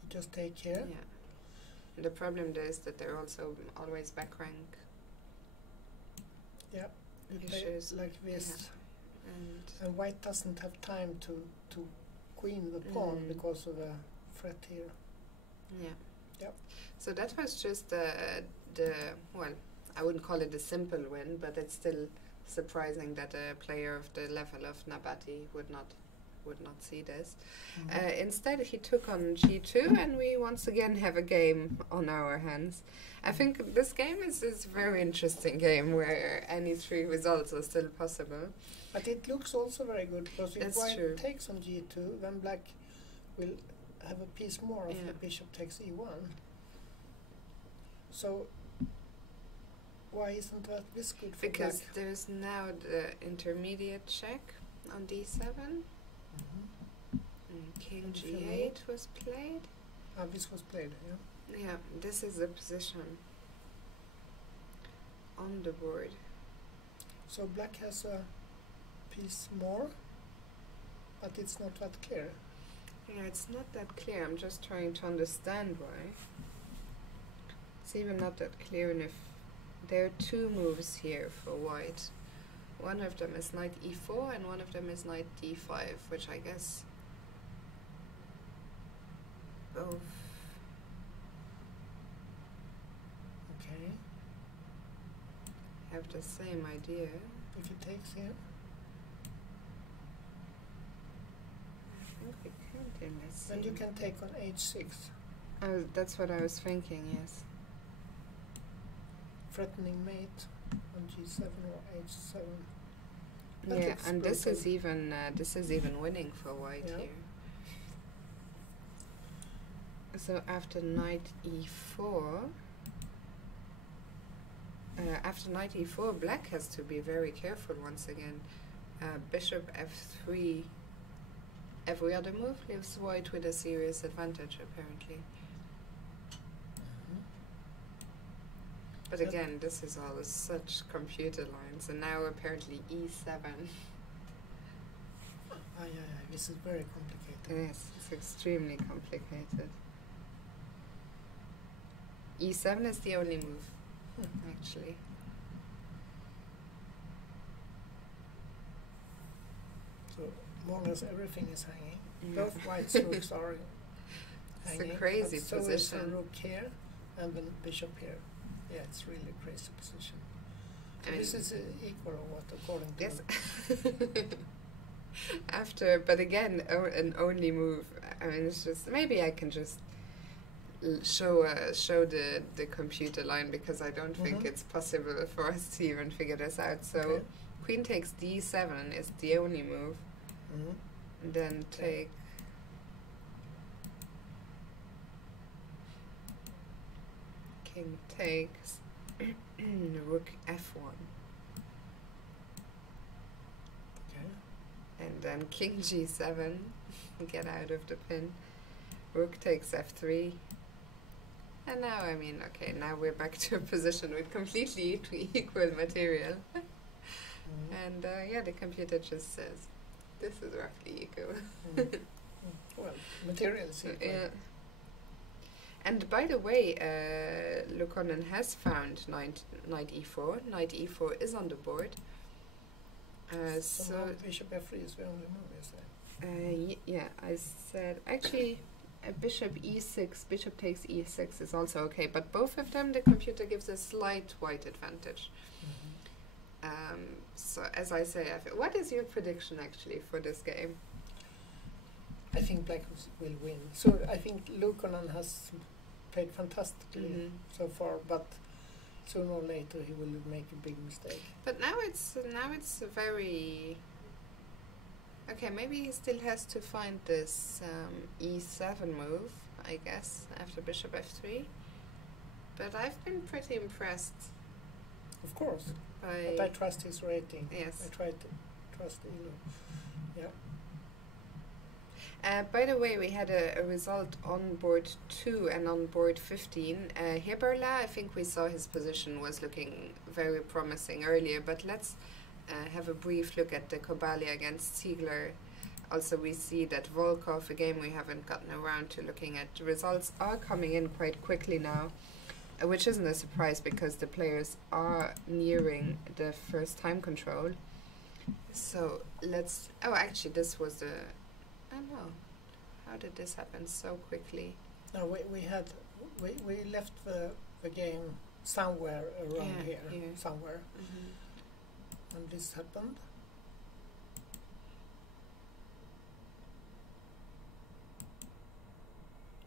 You just take here? Yeah. And the problem is that they're also always back rank. Yeah, you play like this. And white doesn't have time to queen the pawn because of a threat here. So that was just well, I wouldn't call it a simple win, but it's still surprising that a player of the level of Nabati would not see this. Instead, he took on g2, and we once again have a game on our hands. I think this game is a very interesting game where any three results are still possible. But it looks also very good, because if white takes on g2, then black will have a piece more if the bishop takes e1. So why isn't this good for because black? There's now the intermediate check on d7. And king g8 was played. This was played, Yeah, this is the position on the board. So black has a piece more, but it's not that clear. Yeah, it's not that clear. I'm just trying to understand why. It's even not that clear, and if there are two moves here for white. One of them is knight e4 and one of them is knight d5, which I guess both. Okay. Have the same idea. If it takes here? I think we can't in this. Then you can take on h6. Oh, that's what I was thinking, yes. Threatening mate on g7 or h7. That Yeah, and this brutal. is even winning for white here. So after knight e4, black has to be very careful once again. Bishop f3. Every other move leaves white with a serious advantage, apparently. But again, this is all such computer lines, and now apparently e7. This is very complicated. Yes, it's extremely complicated. e7 is the only move, actually. So more or less everything is hanging. Both white rooks are hanging. It's a crazy so position. So is the rook here and the bishop here. Yeah, it's really a crazy position. So this is equal or what, according to... Yes. But again, an only move. I mean, it's just, maybe I can just show the computer line, because I don't think it's possible for us to even figure this out. So queen takes d7 is the only move. And then take... King takes rook f1. Okay. And then king g7, get out of the pin. Rook takes f3. And now, I mean, okay, now we're back to a position with completely equal material. And yeah, the computer just says, this is roughly equal. Well, material is equal. Yeah. And by the way, Lukonen has found knight e4. Knight e4 is on the board. So bishop f3 is the only move, is it? Yeah, I said actually bishop e6, bishop takes e6 is also okay, but both of them the computer gives a slight white advantage. So as I say, what is your prediction actually for this game? I think black will win. So I think Lukonen has played fantastically so far, but sooner or later he will make a big mistake. But now it's very okay. Maybe he still has to find this e7 move, I guess, after bishop f3. But I've been pretty impressed. Of course, but I trust his rating. Yes, I try to trust Yeah. By the way, we had a result on board 2 and on board 15. Heberla, I think we saw his position was looking very promising earlier, but let's have a brief look at the Kobalia against Ziegler. Also, we see that Volkov, a game we haven't gotten around to looking at. The results are coming in quite quickly now, which isn't a surprise because the players are nearing the first time control. So let's... Oh, actually, this was the... I don't know. How did this happen so quickly? No, we left the game somewhere around here, somewhere, and this happened.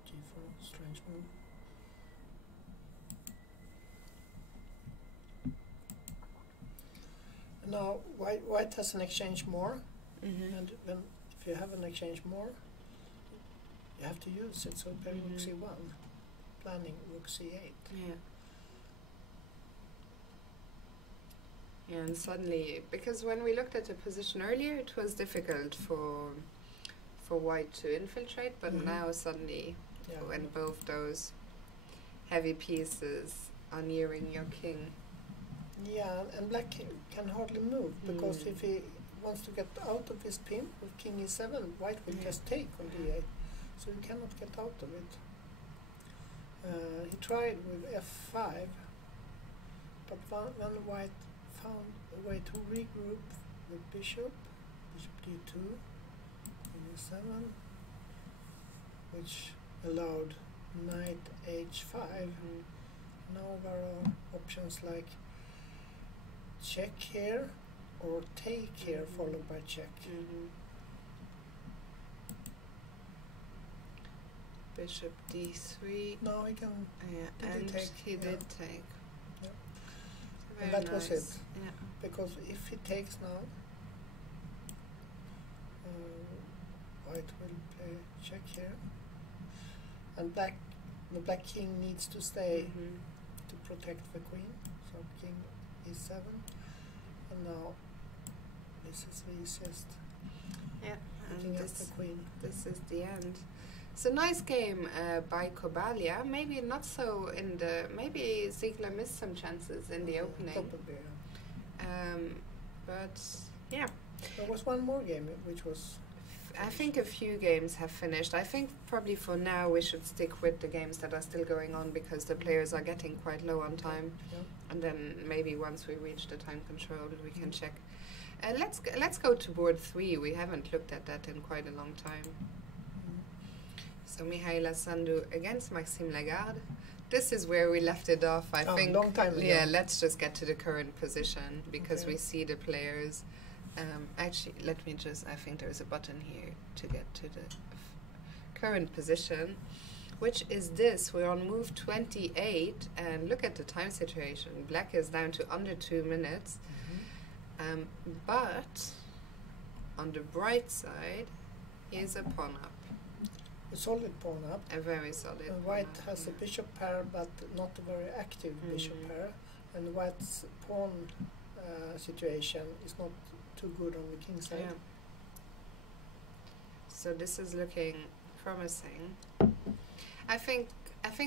G4, strange move. Now white has an exchange more, and then if you have an exchange more, you have to use it. So play rook c1, planning rook c8. Yeah. And suddenly, because when we looked at the position earlier, it was difficult for white to infiltrate, but now suddenly, when both those heavy pieces are nearing your king. Yeah, and black can hardly move, because if he wants to get out of his pin with king e7, white will just take on d8, so you cannot get out of it. He tried with f5, but when white found a way to regroup with bishop d2, king e7, which allowed knight h5. Now there are options like check here or take here, followed by check. Bishop d3. No, he can. And he did take. Yeah. Very And that nice. was it. Yeah. Because if he takes now, white will play check here, and the black king needs to stay to protect the queen. So king e7, and now this is the easiest. Yeah, Looking and at the queen. this is the end. It's a nice game by Kobalia. Maybe not so in the. Maybe Ziegler missed some chances in the opening. Probably, yeah. But yeah. There was one more game which was. I think a few games have finished. I think probably for now we should stick with the games that are still going on because the players are getting quite low on time. Yeah. And then maybe once we reach the time control, we can check. Let's go to board 3. We haven't looked at that in quite a long time. So Mihaela Sandu against Maxime Lagarde. This is where we left it off. I think. Long time ago. Yeah, let's just get to the current position because Okay. we see the players. Actually, let me just. I think there's a button here to get to the current position, which is this. We're on move 28, and look at the time situation. Black is down to under 2 minutes. But on the bright side, here's a pawn up. A solid pawn up. A very solid. And white has a bishop pair, but not a very active bishop pair. And white's pawn situation is not too good on the king side. Yeah. So this is looking promising. I think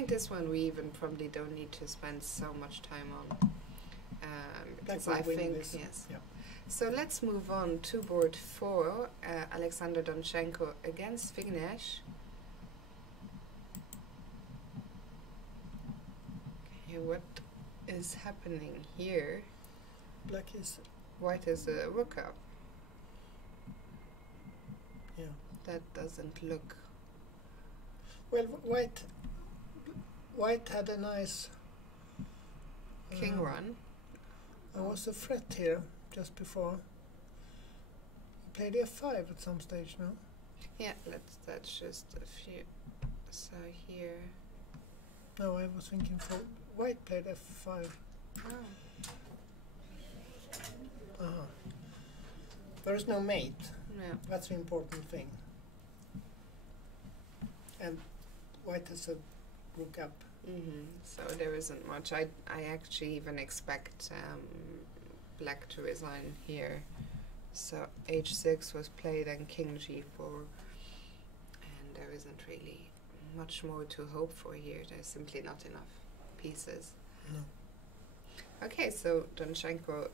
this one we even probably don't need to spend so much time on. Because I think this. yes. Yeah. So let's move on to board 4. Alexander Donchenko against Vignesh. Okay, what is happening here? Black is. White is a rook up. Yeah. That doesn't look. Well, white had a nice King run. There was a threat here just before. He played f5 at some stage, no? Yeah, that's just a few. So here. No, I was thinking for white played f5. Oh. There is no mate. No. That's the important thing. And white has a rook up. So there isn't much. I actually even expect black to resign here. So h6 was played and king g4. And there isn't really much more to hope for here. There's simply not enough pieces. No. Okay, so Donchenko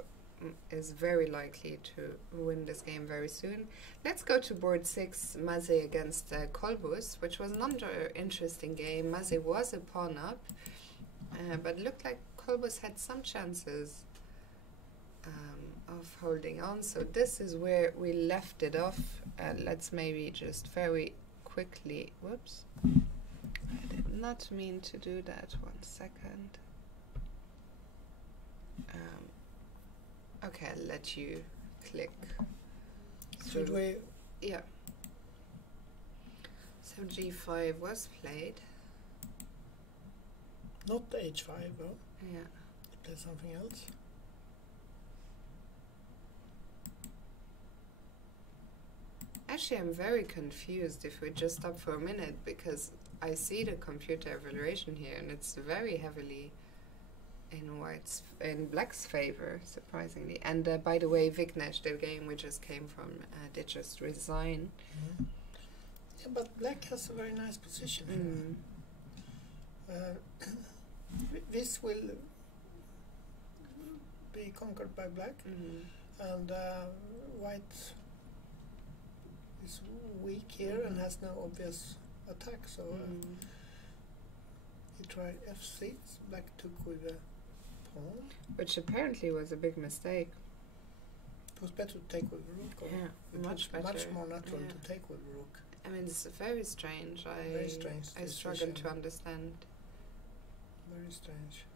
is very likely to win this game very soon. Let's go to board 6, Maze against Kolbus, which was another interesting game. Maze was a pawn up, but looked like Kolbus had some chances of holding on. So this is where we left it off. Let's maybe just very quickly, whoops, I did not mean to do that, 1 second. Okay, I'll let you click. Should we? Yeah. So g5 was played. Not h5, though. Yeah. He played something else. Actually, I'm very confused if we just stop for a minute because I see the computer evaluation here and it's very heavily in black's favor, surprisingly. And by the way, Vignesh, the game we just came from, did just resign. Yeah, but black has a very nice position here. This will be conquered by black, and white is weak here and has no obvious attack. So he tried f6. Black took with a pawn, which apparently was a big mistake. It was better to take with the rook. Yeah, much better. Much more natural to take with the rook. I mean, it's very strange. Very strange. I struggle to understand. Very strange.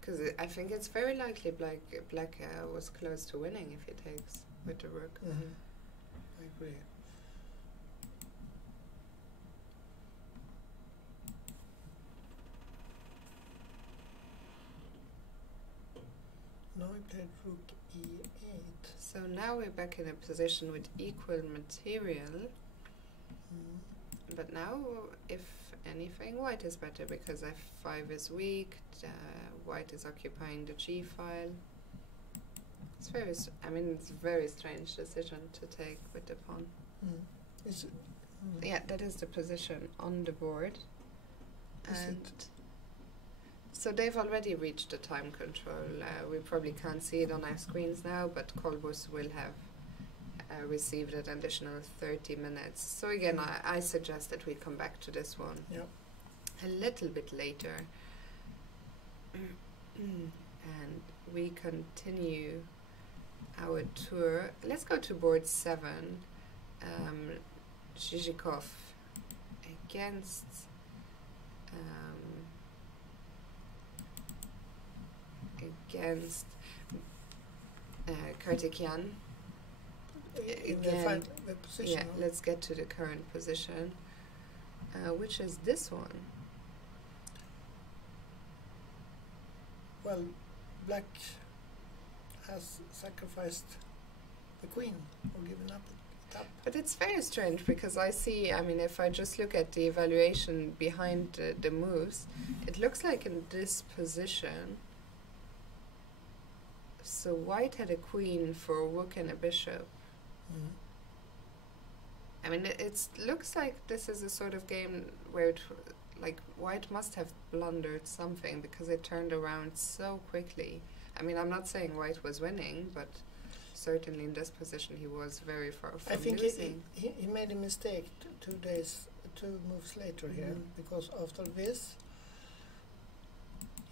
Because I think it's very likely black was close to winning if he takes with the rook. I agree. Now we played rook e8. So now we're back in a position with equal material. But now, if anything, white is better because f5 is weak. White is occupying the g file. It's very. It's a very strange decision to take with the pawn. Yeah, that is the position on the board. And so they've already reached the time control. We probably can't see it on our screens now, but Kolbus will have received an additional 30 minutes. So again, I suggest that we come back to this one a little bit later. And we continue our tour. Let's go to board 7. Zhizhikov against Kartikyan. Again, the position. yeah, let's get to the current position, which is this one. Well, black has sacrificed the queen or given up it up. But it's very strange because I see, I mean, if I just look at the evaluation behind the moves, it looks like in this position, so white had a queen for a rook and a bishop. I mean, it looks like this is a sort of game where like white must have blundered something because it turned around so quickly. I mean, I'm not saying white was winning, but certainly in this position he was very far from losing. I think he made a mistake 2 moves later here, because after this,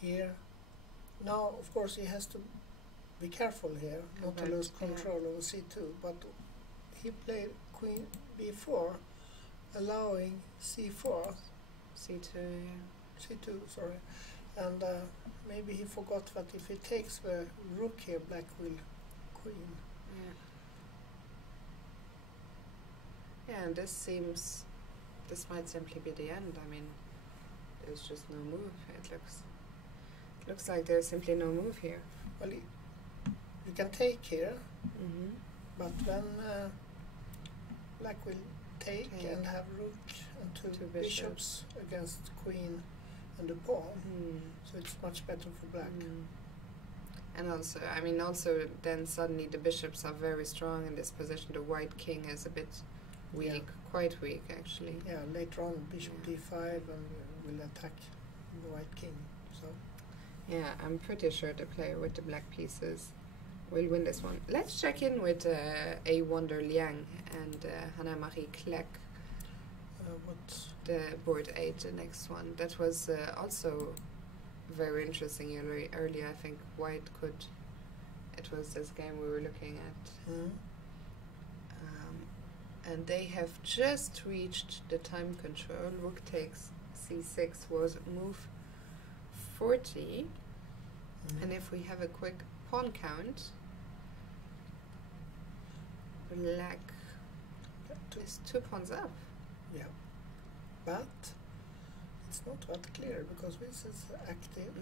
here, now of course he has to be careful here, not to lose control over c2, but he played queen b4, allowing c4. C2, yeah. C2, sorry. And maybe he forgot that if he takes the rook here, black will queen. Yeah. Yeah, and this might simply be the end. I mean, there's just no move. It looks like there's simply no move here. Well, you can take here, but then black will take and have rook and two bishops against queen and the pawn. So it's much better for black. And also, I mean, then suddenly the bishops are very strong in this position. The white king is a bit weak, quite weak actually. Yeah, later on bishop d5 and will attack the white king. So yeah, I'm pretty sure the player with the black pieces will win this one. Let's check in with A. Wonder Liang and Hannah-Marie Kleck. What? The board 8, the next one. That was also very interesting. Earlier, I think white could. It was this game we were looking at. And they have just reached the time control. Rook takes c6 was move 40. And if we have a quick pawn count, black is 2 pawns up. Yeah, but it's not that clear because this is active.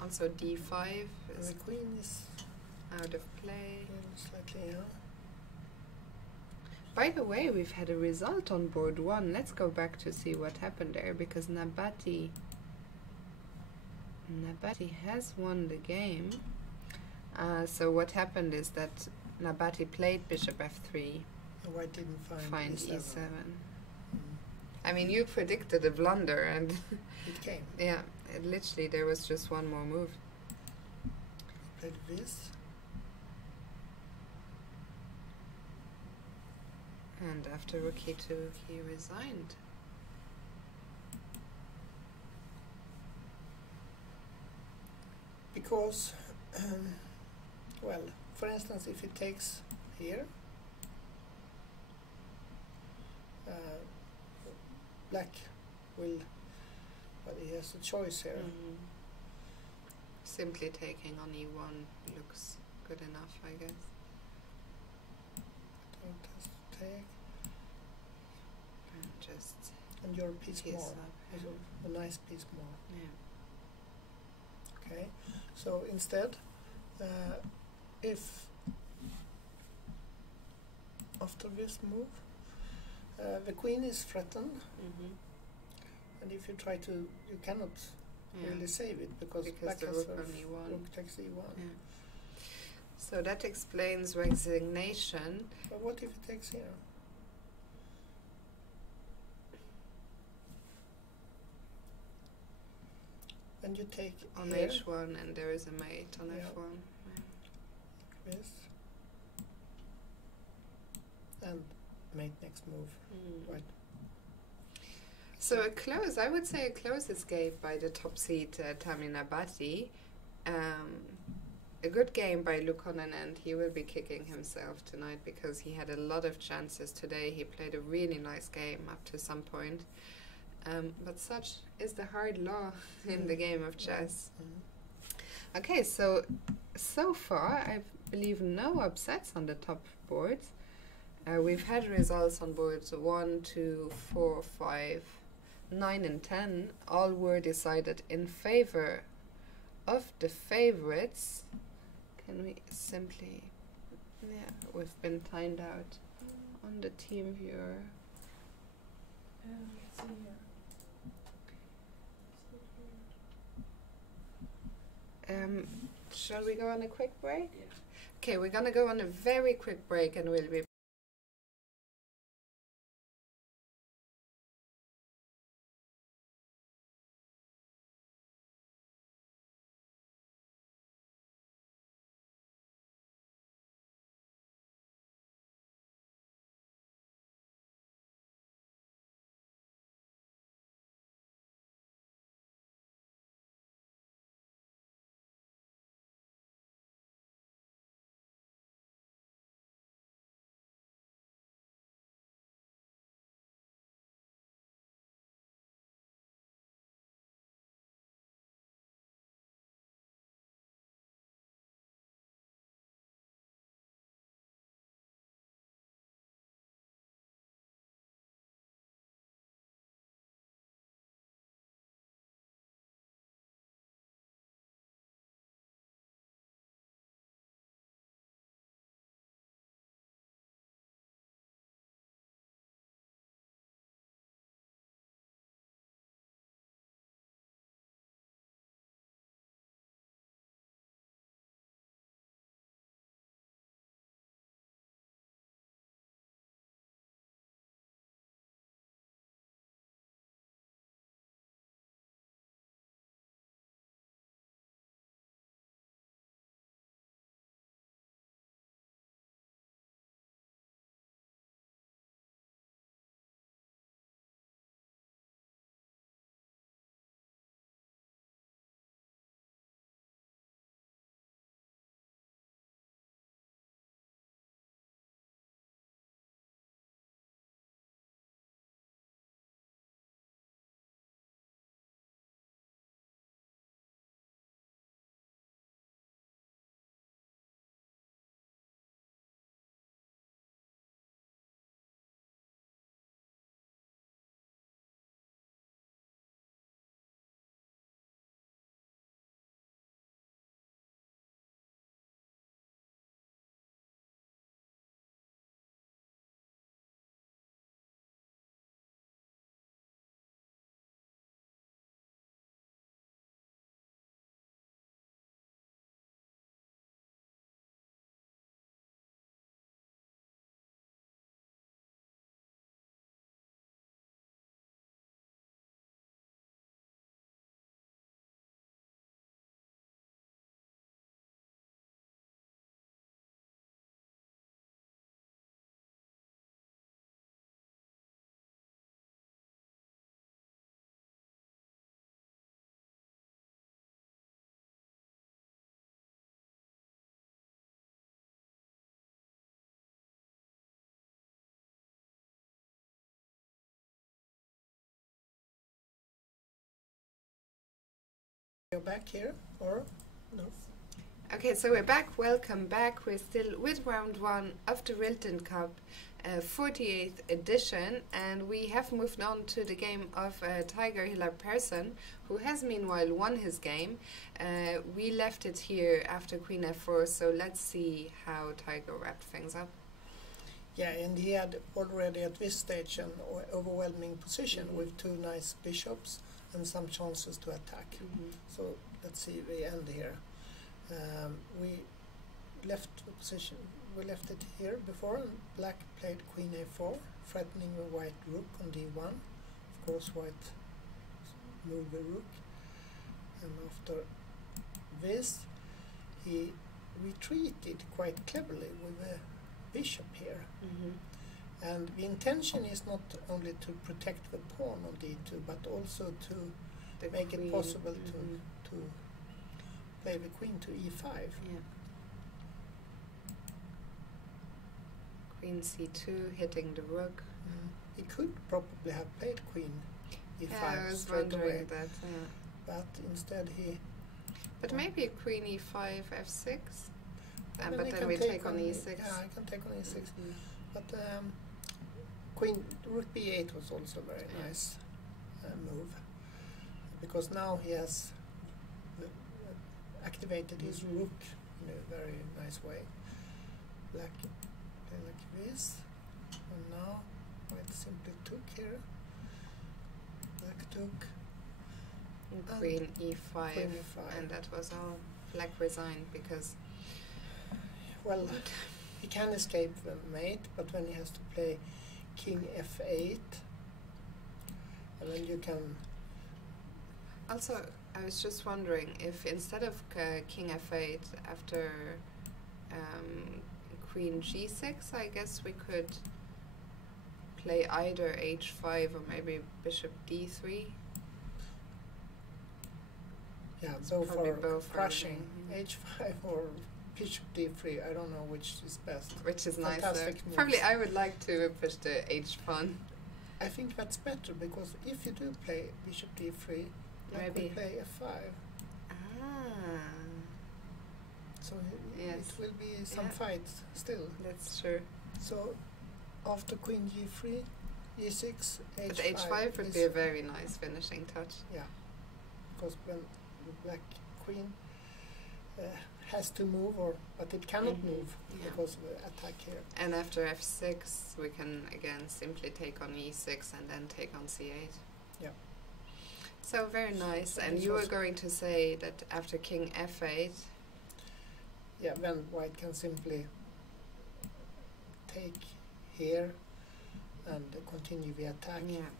Also d5 and the queen is out of play. Slightly, yeah. By the way, we've had a result on board 1. Let's go back to see what happened there, because Nabati has won the game. So what happened is that Nabati played bishop f3. And white didn't find e7. I mean, you predicted a blunder, and it came. Yeah, literally there was just one more move. He played this. And after rook e2, he resigned. Because, well, for instance, if he takes here, black will, but he has a choice here. Simply taking on e1 looks good enough, I guess. Don't have to take. And just and your piece more. Up. A nice piece more. Yeah. Okay, so instead, if after this move, the queen is threatened, and if you try to, you cannot really save it because black has rook takes e1. Yeah. So that explains resignation. But what if he takes here? and you take on here. h1, and there is a mate on f1. Yes. And mate next move. Right. So I would say a close escape by the top seed Tamina Bhatti. A good game by Lukonen, and he will be kicking himself tonight because he had a lot of chances today. He played a really nice game up to some point. But such is the hard law in the game of chess. Okay, so far I believe no upsets on the top boards. We've had results on boards 1, 2, 4, 5, 9 and 10. All were decided in favor of the favorites. Can we simply... Yeah, we've been timed out on the team viewer. Let's see here. Shall we go on a quick break? Yeah. Okay, we're gonna go on a very quick break and we'll be You're back here, or no? Okay, so we're back. Welcome back. We're still with round 1 of the Rilton Cup, 48th edition, and we have moved on to the game of Tiger Hillar Persson, who has meanwhile won his game. We left it here after Queen f4, so let's see how Tiger wrapped things up. Yeah, and he had already at this stage an overwhelming position with 2 nice bishops and some chances to attack. So let's see the end here. We left the position. We left it here before, and black played Queen a4, threatening the white rook on d1. Of course, white moved the rook. And after this, he retreated quite cleverly with a bishop here. And the intention is not only to protect the pawn on d2, but also to make it possible to play the queen to e5. Yeah. Queen c2, hitting the rook. He could probably have played queen e5 Yeah, I was straight away, wondering that. Yeah. but instead he... But maybe queen e5, f6, and but then we take on e6. Yeah, I can take on e6. But queen rook b8 was also a very nice move, because now he has activated his rook in a very nice way. Black play like this, and now white simply took here. Black took. And queen e5, queen e5, and that was all. Black resigned because... Well, he can escape the mate, but when he has to play king f8, and then you can... Also, I was just wondering if instead of king f8, after queen g6, I guess we could play either h5 or maybe bishop d3. Yeah, both crushing. Mm-hmm. h5 or bishop d3, I don't know which is best. Which is Fantastic nicer. moves. Probably I would like to push the h pawn. I think that's better, because if you do play bishop d3, Black will play f5. Ah. So yes. it will be some fights still. That's true. So after queen g3, e6, h5. But h5 would be a very nice finishing touch. Yeah, because when the black queen has to move, but it cannot move because of the attack here. And after f6, we can again simply take on e6 and then take on c8. Yeah. So very nice. And you were going to say that after king f8... Yeah, then white can simply take here and continue the attack. Yeah.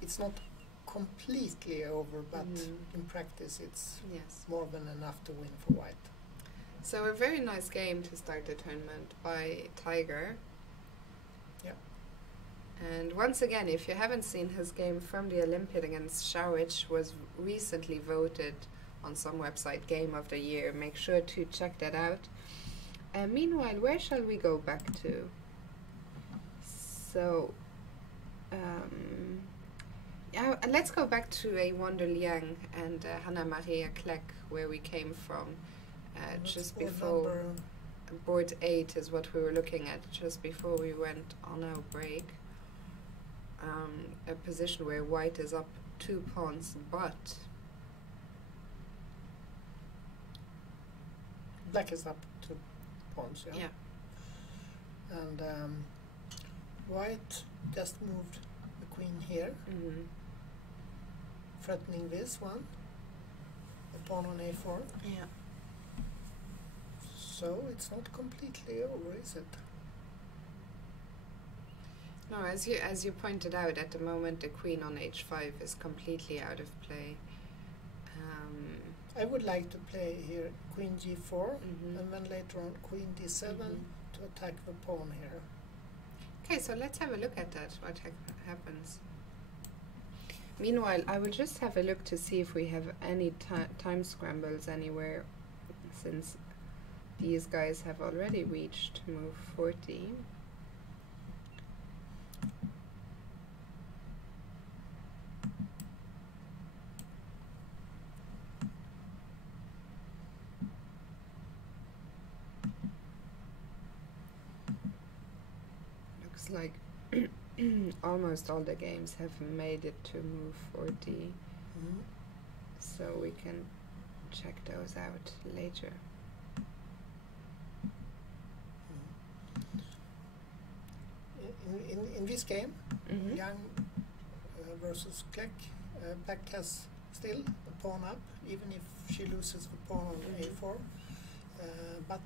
It's not completely over, but in practice it's more than enough to win for white. So a very nice game to start the tournament by Tiger. Yeah. And once again, if you haven't seen his game from the Olympiad against Shao, which was recently voted on some website Game of the Year, make sure to check that out. Meanwhile, where shall we go back to? So, let's go back to a Wonder Liang and Hanna Maria Kleck, where we came from. Just before board 8 is what we were looking at, just before we went on our break. A position where white is up 2 pawns, but black is up 2 pawns, yeah. And white just moved the queen here, threatening this one, the pawn on a4. Yeah. So it's not completely over, is it? No, as you pointed out, at the moment the queen on h5 is completely out of play. I would like to play here queen g4 and then later on queen d7 to attack the pawn here. Okay, so let's have a look at that, what happens. Meanwhile, I will just have a look to see if we have any time scrambles anywhere, since these guys have already reached move 40. Looks like almost all the games have made it to move 40, so we can check those out later. In this game, Young versus Kleck, Black has still a pawn up, even if she loses the pawn on a4. But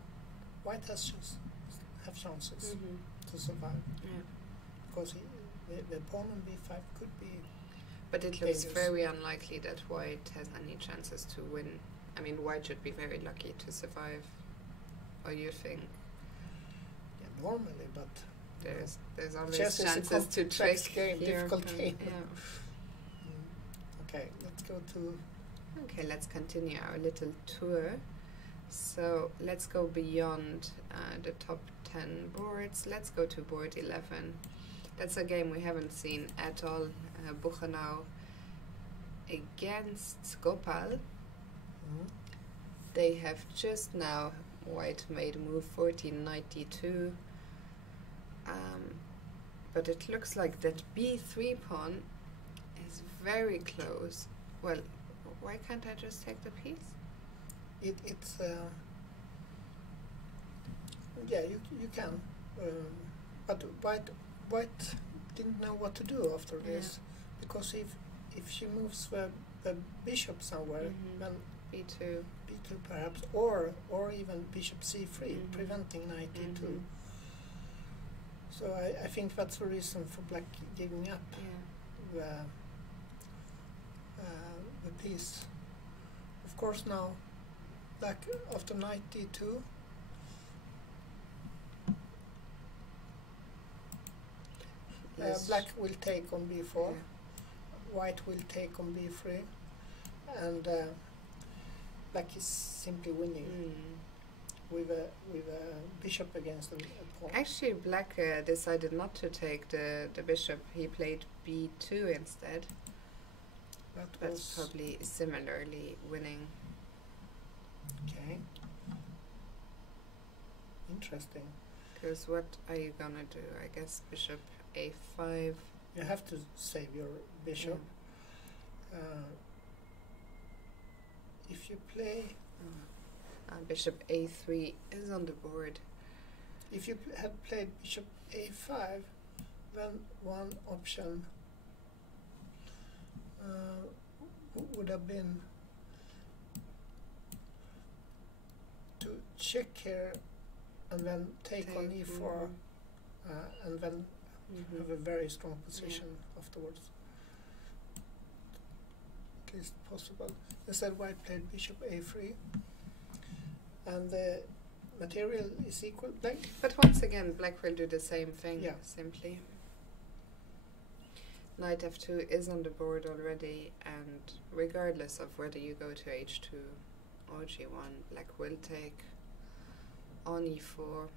White has chances to survive, because the pawn on b5 could be But it looks dangerous. very unlikely that white has any chances to win. I mean, white should be very lucky to survive. Or you think Yeah, normally, but there's always chess is a chances to complex trick game, here, difficult but, game. Yeah. Okay, let's go to. Okay, let's continue our little tour. So let's go beyond the top 10 boards. Let's go to board 11. That's a game we haven't seen at all. Buchenau against Gopal. They have just now, white made move 1492. But it looks like that b3 pawn is very close. Well, why can't I just take the piece? It's yeah, you can, but white didn't know what to do after this, because if she moves the bishop somewhere, then b2 perhaps, or even bishop c3, preventing knight e2. So I think that's the reason for black giving up the piece. Of course, now black after knight d2. Black will take on b4. White will take on b3, and black is simply winning with a bishop against a pawn. Actually, black decided not to take the bishop. He played b2 instead. That's probably similarly winning. Okay. Interesting. Because what are you gonna do? I guess bishop a5. You have to save your bishop. If you play... bishop a3 is on the board. If you had played bishop a5, then one option would have been to check here and then take on e4 and then have a very strong position afterwards. At least possible. Instead, white played bishop a3, and the material is equal. But once again, black will do the same thing, simply. Knight f2 is on the board already, and regardless of whether you go to h2 or g1, black will take on e4,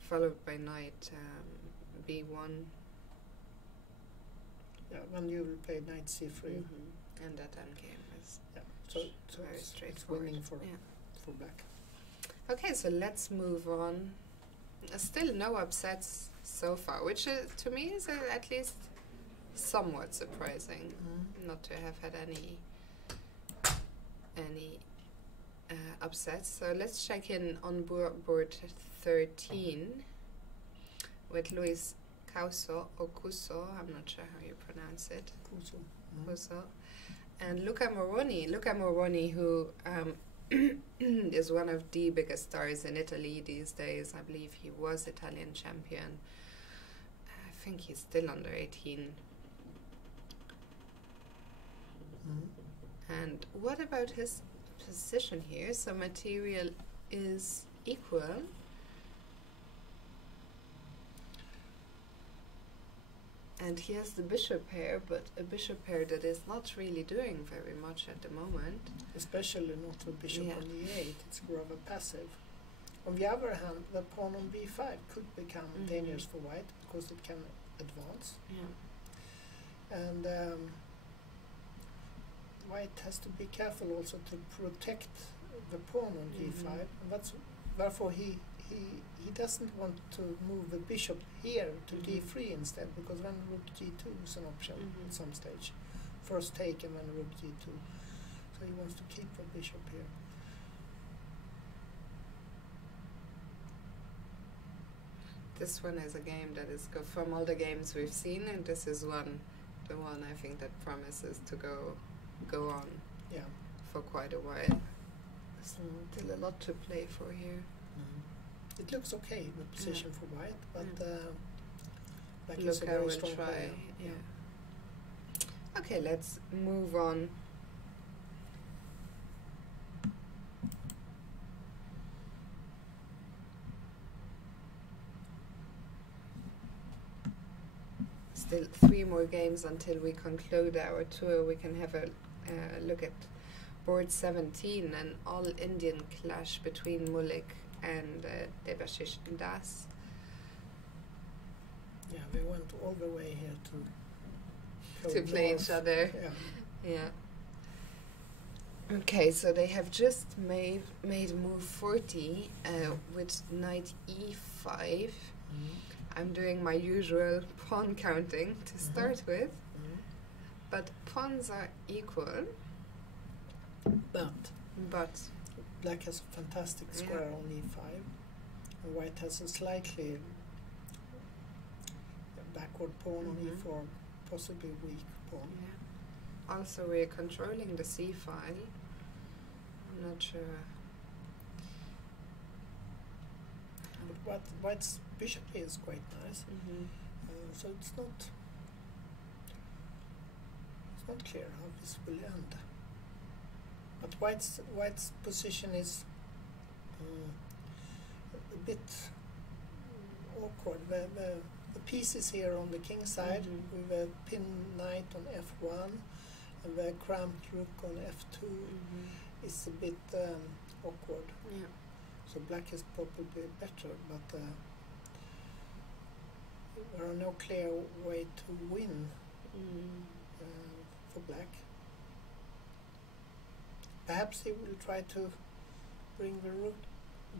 followed by knight b1. Yeah, when you will play knight c3. And that endgame is so very it's straightforward. winning for black. Okay, so let's move on. Still no upsets so far, which to me is at least somewhat surprising, not to have had any upsets. So let's check in on board 13 with Luis Couso or Cuso, I'm not sure how you pronounce it. Cuso. And Luca Moroni, who is one of the biggest stars in Italy these days. I believe he was Italian champion. I think he's still under 18. And what about his position here? So material is equal. And he has the bishop pair, but a bishop pair that is not really doing very much at the moment. Especially not with bishop on e8, it's rather passive. On the other hand, the pawn on b5 could become dangerous for white, because it can advance. And white has to be careful also to protect the pawn on g5, and that's therefore he doesn't want to move the bishop here to d3 instead, because then rook g2 is an option at some stage. First take and then rook g2. So he wants to keep the bishop here. This one is a game that is from all the games we've seen, and this is the one I think that promises to go on for quite a while. Still a lot to play for here. It looks okay, the position for white, but Black is a Look, I very will strong try. player. Yeah. Okay, let's move on. Still 3 more games until we conclude our tour. We can have a look at board 17, an all-Indian clash between Mullik and Debashish Das. Yeah, we went all the way here to Play each other. Yeah. Yeah. Okay, so they have just made move 40 with knight e5. I'm doing my usual pawn counting to start with, but pawns are equal. But black has a fantastic square on e5, and white has a slightly backward pawn on e4, possibly weak pawn. Yeah. Also, we're controlling the c file. I'm not sure. But white's bishop is quite nice, so it's not clear how this will end. But white's position is a bit awkward. The pieces here on the king side with a pin knight on f1 and the cramped rook on f2 is a bit awkward. Yeah. So black is probably better, but there are no clear way to win for black. Perhaps he will try to bring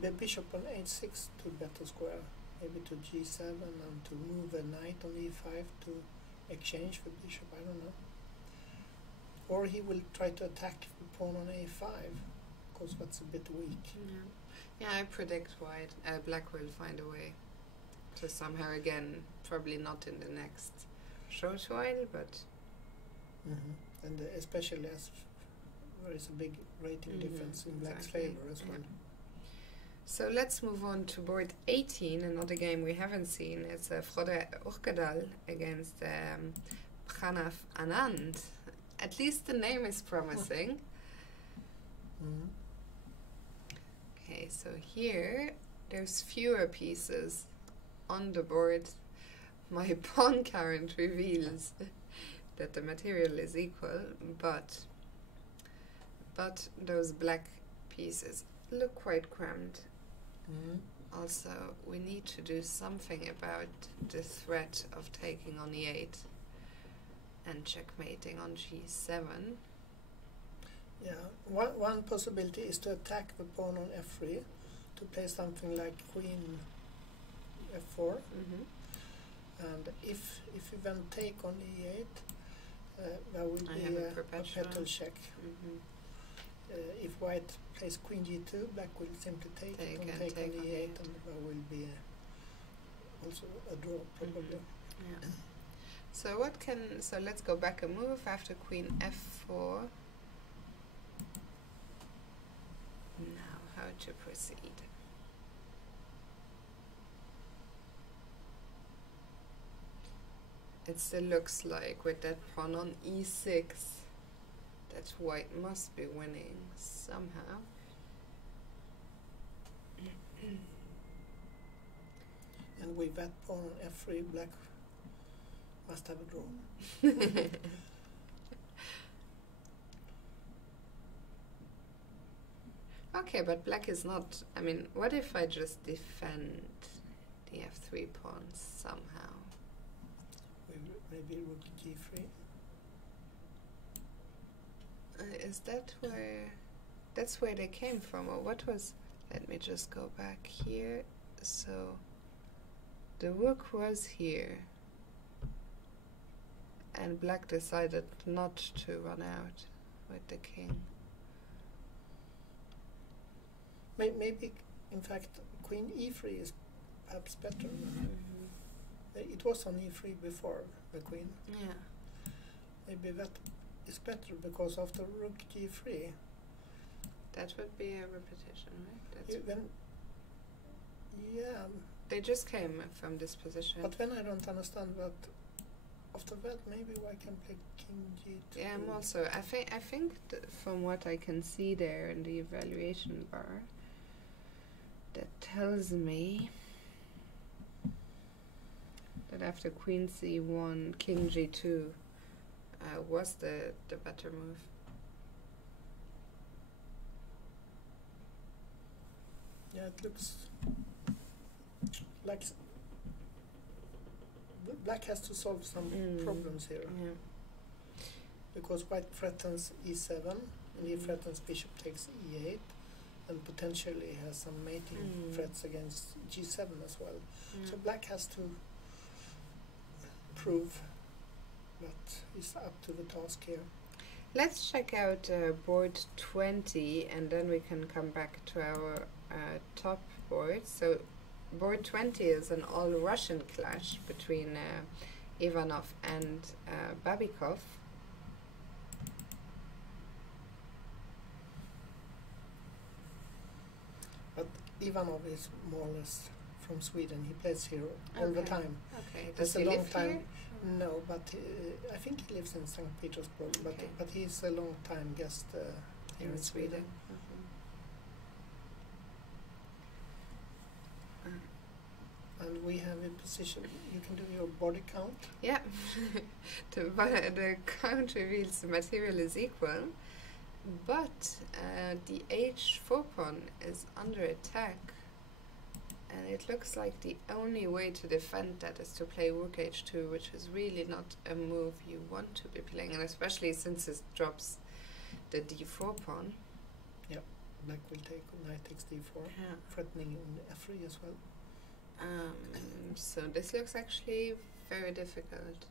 the bishop on h6 to better square, maybe to g7 and to move a knight on e5 to exchange the bishop, I don't know. Or he will try to attack the pawn on a5, because that's a bit weak. Yeah, I predict white. Black will find a way to somehow again, probably not in the next short while, but... And especially as there is a big rating difference in black's favor as well. So let's move on to board 18, another game we haven't seen. It's Frode Urkedal against Pranav Anand. At least the name is promising. Okay, so here there's fewer pieces on the board. My pawn count reveals that the material is equal, but those black pieces look quite cramped. Also, we need to do something about the threat of taking on e8 and checkmating on g7. Yeah, one possibility is to attack the pawn on f3 to play something like queen f4. And if you then take on e8, there will be a perpetual check. If white plays queen g2, black will simply take it and take on e8, and there will be also a draw probably. Yeah. So let's go back a move after queen f4. Now, how to proceed? It still looks like with that pawn on e6 that white must be winning somehow. And with that pawn on f3, black must have a draw. Okay, but black is not... I mean, what if I just defend the f3 pawn somehow? Maybe rook g3. Is that where... That's where they came from, or what was... Let me just go back here. So, the rook was here. And black decided not to run out with the king. Maybe, in fact, queen e3 is perhaps better. It was on e3 before, the queen. Yeah. Maybe that is better, because after rook g3... That would be a repetition, right? Yeah, they just came from this position. But then I don't understand that. After that, maybe I can play King G2. Yeah, I'm also. I think from what I can see there in the evaluation bar, that tells me that after Queen C1, King G2 was the better move. Yeah, it looks like black has to solve some problems here. Yeah. Because white threatens e7, and he threatens bishop takes e8, and potentially has some mating threats against g7 as well. So black has to prove that he's up to the task here. Let's check out board 20, and then we can come back to our top board. So board 20 is an all-Russian clash between Ivanov and Babikov. But Ivanov is more or less from Sweden. He plays here all the time. Okay. Does he a long live time? Here? No, but I think he lives in St. Petersburg. Okay. But he's a long time guest here in Sweden. And we have a position. You can do your body count. Yeah. the count reveals the material is equal, but the h4 pawn is under attack. And it looks like the only way to defend that is to play rook h2, which is really not a move you want to be playing, and especially since it drops the d4 pawn. Yeah, black will take knight takes d4, threatening f3 as well. So this looks actually very difficult.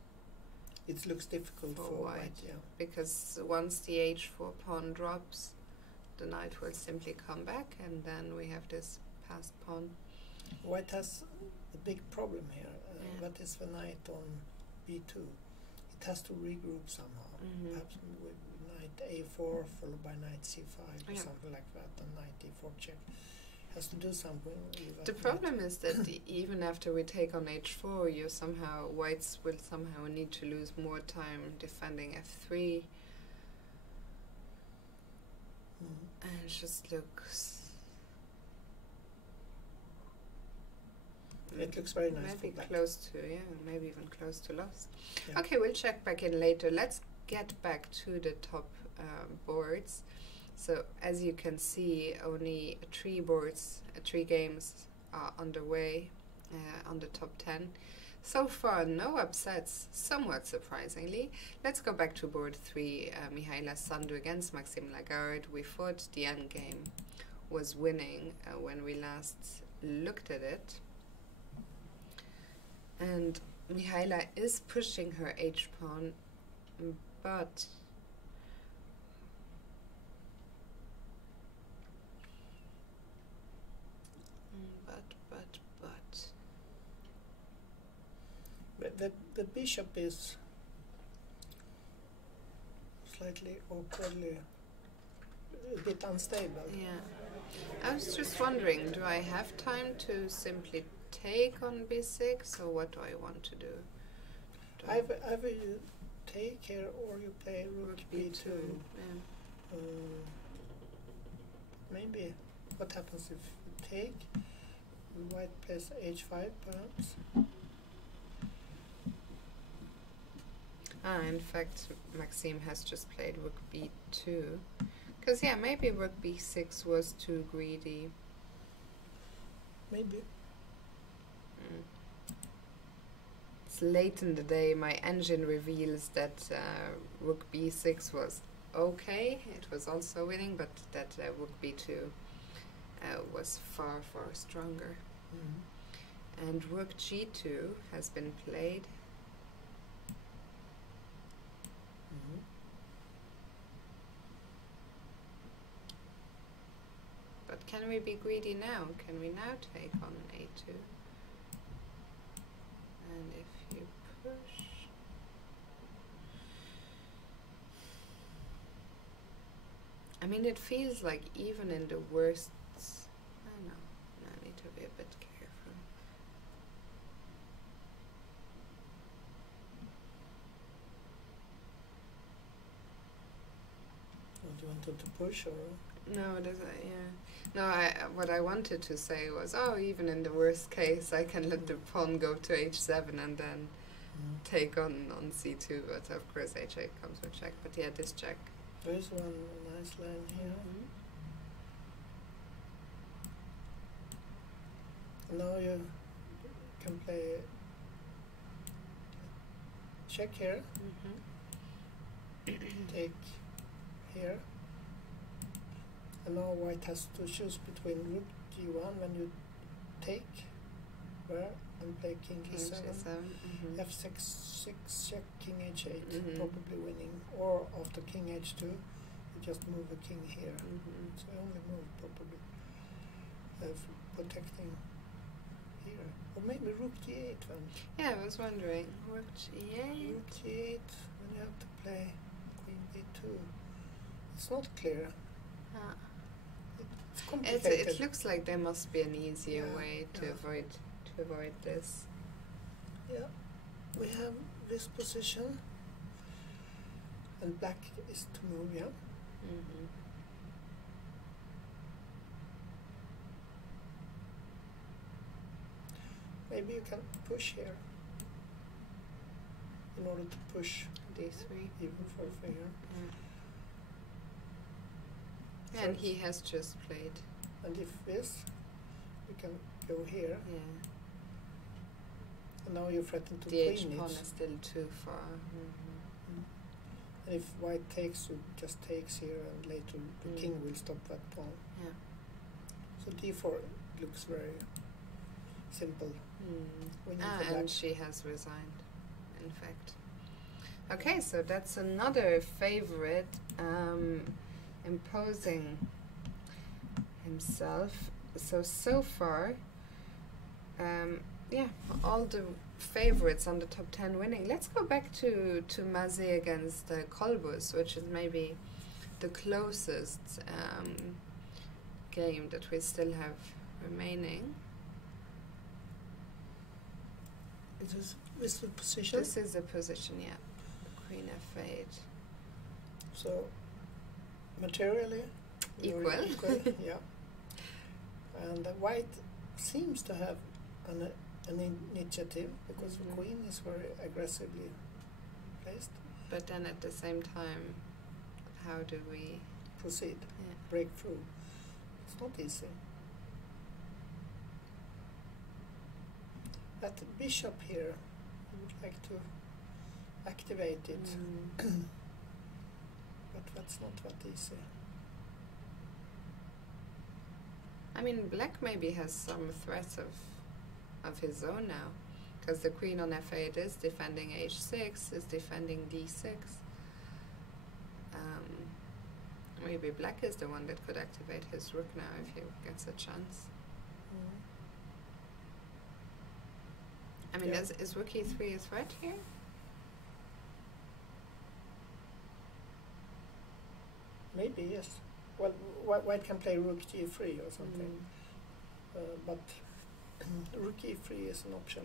It looks difficult for white, yeah. Because once the h4 pawn drops, the knight will simply come back, and then we have this passed pawn. White has a big problem here. That is the knight on b2. It has to regroup somehow. Perhaps with knight a4 followed by knight c5 or something like that, and knight d4 check. Has to do something. The problem is that even after we take on h4, whites will somehow need to lose more time defending f3. And it just looks. It looks very nice. Maybe for black. close to, maybe even close to lost. Yeah. Okay, we'll check back in later. Let's get back to the top boards. So as you can see, only three games are underway on the top 10. So far, no upsets, somewhat surprisingly. Let's go back to board 3, Mihaela Sandu against Maxime Lagarde. We thought the endgame was winning when we last looked at it. And Mihaela is pushing her h-pawn, but the bishop is slightly awkwardly a bit unstable. Yeah. I was just wondering, do I have time to simply take on b6, or what do I want to do? Either you take here or you play rook b2. Yeah. Maybe what happens if you take? White plays h5 perhaps. In fact, Maxime has just played rook b2. Because, maybe rook b6 was too greedy. Maybe. It's late in the day. My engine reveals that rook b6 was okay. It was also winning, but that rook b2 was far, far stronger. And rook g2 has been played. But can we be greedy now? Can we now take on a2? And if you push... I mean, it feels like even in the worst... I know, I need to be a bit careful. wanted to push, or No, yeah. No, what I wanted to say was, oh, even in the worst case, I can let the pawn go to h7 and then take on c2. But of course, h8 comes with check. But yeah, this check. there is one nice line here. Now you can play check here, take here, and now white has to choose between rook g1 when you take where and play king g7, f6 6 check, king h8, probably winning, or after king h2 you just move a king here, so I only move probably protecting here, or maybe rook g8 then. Yeah, I was wondering. Rook g8. Rook g8 when you have to play queen b2. It's not clear. It's complicated. It looks like there must be an easier way to avoid this. Yeah, we have this position, and black is to move. Yeah. Maybe you can push here in order to push d3 even further here. So and he has just played. And if this, we can go here. Yeah. And now you threaten to the queen h pawn it. is still too far. And if white takes, you just takes here, and later the king will stop that pawn. Yeah. So d4 looks very simple. And she has resigned, in fact. Okay, so that's another favorite imposing himself. So far, yeah, all the favorites on the top 10 winning. Let's go back to Mazé against Kolbus, which is maybe the closest game that we still have remaining. Is this the position? This is the position, yeah. Queen f8. So, materially equal. Yeah. And white seems to have an initiative because the queen is very aggressively placed. But then at the same time, how do we proceed? Break through. It's not easy. That bishop here, I would like to activate it, but that's not that easy. I mean, black maybe has some threats of his own now, because the queen on f8 is defending h6, is defending d6. Maybe black is the one that could activate his rook now if he gets a chance. I mean, is rook e3 a threat here? Maybe, yes. Well, white can play rook g3 or something, but rook e3 is an option.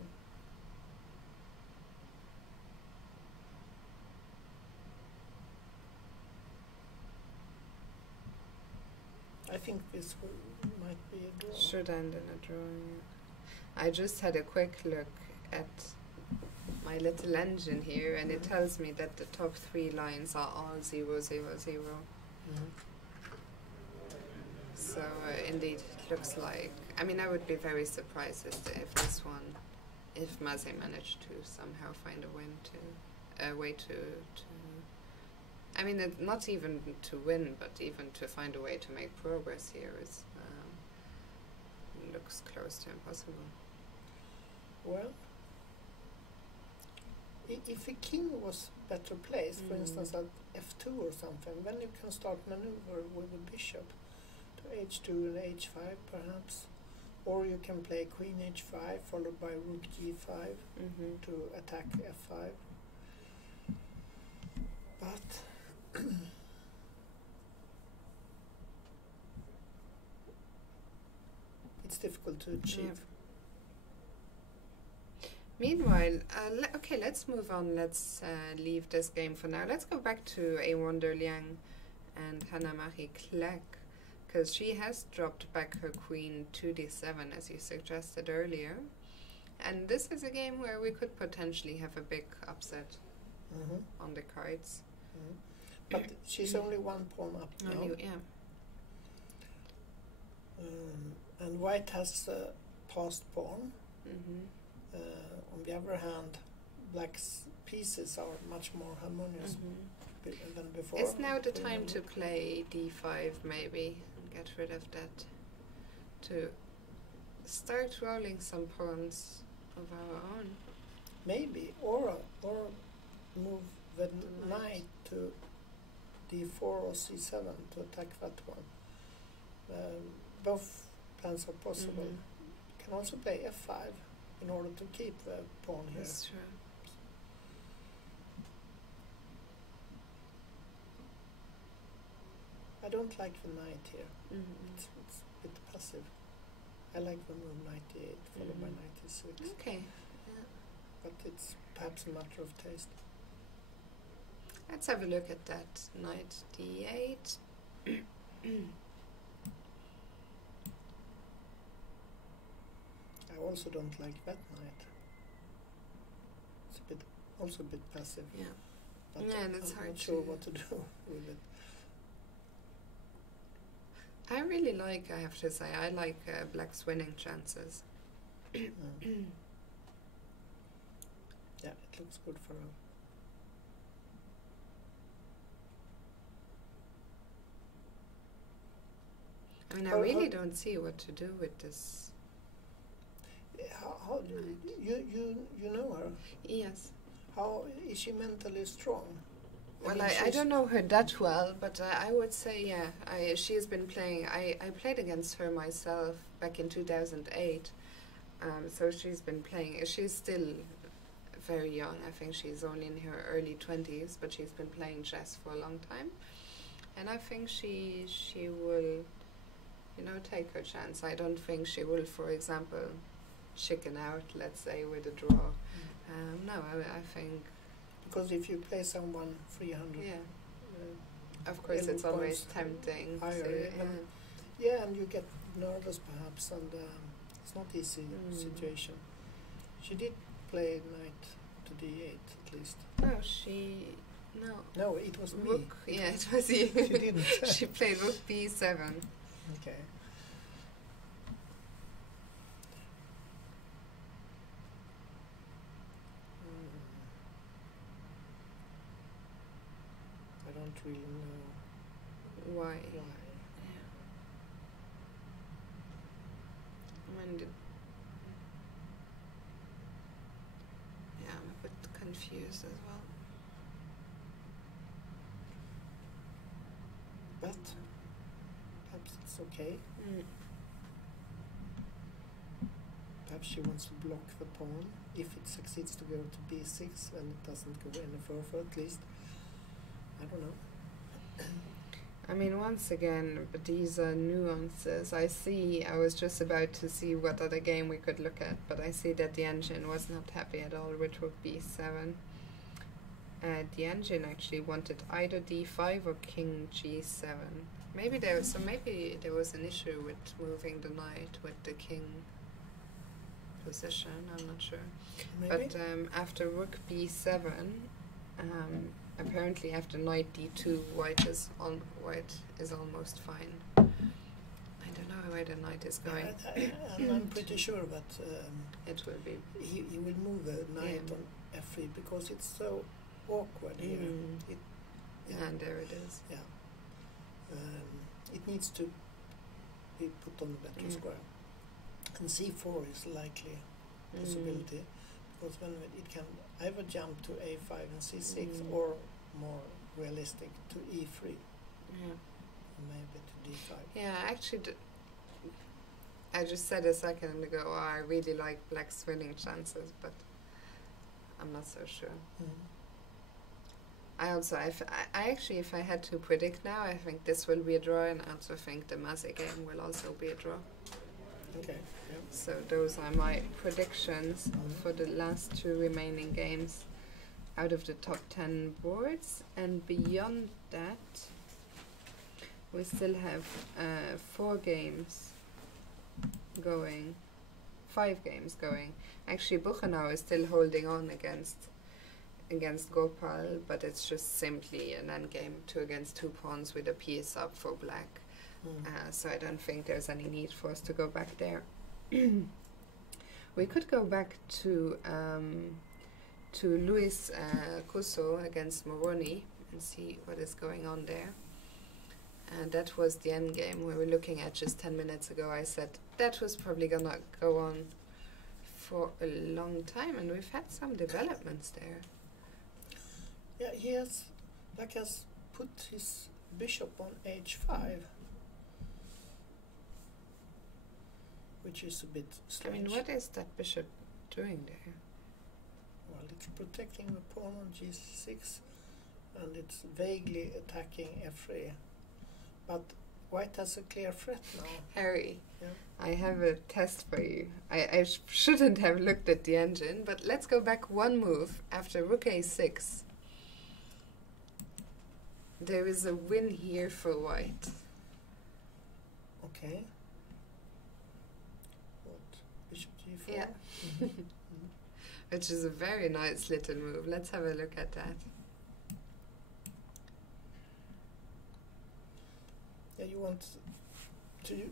I think this might be a draw. Should end in a draw, yeah. I just had a quick look at my little engine here, and it tells me that the top 3 lines are all 0, 0, 0. So indeed, it looks like. I mean, I would be very surprised if this one, if Mazé managed to somehow find a way to. I mean, not even to win, but even to find a way to make progress here is looks close to impossible. Well, if a king was better placed, for instance at f2 or something, then you can start maneuver with a bishop to h2 and h5 perhaps, or you can play queen h5 followed by rook g5 to attack f5. But it's difficult to achieve. Meanwhile, okay, let's move on. Let's leave this game for now. Let's go back to a Wonder Liang and Hannah-Marie Kleck, because she has dropped back her queen to d7 as you suggested earlier. And this is a game where we could potentially have a big upset on the cards. But she's only one pawn up now. Yeah. And white has a passed pawn. On the other hand, black's pieces are much more harmonious than before. It's now the time to play d5 maybe and get rid of that, to start rolling some pawns of our own. Maybe, or move the knight to d4 or c7 to attack that one. Both plans are possible. You can also play f5 in order to keep the pawn here. That's true. I don't like the knight here. It's a bit passive. I like the move knight d8 followed by knight d6. Okay. Yeah. But it's perhaps a matter of taste. Let's have a look at that. Knight d8. I also don't like that knight. It's also a bit passive. Yeah. But Yeah, and it's I'm hard not sure to- what to do with it. I really like, I have to say, I like black's winning chances. Yeah, it looks good for her. I mean, I How- really how- don't see what to do with this. How you know her? Yes. How is she mentally strong? Well, mean, I she's- don't know her that well, but I would say, yeah, she has been playing. I played against her myself back in 2008. So she's been playing. She's still very young. I think she's only in her early 20s, but she's been playing chess for a long time. And I think she will, take her chance. I don't think she will, for example, chicken out, let's say, with a draw. No, I think... Because if you play someone 300, Yeah. Of course, it's always tempting. higher, To, yeah, and you get nervous perhaps, and it's not easy situation. She did play knight to d8 at least. No. No, it was me. Rook. Yeah, it was you. She didn't. She played rook b7. Okay. I don't really know Why? why. I mean, I'm a bit confused as well. But perhaps it's okay. Perhaps she wants to block the pawn. If it succeeds to go to b6 and it doesn't go any further, at least. I don't know. I mean, once again, but these are nuances. I was just about to see what other game we could look at, but I see that the engine was not happy at all with rook b7. The engine actually wanted either d5 or king g7. Maybe there was an issue with moving the knight with the king position. I'm not sure. Maybe. But after rook b7, apparently after knight d2, white is almost fine. I don't know where the knight is going. I'm pretty sure that It will be. he will move the knight on f3 because it's so awkward here. And there it is. Yeah. It needs to be put on the better square. And c4 is likely possibility because then it can either jump to a5 and c6 or more realistic to e3. Yeah. Maybe to d5. Yeah, actually, I just said a second ago, I really like black's winning chances, but I'm not so sure. I actually, if I had to predict now, I think this will be a draw, and I also think the Massey game will also be a draw. Okay. Yeah. So those are my predictions for the last two remaining games out of the top 10 boards. And beyond that, We still have 4 games going, 5 games going. Actually, Buchenau is still holding on against Gopal, but it's just simply an endgame 2 against 2 pawns with a piece up for black. So I don't think there's any need for us to go back there. We could go back to Luis Cuso against Moroni and see what is going on there. And that was the end game we were looking at just 10 minutes ago. I said that was probably gonna go on for a long time, and we've had some developments there. Yeah, Black has put his bishop on h5, which is a bit strange. I mean, what is that bishop doing there? Well, it's protecting the pawn on g6, and it's vaguely attacking f3. But white has a clear threat now. Harry, Yeah. I have a test for you. I shouldn't have looked at the engine, but let's go back one move after rook a6. There is a win here for white. Okay. What? Bishop g4? Yeah. Mhm. Which is a very nice little move. Let's have a look at that. Yeah, you want to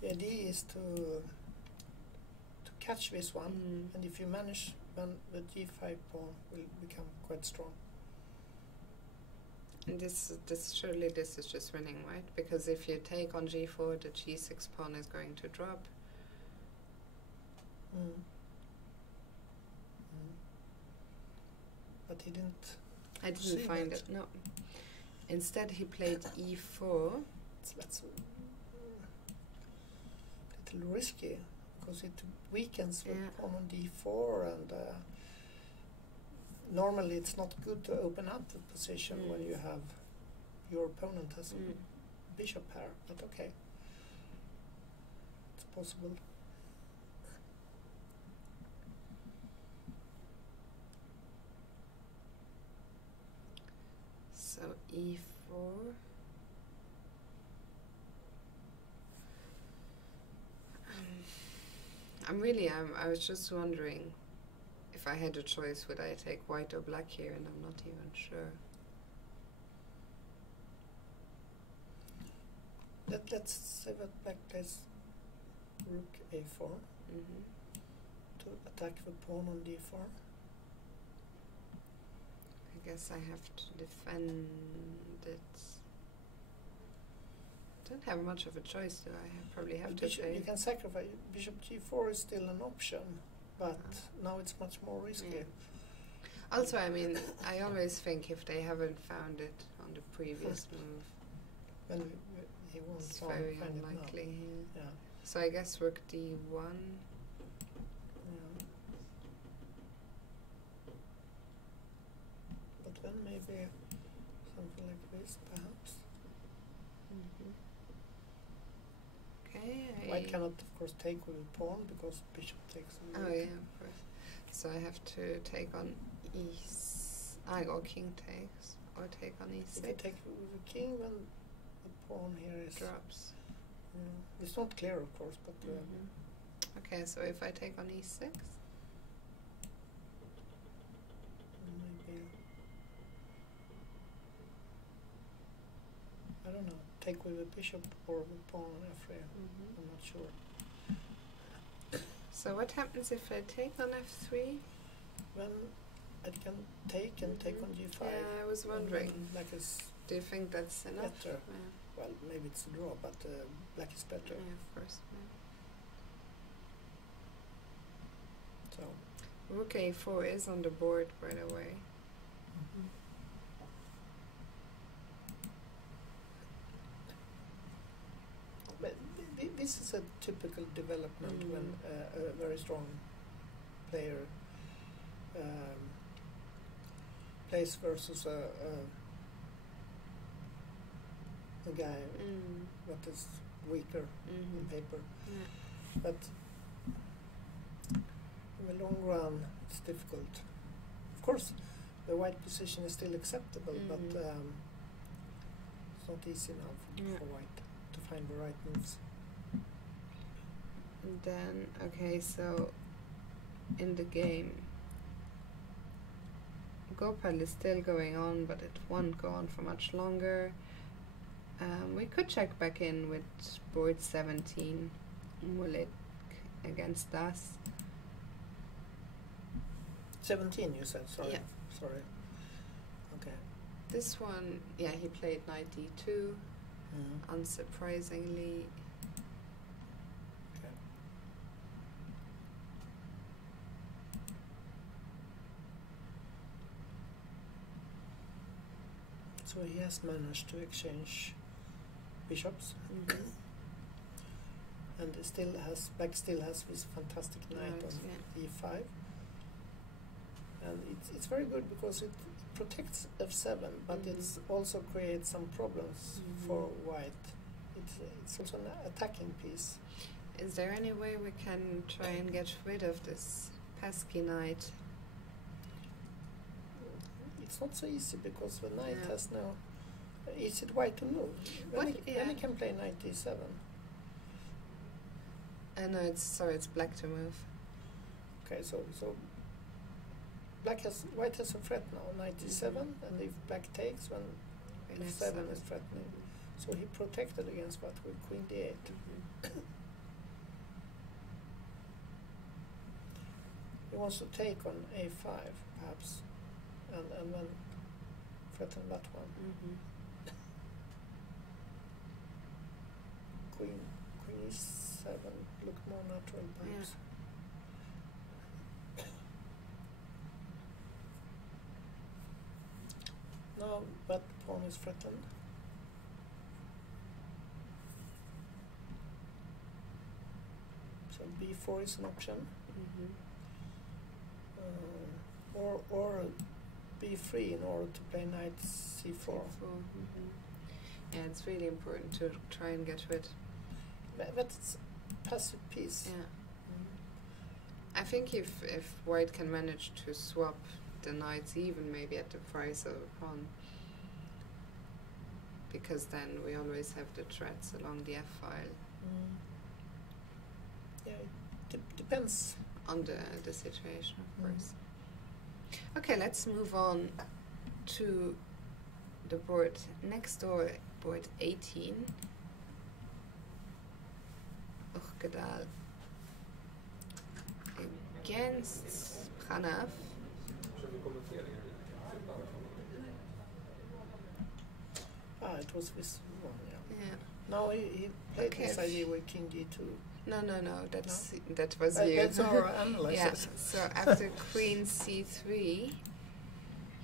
the idea is to catch this one, and if you manage, then the g5 pawn will become quite strong. And this surely this is just winning, right? Because if you take on g4, the g6 pawn is going to drop. But he didn't. I didn't find it. No. Instead, he played e4. That's a little risky because it weakens the pawn on d4, and normally it's not good to open up the position when you have your opponent has a bishop pair. But okay, it's possible. So e4. I was just wondering if I had a choice, would I take white or black here, and I'm not even sure. Let's say that black plays rook a4 to attack the pawn on d4. I guess I have to defend it. I don't have much of a choice, do I? Probably have to play. You can sacrifice. Bishop g4 is still an option, but now it's much more risky. Yeah. Also, I mean, I always think if they haven't found it on the previous move, then he won't it's find very it unlikely. now. Yeah. So I guess rook d1. Yeah. But then maybe something like this, perhaps. Okay. White cannot, of course, take with a pawn because bishop takes. Oh yeah, of course. So I have to take on or king takes, or take on e6. If you take with the king, then the pawn here is drops. It's not clear, of course, but okay. So if I take on e6, maybe I don't know. Take with the bishop or the pawn on f3. I'm not sure. So what happens if I take on f3? Then I can take and take on g5. Yeah, I was wondering. Black is Do you think that's enough? better. Yeah. Well, maybe it's a draw, but black is better. Yeah, of course. Yeah. So Rook a4 is on the board, by the way. But this is a typical development when a very strong player plays versus a guy that is weaker in paper. Yeah. But in the long run, it's difficult. Of course, the white position is still acceptable, but It's not easy now for white to find the right moves. And then, okay, so in the game, Gopal is still going on, but it won't go on for much longer. We could check back in with board 17, Mulik against us. 17 you said, sorry. Yeah. Sorry. Okay. This one, yeah, he played knight d2, Mm-hmm. unsurprisingly. Okay. So he has managed to exchange bishops, Mhm. and it still has this fantastic knight Right, on yeah. e5, and it's very good because it protects f7, but Mhm. it's also creates some problems Mhm. for white. It's also an attacking piece. Is there any way we can try and get rid of this pesky knight? It's not so easy because the knight Yeah. has no. Is it white to move? What- Then he can play knight d7. No, it's black to move. Okay, so white has a threat now, knight d7, and if black takes, when Queen f7 is threatening. So he protected against that with queen d8. Mhm. He wants to take on a5, perhaps, and then threaten that one. Mhm. Queen e7 looked more natural, perhaps. Now that pawn is threatened. So b4 is an option, Mhm. or b3 in order to play knight c4. Mhm. Yeah, it's really important to try and get rid. That's passive piece. Yeah. I think if white can manage to swap the knights even maybe at the price of a pawn, because then we always have the threats along the f-file Mm. Yeah, it depends. on the situation, of Mm. course. Okay, let's move on to the board next door, board 18. Urkedal against Pranav. It was this one, yeah. Yeah. Now he played Okay. this idea with king d2. No, that was you. That's our analysis. Yeah. So after queen c3,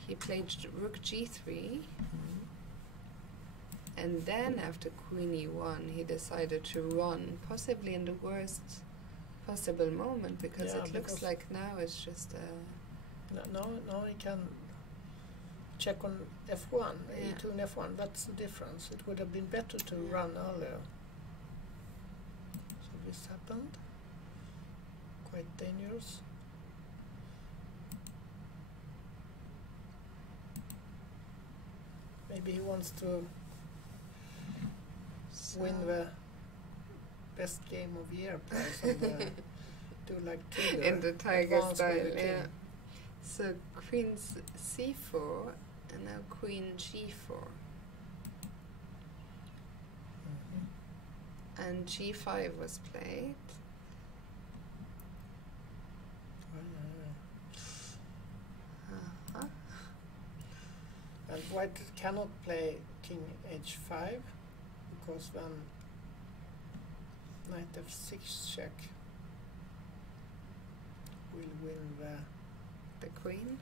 he played rook g3, Mhm. and then after queen e1, he decided to run, possibly in the worst possible moment, because Yeah, it looks because- like now it's just Now he can check on f1, Yeah. e2 and f1. That's the difference. It would have been better to Yeah. run earlier. So this happened. Quite dangerous. Maybe he wants to win the best game of year prize and do like Tiger. in the tiger advance with style. the king. Yeah. So queen c4, and now queen g4, Mhm. and g5 was played. Uh-huh. And white cannot play king h5 because then knight f6 check will win The queen.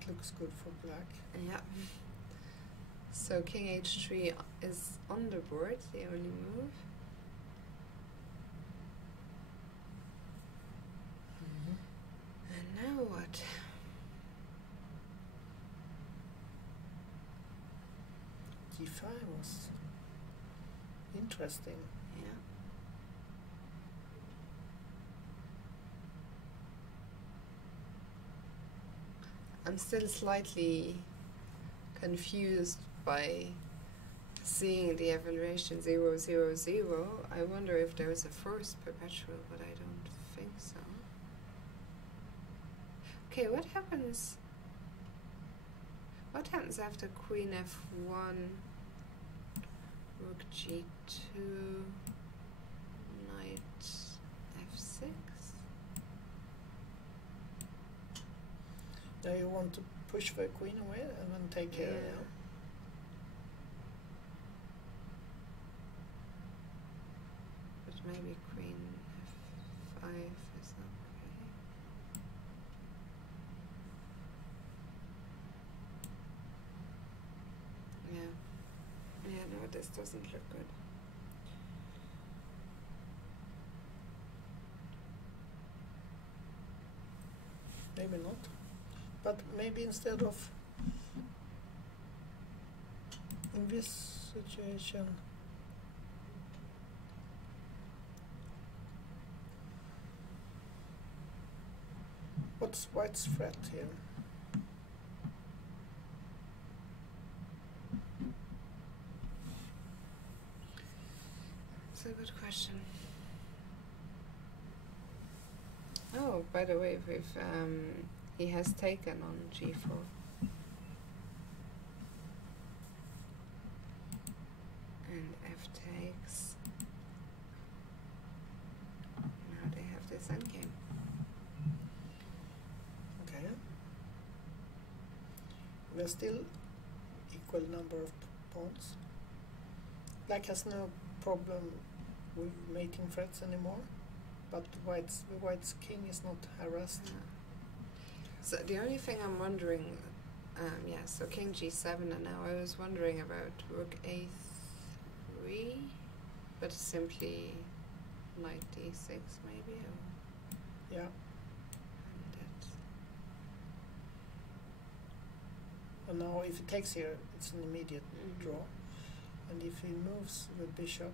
it looks good for black. Yeah. So king h3 is on the board, the only move. And now what? g5 was interesting. Yeah. I'm still slightly confused by Seeing the evaluation 0, 0, 0, I wonder if there is a first perpetual, but I don't think so. Okay, what happens? What happens after Queen F1, Rook G2, Knight F6? Now you want to push the queen away and then take care. Yeah. But maybe Queen F5 is okay. Yeah. Yeah, no, this doesn't look good. Maybe not. But maybe instead of in this situation, what's white's threat here? That's a good question. Oh, by the way, we've he has taken on G4. And F takes. Now they have this endgame. Okay. There's still equal number of pawns. Black has no problem with mating threats anymore, but the white's king is not harassed. Yeah. So the only thing I'm wondering, yeah, so King G7, and now I was wondering about Rook A3, but simply Knight D6 maybe. Or Yeah. And now if he takes here, it's an immediate draw. And if he moves the bishop,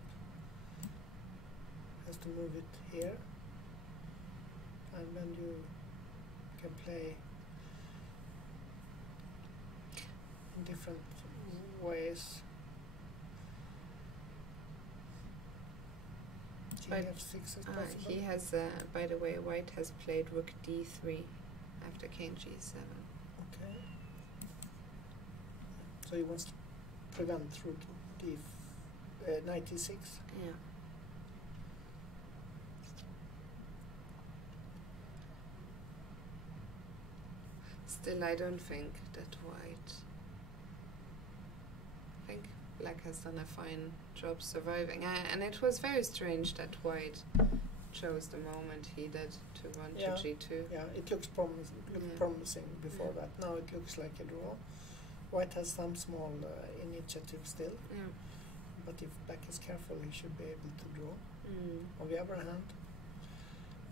has to move it here, and then you can play in different ways. But F6 is possible. he has, by the way, white has played Rook D3 after King G7. Okay. So he wants to prevent Rook Knight D6. Yeah. Still, I don't think that white. I think black has done a fine job surviving. And it was very strange that white chose the moment he did to run to G2. Yeah, it looks promising before that. Now it looks like a draw. White has some small initiative still. Yeah. But if black is careful, he should be able to draw. On the other hand,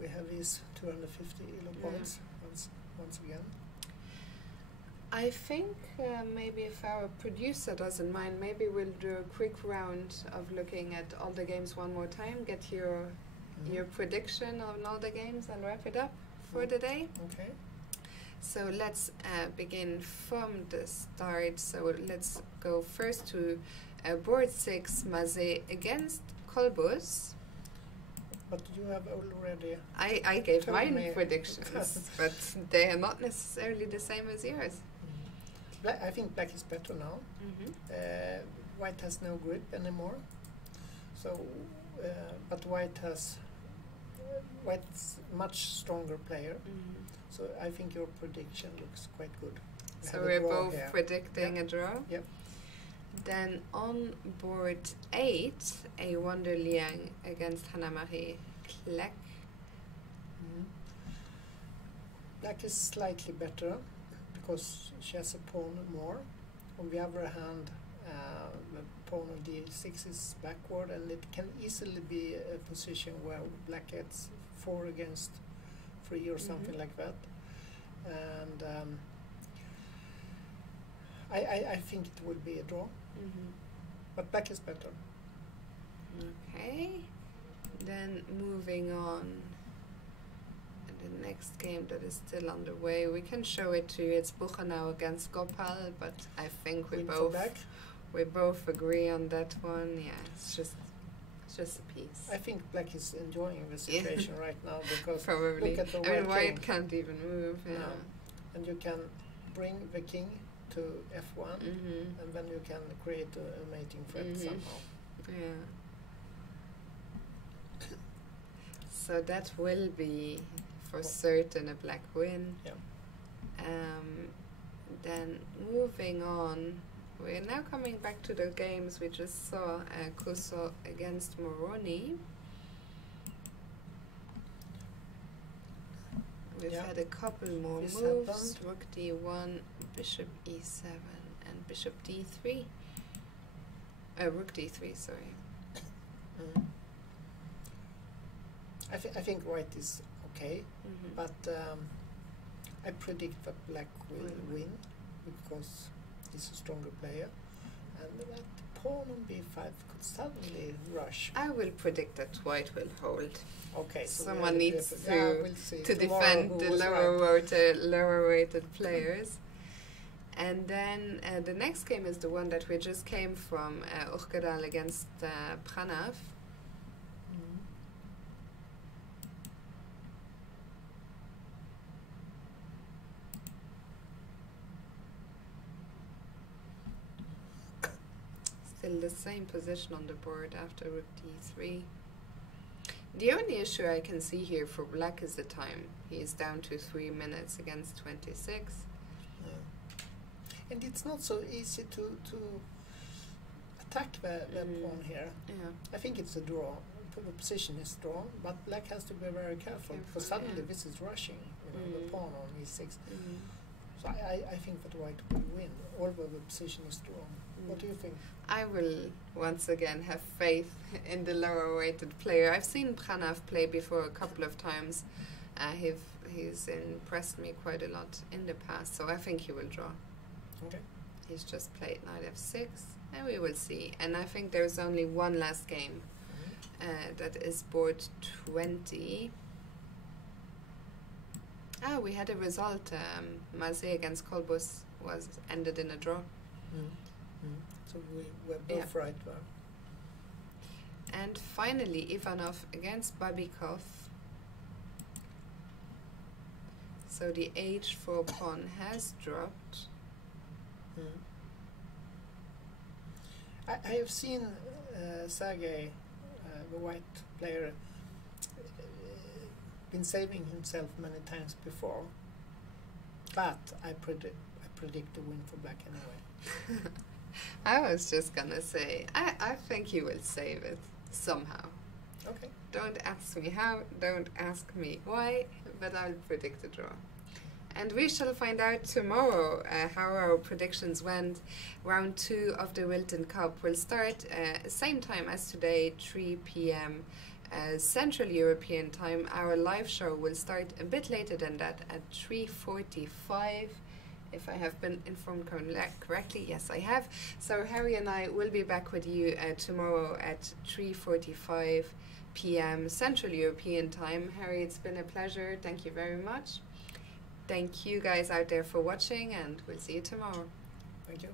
we have these 250 elo points once again. I think maybe if our producer doesn't mind, maybe we'll do a quick round of looking at all the games one more time, get your prediction on all the games and wrap it up for the day. Okay. So let's begin from the start. So let's go first to board 6, Mazet against Kolbus. But you have already... I gave mine predictions, but they are not necessarily the same as yours. I think black is better now. White has no grip anymore. So, but white's much stronger player. So I think your prediction looks quite good. So we're both predicting a draw? Yep. Then on board 8, a Wonder Liang against Hannah-Marie Kleck. Black is slightly better because she has a pawn more. On the other hand, the pawn of d6 is backward, and it can easily be a position where black gets 4 against 3 or something like that. And I think it will be a draw. But black is better. Okay. Then moving on. The next game that is still underway, we can show it to you. It's Buchanau against Gopal, but I think we both We both agree on that one. Yeah, it's just a piece. I think black is enjoying the situation right now because Probably. look at the I mean, white king. can't even move. Yeah. No. And you can bring the king to f1, and then you can create a mating threat somehow. Yeah. So that will be for certain a black win. Yeah. Then moving on, we're now coming back to the games we just saw. Kuso against Moroni. We've had a couple more This moves. happened. Rook d1, bishop e7, and bishop d3. Rook d3, sorry. I think white is okay, but I predict that black will win because he's a stronger player, and that pawn on b5 could suddenly rush. I will predict that white will hold. Okay, so someone needs to we'll see to tomorrow defend who the was lower rated players. And then the next game is the one that we just came from, Urkedal against Pranav. Still the same position on the board after rook d3. The only issue I can see here for black is the time. He is down to 3 minutes against 26. And it's not so easy to attack the pawn here. Yeah. I think it's a draw. The position is strong, but black has to be very careful because suddenly this is rushing, the pawn on e6. So I think that white will win, although the position is strong. What do you think? I will once again have faith in the lower rated player. I've seen Pranav play before a couple of times. He's impressed me quite a lot in the past, so I think he will draw. Okay. He's just played knight f6, and we will see. And I think there's only one last game. That is board 20. We had a result. Mazé against Kolbus was ended in a draw. So we were both right there. And finally, Ivanov against Babikov. So the h4 pawn has dropped. I have seen Sergei, the white player, been saving himself many times before, but I predict a win for black anyway. I was just gonna say, I think he will save it somehow. Okay. Don't ask me how, don't ask me why, but I'll predict a draw. And we shall find out tomorrow how our predictions went. Round 2 of the Rilton Cup will start same time as today, 3 p.m. Central European time. Our live show will start a bit later than that at 3:45. If I have been informed correctly, yes I have. So Harry and I will be back with you tomorrow at 3:45 p.m. Central European time. Harry, it's been a pleasure. Thank you very much. Thank you guys out there for watching, and we'll see you tomorrow. Thank you.